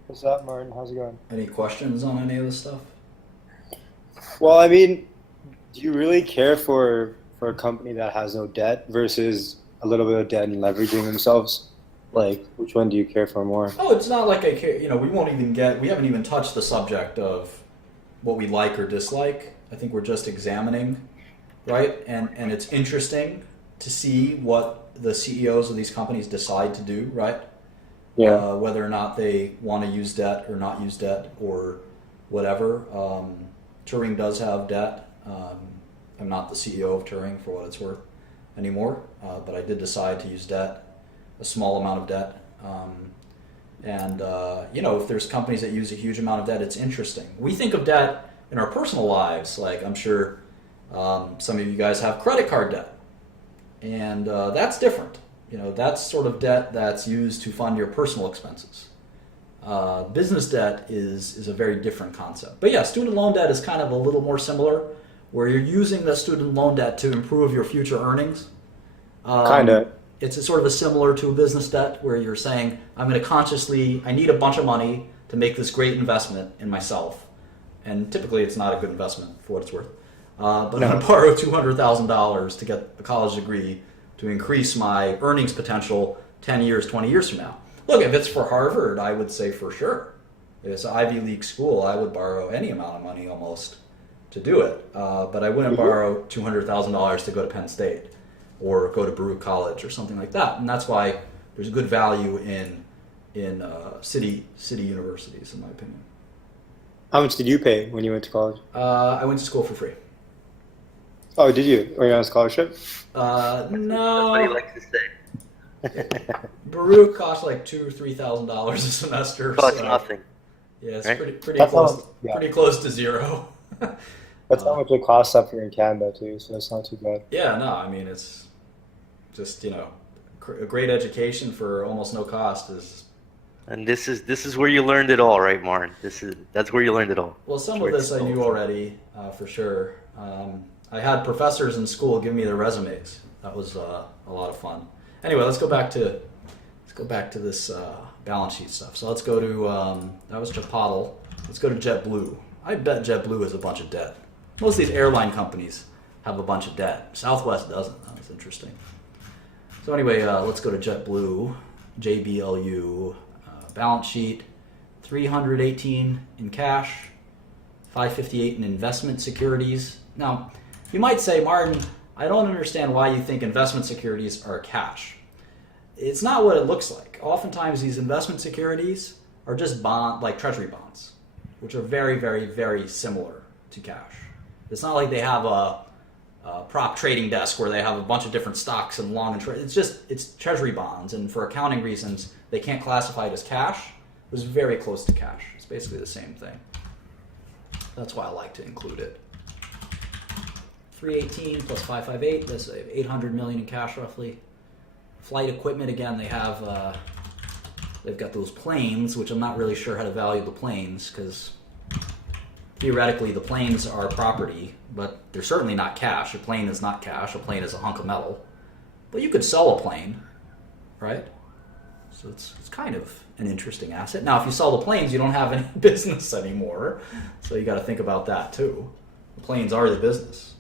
What's up, Martin? How's it going? Any questions on any of this stuff? Well, I mean, do you really care for a company that has no debt versus a little bit of debt and leveraging themselves? Like, which one do you care for more? Oh, it's not like I care. We haven't even touched the subject of what we like or dislike. I think we're just examining, right? And it's interesting to see what the CEOs of these companies decide to do, right? Yeah. Whether or not they want to use debt or not use debt or whatever. Turing does have debt. I'm not the CEO of Turing for what it's worth anymore, but I did decide to use debt, a small amount of debt. If there's companies that use a huge amount of debt, it's interesting. We think of debt in our personal lives, like I'm sure some of you guys have credit card debt, and that's different. That's sort of debt that's used to fund your personal expenses. Business debt is a very different concept. But yeah, student loan debt is kind of a little more similar, where you're using the student loan debt to improve your future earnings. Kind of. It's sort of similar to a business debt, where you're saying, I need a bunch of money to make this great investment in myself. And typically it's not a good investment for what it's worth. But I'm going to borrow $200,000 to get a college degree to increase my earnings potential 10 years, 20 years from now. Look, if it's for Harvard, I would say for sure. If it's an Ivy League school, I would borrow any amount of money almost to do it. But I wouldn't borrow $200,000 to go to Penn State or go to Baruch College or something like that. And that's why there's good value in city universities, in my opinion. How much did you pay when you went to college? I went to school for free. Oh, did you? Were you on a scholarship? No. Somebody likes to say. Baruch costs like $2,000 or $3,000 a semester. Costs nothing. Yeah, it's right? pretty That's close. yeah. Pretty close to zero. That's how much it costs up here in Canada too, so it's not too bad. Yeah, no, I mean it's just a great education for almost no cost is. And this is where you learned it all, right, Martin? That's where you learned it all. Well, some of this I knew already for sure. I had professors in school give me their resumes. That was a lot of fun. Anyway, let's go back to this balance sheet stuff. So let's go to that was Chipotle. Let's go to JetBlue. I bet JetBlue has a bunch of debt. Most of these airline companies have a bunch of debt. Southwest doesn't. That's interesting. So anyway, let's go to JetBlue, JBLU, balance sheet, 318 in cash, 558 in investment securities. Now, you might say, Martin, I don't understand why you think investment securities are cash. It's not what it looks like. Oftentimes, these investment securities are just like treasury bonds, which are very, very, very similar to cash. It's not like they have a prop trading desk where they have a bunch of different stocks and long and short. It's treasury bonds, and for accounting reasons, they can't classify it as cash. It was very close to cash. It's basically the same thing. That's why I like to include it. 318 plus 558, that's $800 million in cash roughly. Flight equipment, again, they've got those planes, which I'm not really sure how to value the planes, because theoretically the planes are property, but they're certainly not cash. A plane is not cash. A plane is a hunk of metal. But you could sell a plane, right? So it's kind of an interesting asset. Now, if you sell the planes, you don't have any business anymore. So you got to think about that too. The planes are the business.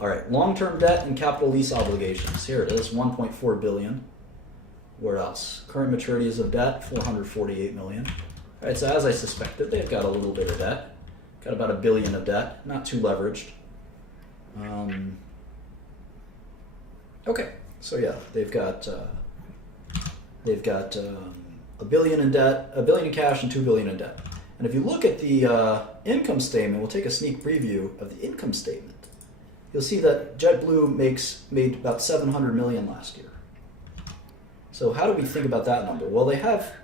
All right, long-term debt and capital lease obligations. Here it is, $1.4 billion. Where else? Current maturities of debt, $448 million. All right, so as I suspected, they've got a little bit of debt. Got about $1 billion of debt, not too leveraged. Okay, so yeah, they've got $1 billion in debt, $1 billion in cash, and $2 billion in debt. And if you look at the income statement, we'll take a sneak preview of the income statement. You'll see that JetBlue made about $700 million last year. So how do we think about that number? Well, they have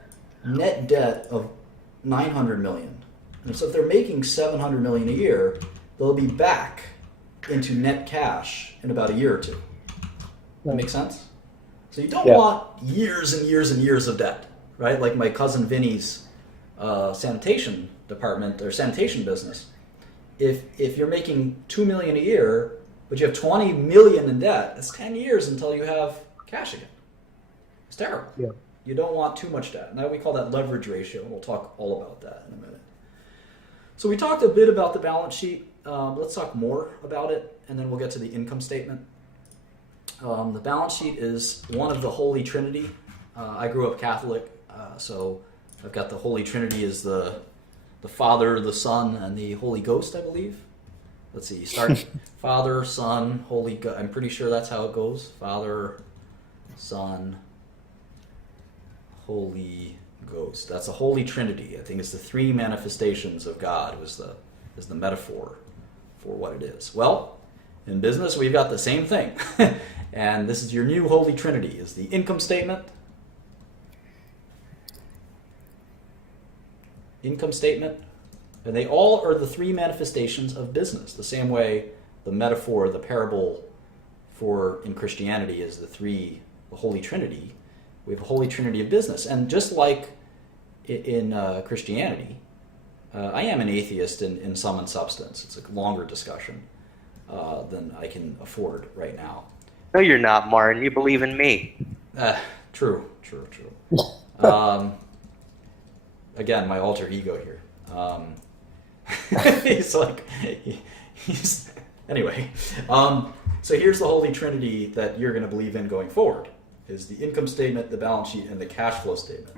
net debt of $900 million. And so if they're making $700 million a year, they'll be back into net cash in about a year or two. That makes sense? So you don't Yeah. want years and years and years of debt, right? Like my cousin Vinny's sanitation department or sanitation business. If you're making $2 million a year, but you have $20 million in debt, it's 10 years until you have cash again. It's terrible. Yeah. You don't want too much debt. Now we call that leverage ratio. We'll talk all about that in a minute. So we talked a bit about the balance sheet. Let's talk more about it, and then we'll get to the income statement. The balance sheet is one of the Holy Trinity. I grew up Catholic, so I've got the Holy Trinity as the Father, the Son, and the Holy Ghost, I believe. Let's see, start Father, Son, Holy Ghost. I'm pretty sure that's how it goes. Father, Son, Holy Ghost. That's the Holy Trinity. I think it's the three manifestations of God is the metaphor for what it is. Well, in business, we've got the same thing. And this is your new Holy Trinity, is the income statement. Income statement. And they all are the three manifestations of business. The same way the metaphor, the parable for in Christianity is the Holy Trinity. We have a Holy Trinity of business. And just like in Christianity, I am an atheist in sum and substance. It's a longer discussion than I can afford right now. No, you're not, Martin. You believe in me. True. Again, my alter ego here. He's like, anyway. So here's the Holy Trinity that you're going to believe in going forward: is the income statement, the balance sheet, and the cash flow statement.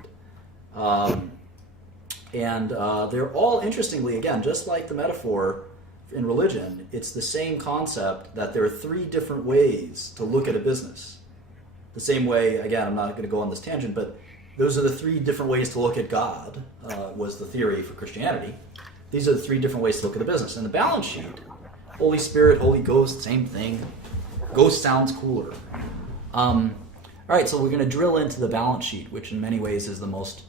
And they're all, interestingly, again, just like the metaphor in religion, it's the same concept that there are three different ways to look at a business. The same way, again, I'm not going to go on this tangent, but those are the three different ways to look at God, was the theory for Christianity. These are the three different ways to look at the business. And the balance sheet, Holy Spirit, Holy Ghost, same thing. Ghost sounds cooler. All right, so we're going to drill into the balance sheet, which in many ways is the most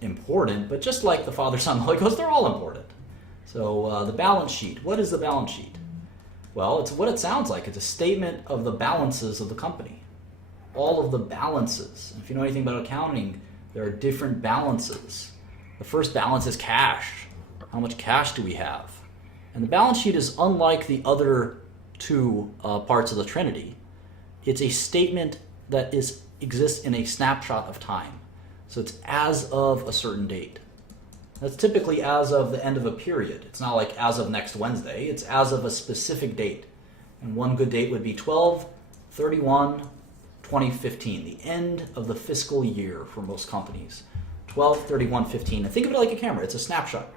important, but just like the Father, Son, Holy Ghost, they're all important. So the balance sheet, what is the balance sheet? Well, it's what it sounds like. It's a statement of the balances of the company. All of the balances. If you know anything about accounting, there are different balances. The first balance is cash. How much cash do we have? And the balance sheet is unlike the other two parts of the Trinity. It's a statement that exists in a snapshot of time. So it's as of a certain date. That's typically as of the end of a period. It's not like as of next Wednesday. It's as of a specific date. And one good date would be 12/31/2015, the end of the fiscal year for most companies. 12/31/15. And think of it like a camera. It's a snapshot.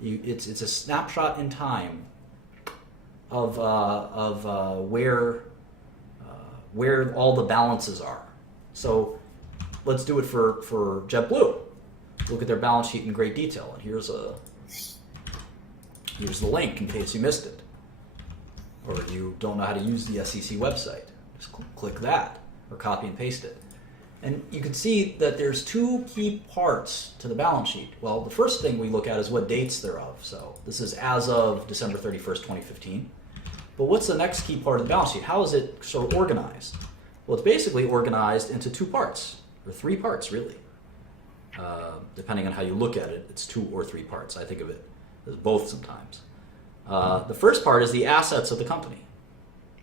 It's a snapshot in time of where all the balances are. So let's do it for JetBlue. Look at their balance sheet in great detail. And here's the link in case you missed it, or you don't know how to use the SEC website. Just click that or copy and paste it. And you can see that there's two key parts to the balance sheet. Well, the first thing we look at is what dates they're of. So this is as of December 31st, 2015. But what's the next key part of the balance sheet? How is it sort of organized? Well, it's basically organized into two parts, or three parts, really. Depending on how you look at it, it's two or three parts. I think of it as both sometimes. The first part is the assets of the company.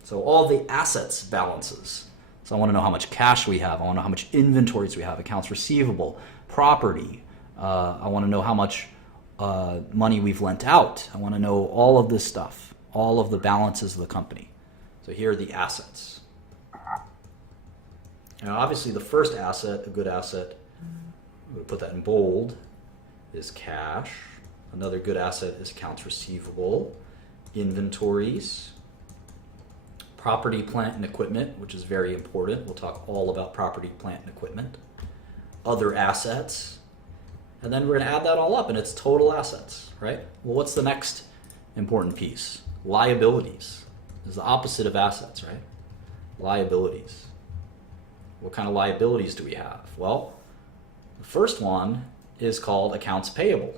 So all the assets balances. So I want to know how much cash we have. I want to know how much inventories we have, accounts receivable, property. I want to know how much money we've lent out. I want to know all of this stuff, all of the balances of the company. So here are the assets. Now, obviously, the first asset, a good asset, we'll put that in bold, is cash. Another good asset is accounts receivable, inventories, property, plant, and equipment, which is very important. We'll talk all about property, plant, and equipment. Other assets. And then we're going to add that all up, and it's total assets, right? Well, what's the next important piece? Liabilities is the opposite of assets, right? Liabilities. What kind of liabilities do we have? Well, the first one is called accounts payable.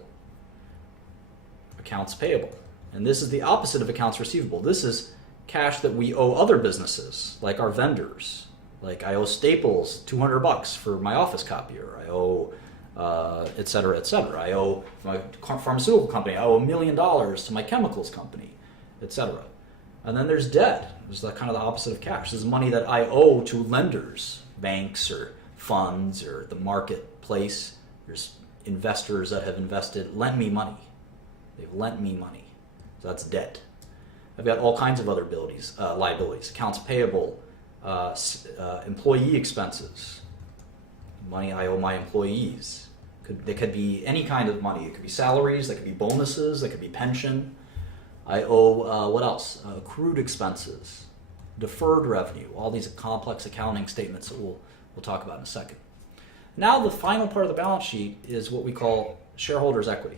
Accounts payable. And this is the opposite of accounts receivable. This is cash that we owe other businesses, like our vendors. Like I owe Staples $200 for my office copier. I owe, et cetera, et cetera. I owe my pharmaceutical company. I owe $1 million to my chemicals company, et cetera. And then there's debt. There's kind of the opposite of cash. This is money that I owe to lenders, banks or funds or the marketplace. There's investors that have lent me money. They've lent me money. So that's debt. I've got all kinds of other liabilities, accounts payable, employee expenses, money I owe my employees. They could be any kind of money. It could be salaries, that could be bonuses, that could be pension. I owe, what else? Accrued expenses, deferred revenue, all these complex accounting statements that we'll talk about in a second. Now the final part of the balance sheet is what we call shareholders' equity.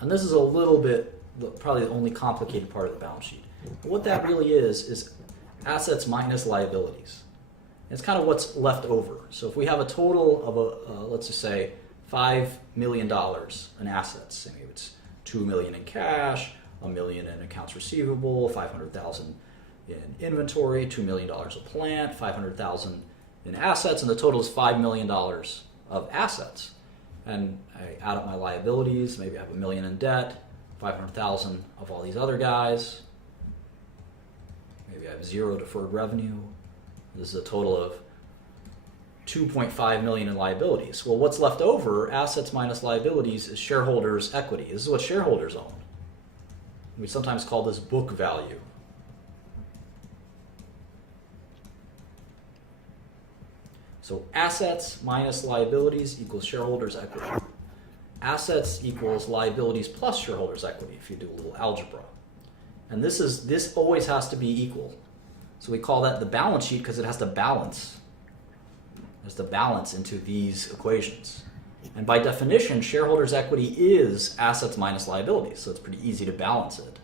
And this is a little bit, probably the only complicated part of the balance sheet. But what that really is assets minus liabilities. It's kind of what's left over. So if we have a total of, let's just say, $5 million in assets, maybe it's $2 million in cash, $1 million in accounts receivable, $500,000 in inventory, $2 million of plant, $500,000 in assets, and the total is $5 million of assets. And I add up my liabilities, maybe I have $1 million in debt, 500,000 of all these other guys. Maybe I have 0 deferred revenue. This is a total of $2.5 million in liabilities. Well, what's left over, assets minus liabilities, is shareholders' equity. This is what shareholders own. We sometimes call this book value. So assets minus liabilities equals shareholders' equity. Assets equals liabilities plus shareholders' equity, if you do a little algebra. And this always has to be equal. So we call that the balance sheet because it has to balance. It has to balance into these equations. And by definition, shareholders' equity is assets minus liabilities, so it's pretty easy to balance it.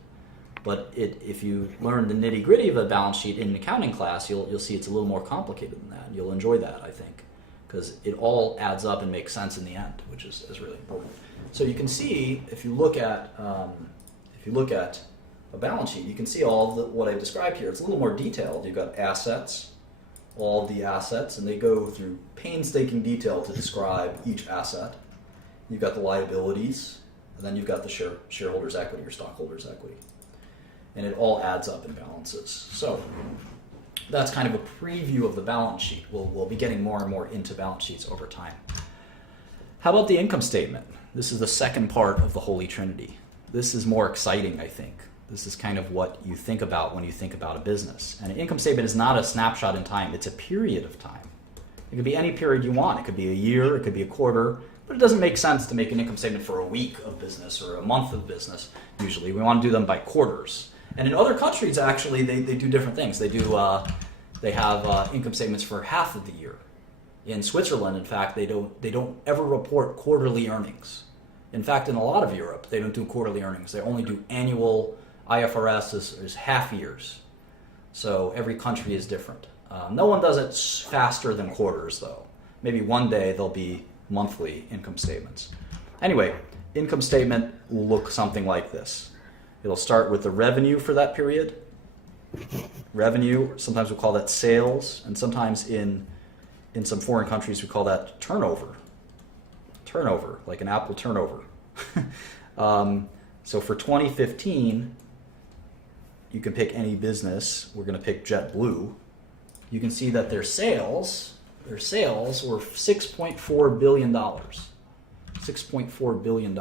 But if you learn the nitty-gritty of a balance sheet in an accounting class, you'll see it's a little more complicated than that. You'll enjoy that, I think, because it all adds up and makes sense in the end, which is really important. So you can see, if you look at a balance sheet, you can see all of what I've described here. It's a little more detailed. You've got assets, all of the assets, and they go through painstaking detail to describe each asset. You've got the liabilities, and then you've got the shareholders' equity or stockholders' equity. And it all adds up and balances. So that's kind of a preview of the balance sheet. We'll be getting more and more into balance sheets over time. How about the income statement? This is the second part of the Holy Trinity. This is more exciting, I think. This is kind of what you think about when you think about a business. And an income statement is not a snapshot in time. It's a period of time. It could be any period you want. It could be a year, it could be a quarter, but it doesn't make sense to make an income statement for a week of business or a month of business, usually. We want to do them by quarters. And in other countries, actually, they do different things. They have income statements for half of the year. In Switzerland, in fact, they don't ever report quarterly earnings. In fact, in a lot of Europe, they don't do quarterly earnings. They only do annual. IFRS is half years. So every country is different. No one does it faster than quarters, though. Maybe one day there'll be monthly income statements. Anyway, income statement will look something like this. It'll start with the revenue for that period. Revenue, sometimes we'll call that sales, and sometimes in some foreign countries we call that turnover. Turnover, like an Apple turnover. So for 2015, you can pick any business. We're going to pick JetBlue. You can see that their sales were $6.4 billion. $6.4 billion.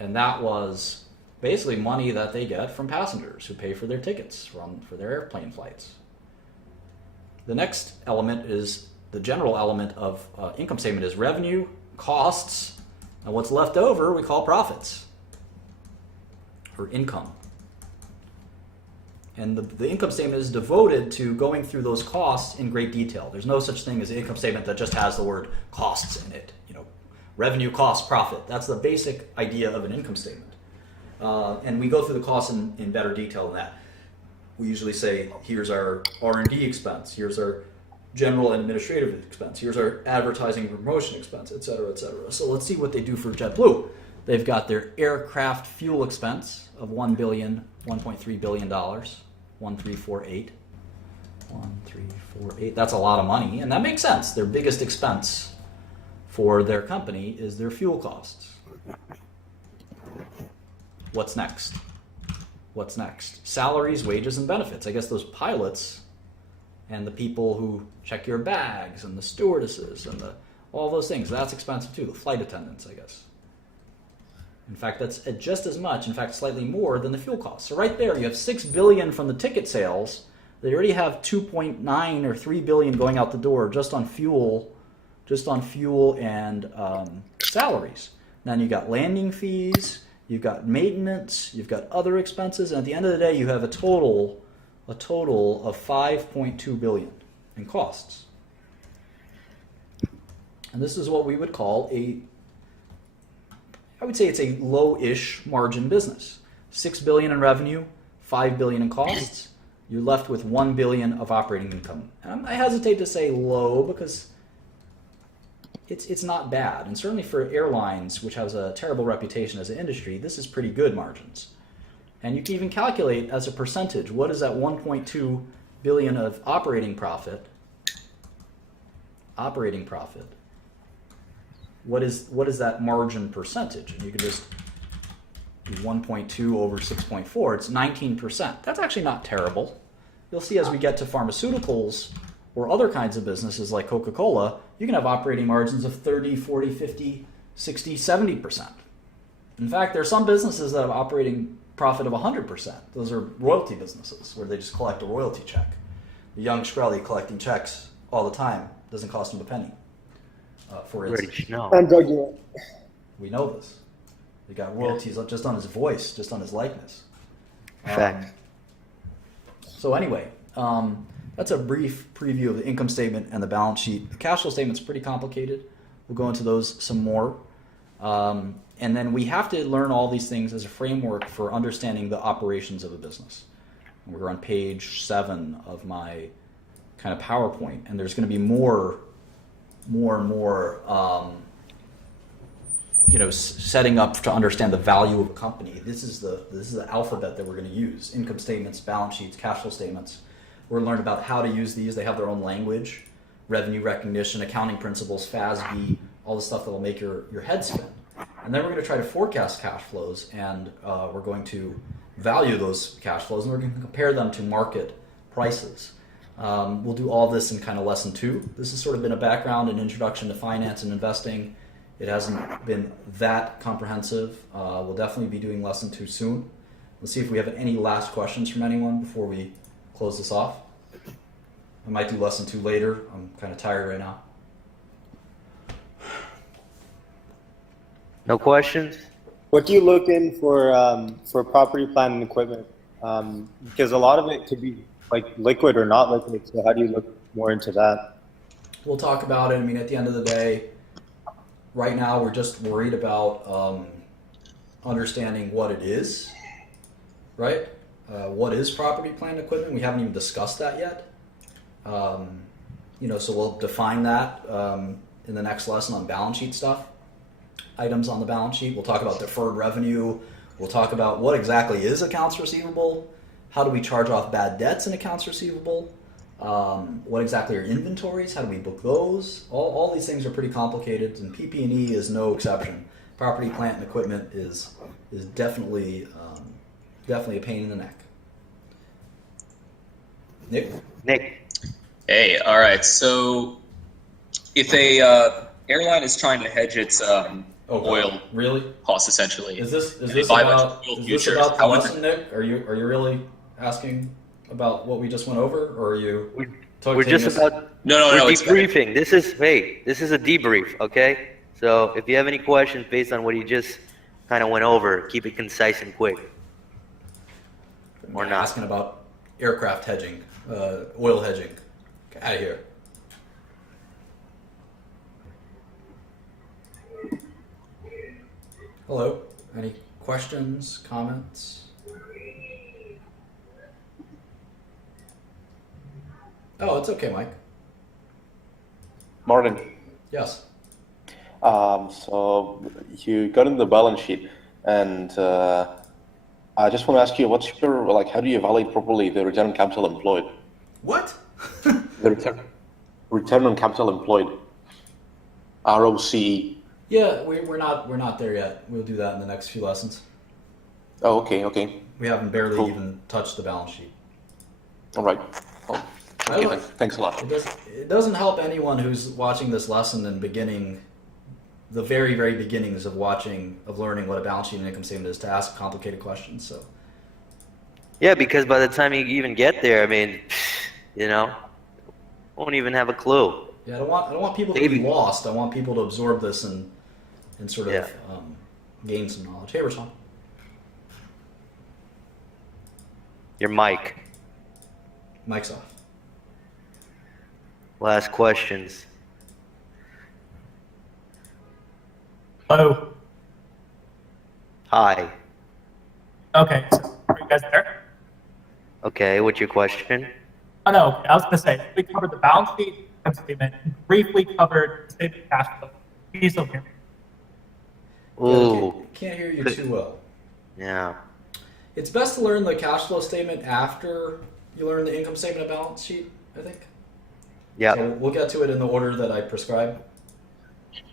And that was basically money that they get from passengers who pay for their tickets for their airplane flights. The next element is the general element of income statement is revenue, costs, and what's left over we call profits or income. And the income statement is devoted to going through those costs in great detail. There's no such thing as an income statement that just has the word costs in it. Revenue, cost, profit. That's the basic idea of an income statement. And we go through the costs in better detail than that. We usually say, here's our R&D expense, here's our general and administrative expense, here's our advertising and promotion expense, et cetera, et cetera. So let's see what they do for JetBlue. They've got their aircraft fuel expense of $1.3 billion, 1348. 1348. That's a lot of money, and that makes sense. Their biggest expense for their company is their fuel costs. What's next? What's next? Salaries, wages, and benefits. I guess those pilots and the people who check your bags and the stewardesses and all those things, that's expensive too. The flight attendants, I guess. In fact, that's just as much, in fact, slightly more than the fuel costs. So right there, you have $6 billion from the ticket sales. They already have 2.9 or 3 billion going out the door just on fuel and salaries. Then you got landing fees, you've got maintenance, you've got other expenses, and at the end of the day, you have a total of 5.2 billion in costs. And this is what we would call I would say it's a low-ish margin business. 6 billion in revenue, 5 billion in costs. You're left with 1 billion of operating income. And I hesitate to say low because it's not bad. And certainly for airlines, which has a terrible reputation as an industry, this is pretty good margins. And you can even calculate as a percentage, what is that 1.2 billion of operating profit? What is that margin percentage? And you can just do 1.2 over 6.4. It's 19%. That's actually not terrible. You'll see as we get to pharmaceuticals or other kinds of businesses like Coca-Cola, you can have operating margins of 30, 40, 50, 60, 70%. In fact, there are some businesses that have operating profit of 100%. Those are royalty businesses where they just collect a royalty check. The young Shkreli collecting checks all the time doesn't cost him a penny. For instance, we know this. They got royalties just on his voice, just on his likeness. Fact. So anyway, that's a brief preview of the income statement and the balance sheet. The cash flow statement's pretty complicated. We'll go into those some more. And then we have to learn all these things as a framework for understanding the operations of a business. We're on page 7 of my kind of PowerPoint, and there's going to be more and more, setting up to understand the value of a company. This is the alphabet that we're going to use: income statements, balance sheets, cash flow statements. We're going to learn about how to use these. They have their own language, revenue recognition, accounting principles, FASB, all the stuff that will make your head spin. And then we're going to try to forecast cash flows, and we're going to value those cash flows, and we're going to compare them to market prices. We'll do all this in kind of lesson 2. This has sort of been a background and introduction to finance and investing. It hasn't been that comprehensive. We'll definitely be doing lesson 2 soon. Let's see if we have any last questions from anyone before we close this off. I might do lesson 2 later. I'm kind of tired right now. No questions? What do you look in for property, plant, and equipment? Because a lot of it could be like liquid or not liquid. So how do you look more into that? We'll talk about it. I mean, at the end of the day, right now we're just worried about understanding what it is, right? What is property, plant, and equipment? We haven't even discussed that yet. So we'll define that in the next lesson on balance sheet stuff. Items on the balance sheet. We'll talk about deferred revenue. We'll talk about what exactly is accounts receivable. How do we charge off bad debts in accounts receivable? What exactly are inventories? How do we book those? All these things are pretty complicated, and PP&E is no exception. Property, plant, and equipment is definitely a pain in the neck. Nick. Hey, all right. So if a airline is trying to hedge its oil costs, essentially, Is this about the lesson, Nick? Are you really asking about what we just went over, or are you? We're just about. No. We're debriefing. This is a debrief, okay? So if you have any questions based on what you just kind of went over, keep it concise and quick. Or not asking about aircraft hedging, oil hedging. Get out of here. Hello. Any questions, comments? Oh, it's okay, Mike. Martin. Yes. So you got in the balance sheet, and I just want to ask you, what's your like? How do you evaluate properly the return on capital employed? What? The return on capital employed, ROC. Yeah, we're not there yet. We'll do that in the next few lessons. Oh, okay. We haven't barely Cool. even touched the balance sheet. All right. Oh, okay, then. Thanks a lot. It doesn't help anyone who's watching this lesson and beginning the very, very beginnings of learning what a balance sheet and income statement is to ask complicated questions. So Yeah, because by the time you even get there, I mean, won't even have a clue. yeah, I don't want people to be lost. I want people to absorb this and sort of gain some knowledge. Hey, Rashawn. Your mic. Mic's off. Last questions. Hello. Hi. Okay. Are you guys there? Okay, what's your question? Oh no, I was gonna say we covered the balance sheet, income statement, briefly covered statement of cash flow. Can you still hear me? Ooh. Can't hear you too well. Yeah. It's best to learn the cash flow statement after you learn the income statement and balance sheet, I think. Yeah. So we'll get to it in the order that I prescribe.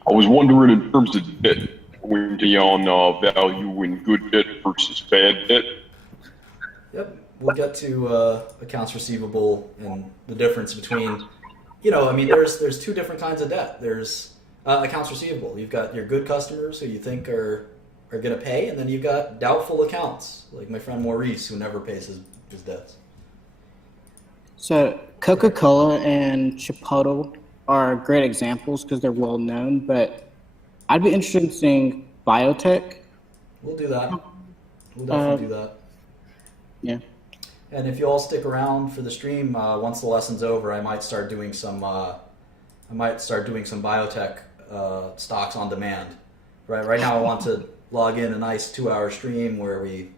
I was wondering in terms of debt, when on value in good debt versus bad debt. Yep. We'll get to accounts receivable and the difference between, there's two different kinds of debt. There's accounts receivable. You've got your good customers who you think are going to pay, and then you've got doubtful accounts, like my friend Maurice, who never pays his debts. So Coca-Cola and Chipotle are great examples because they're well known, but I'd be interested in seeing biotech. We'll do that. We'll definitely do that. Yeah. And if you all stick around for the stream, once the lesson's over, I might start doing some biotech stocks on demand. Right now, I want to log in a nice 2-hour stream where we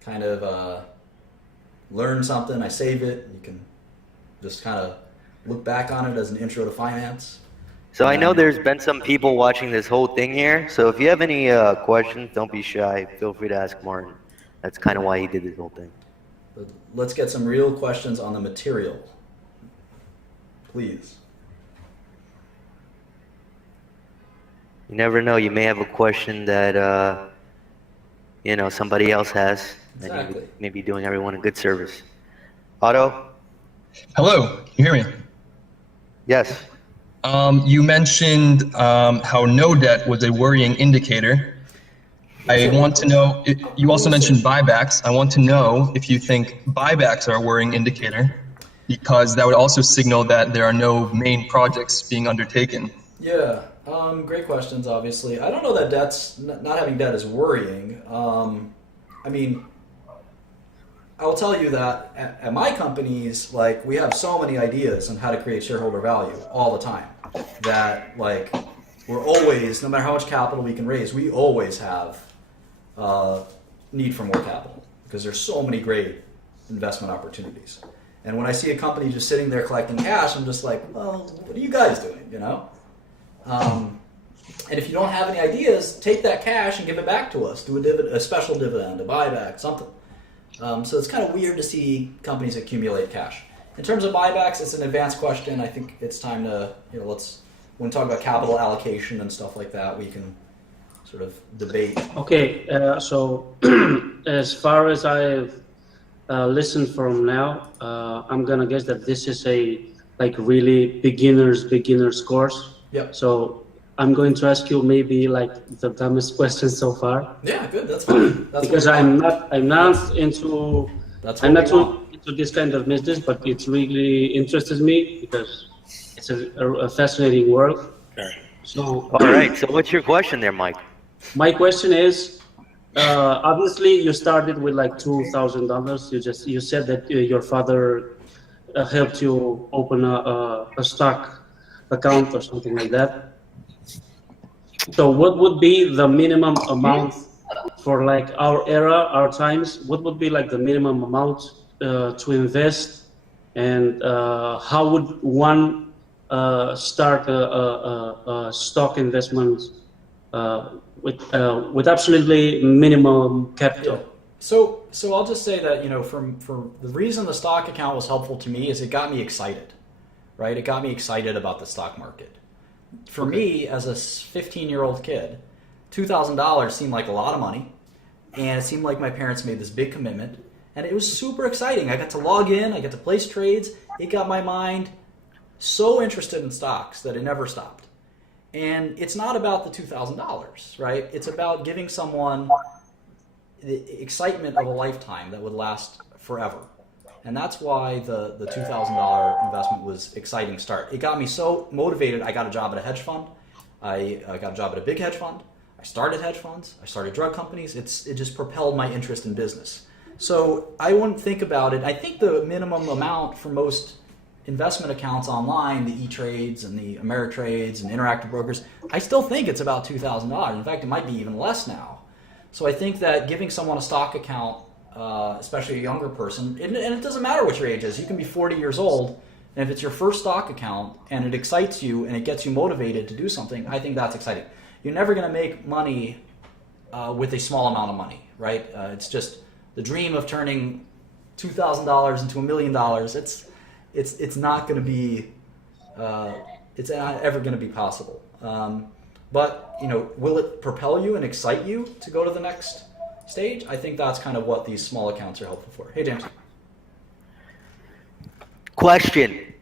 kind of learn something. I save it. You can just kind of look back on it as an intro to finance. So I know there's been some people watching this whole thing here. So if you have any questions, don't be shy. Feel free to ask Martin. That's kind of why he did this whole thing. Let's get some real questions on the material, please. You never know. You may have a question that somebody else has, Exactly. and you may be doing everyone a good service. Otto? Hello, can you hear me? Yes. You mentioned how no debt was a worrying indicator. I want to know, you also mentioned buybacks. I want to know if you think buybacks are a worrying indicator, because that would also signal that there are no main projects being undertaken. Yeah, great questions, obviously. I don't know that not having debt is worrying. I will tell you that at my companies, we have so many ideas on how to create shareholder value all the time that, we're always, no matter how much capital we can raise, we always have need for more capital because there's so many great investment opportunities. And when I see a company just sitting there collecting cash, I'm just like, well, what are you guys doing, And if you don't have any ideas, take that cash and give it back to us. Do a special dividend, a buyback, something. So it's kind of weird to see companies accumulate cash. In terms of buybacks, it's an advanced question. I think it's time to, when we talk about capital allocation and stuff like that, we can sort of debate. Okay, so as far as I've listened from now, I'm gonna guess that this is a really beginner's course. Yep. So I'm going to ask you maybe the dumbest question so far. Yeah, good. That's fine. Because I'm not into this kind of business, but it really interests me because it's a fascinating world. Okay. So. All right. So what's your question there, Mike? My question is, obviously you started with $2,000. You said that your father helped you open a stock account or something like that. So what would be the minimum amount for our era, our times? What would be the minimum amount to invest, and how would one start stock investments with absolutely minimum capital? So I'll just say that, for the reason the stock account was helpful to me is it got me excited, right? It got me excited about the stock market. For me, as a 15-year-old kid, $2,000 seemed like a lot of money, and it seemed like my parents made this big commitment, and it was super exciting. I got to log in, I got to place trades. It got my mind so interested in stocks that it never stopped. And it's not about the $2,000, right? It's about giving someone the excitement of a lifetime that would last forever. And that's why the $2,000 investment was exciting start. It got me so motivated. I got a job at a hedge fund. I got a job at a big hedge fund. I started hedge funds. I started drug companies. It just propelled my interest in business. So I wouldn't think about it. I think the minimum amount for most investment accounts online, the E-Trades and the Ameritrades and Interactive Brokers, I still think it's about $2,000. In fact, it might be even less now. So I think that giving someone a stock account, especially a younger person, and it doesn't matter what your age is. You can be 40 years old, and if it's your first stock account and it excites you and it gets you motivated to do something, I think that's exciting. You're never going to make money with a small amount of money, right? It's just the dream of turning $2,000 into $1 million. It's not going to be, it's not ever going to be possible. But will it propel you and excite you to go to the next stage? I think that's kind of what these small accounts are helpful for. Hey, James. Question.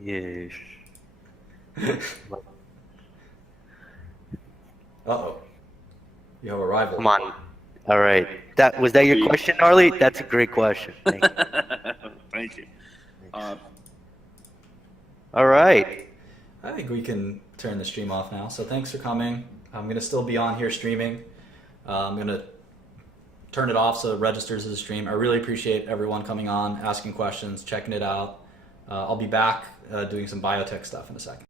Yes. Uh-oh. You have a rival. Come on. All right. Was that your question, Arlie? That's a great question. Thank you. Thank you. All right. I think we can turn the stream off now. So thanks for coming. I'm going to still be on here streaming. I'm going to turn it off so it registers as a stream. I really appreciate everyone coming on, asking questions, checking it out. I'll be back doing some biotech stuff in a second.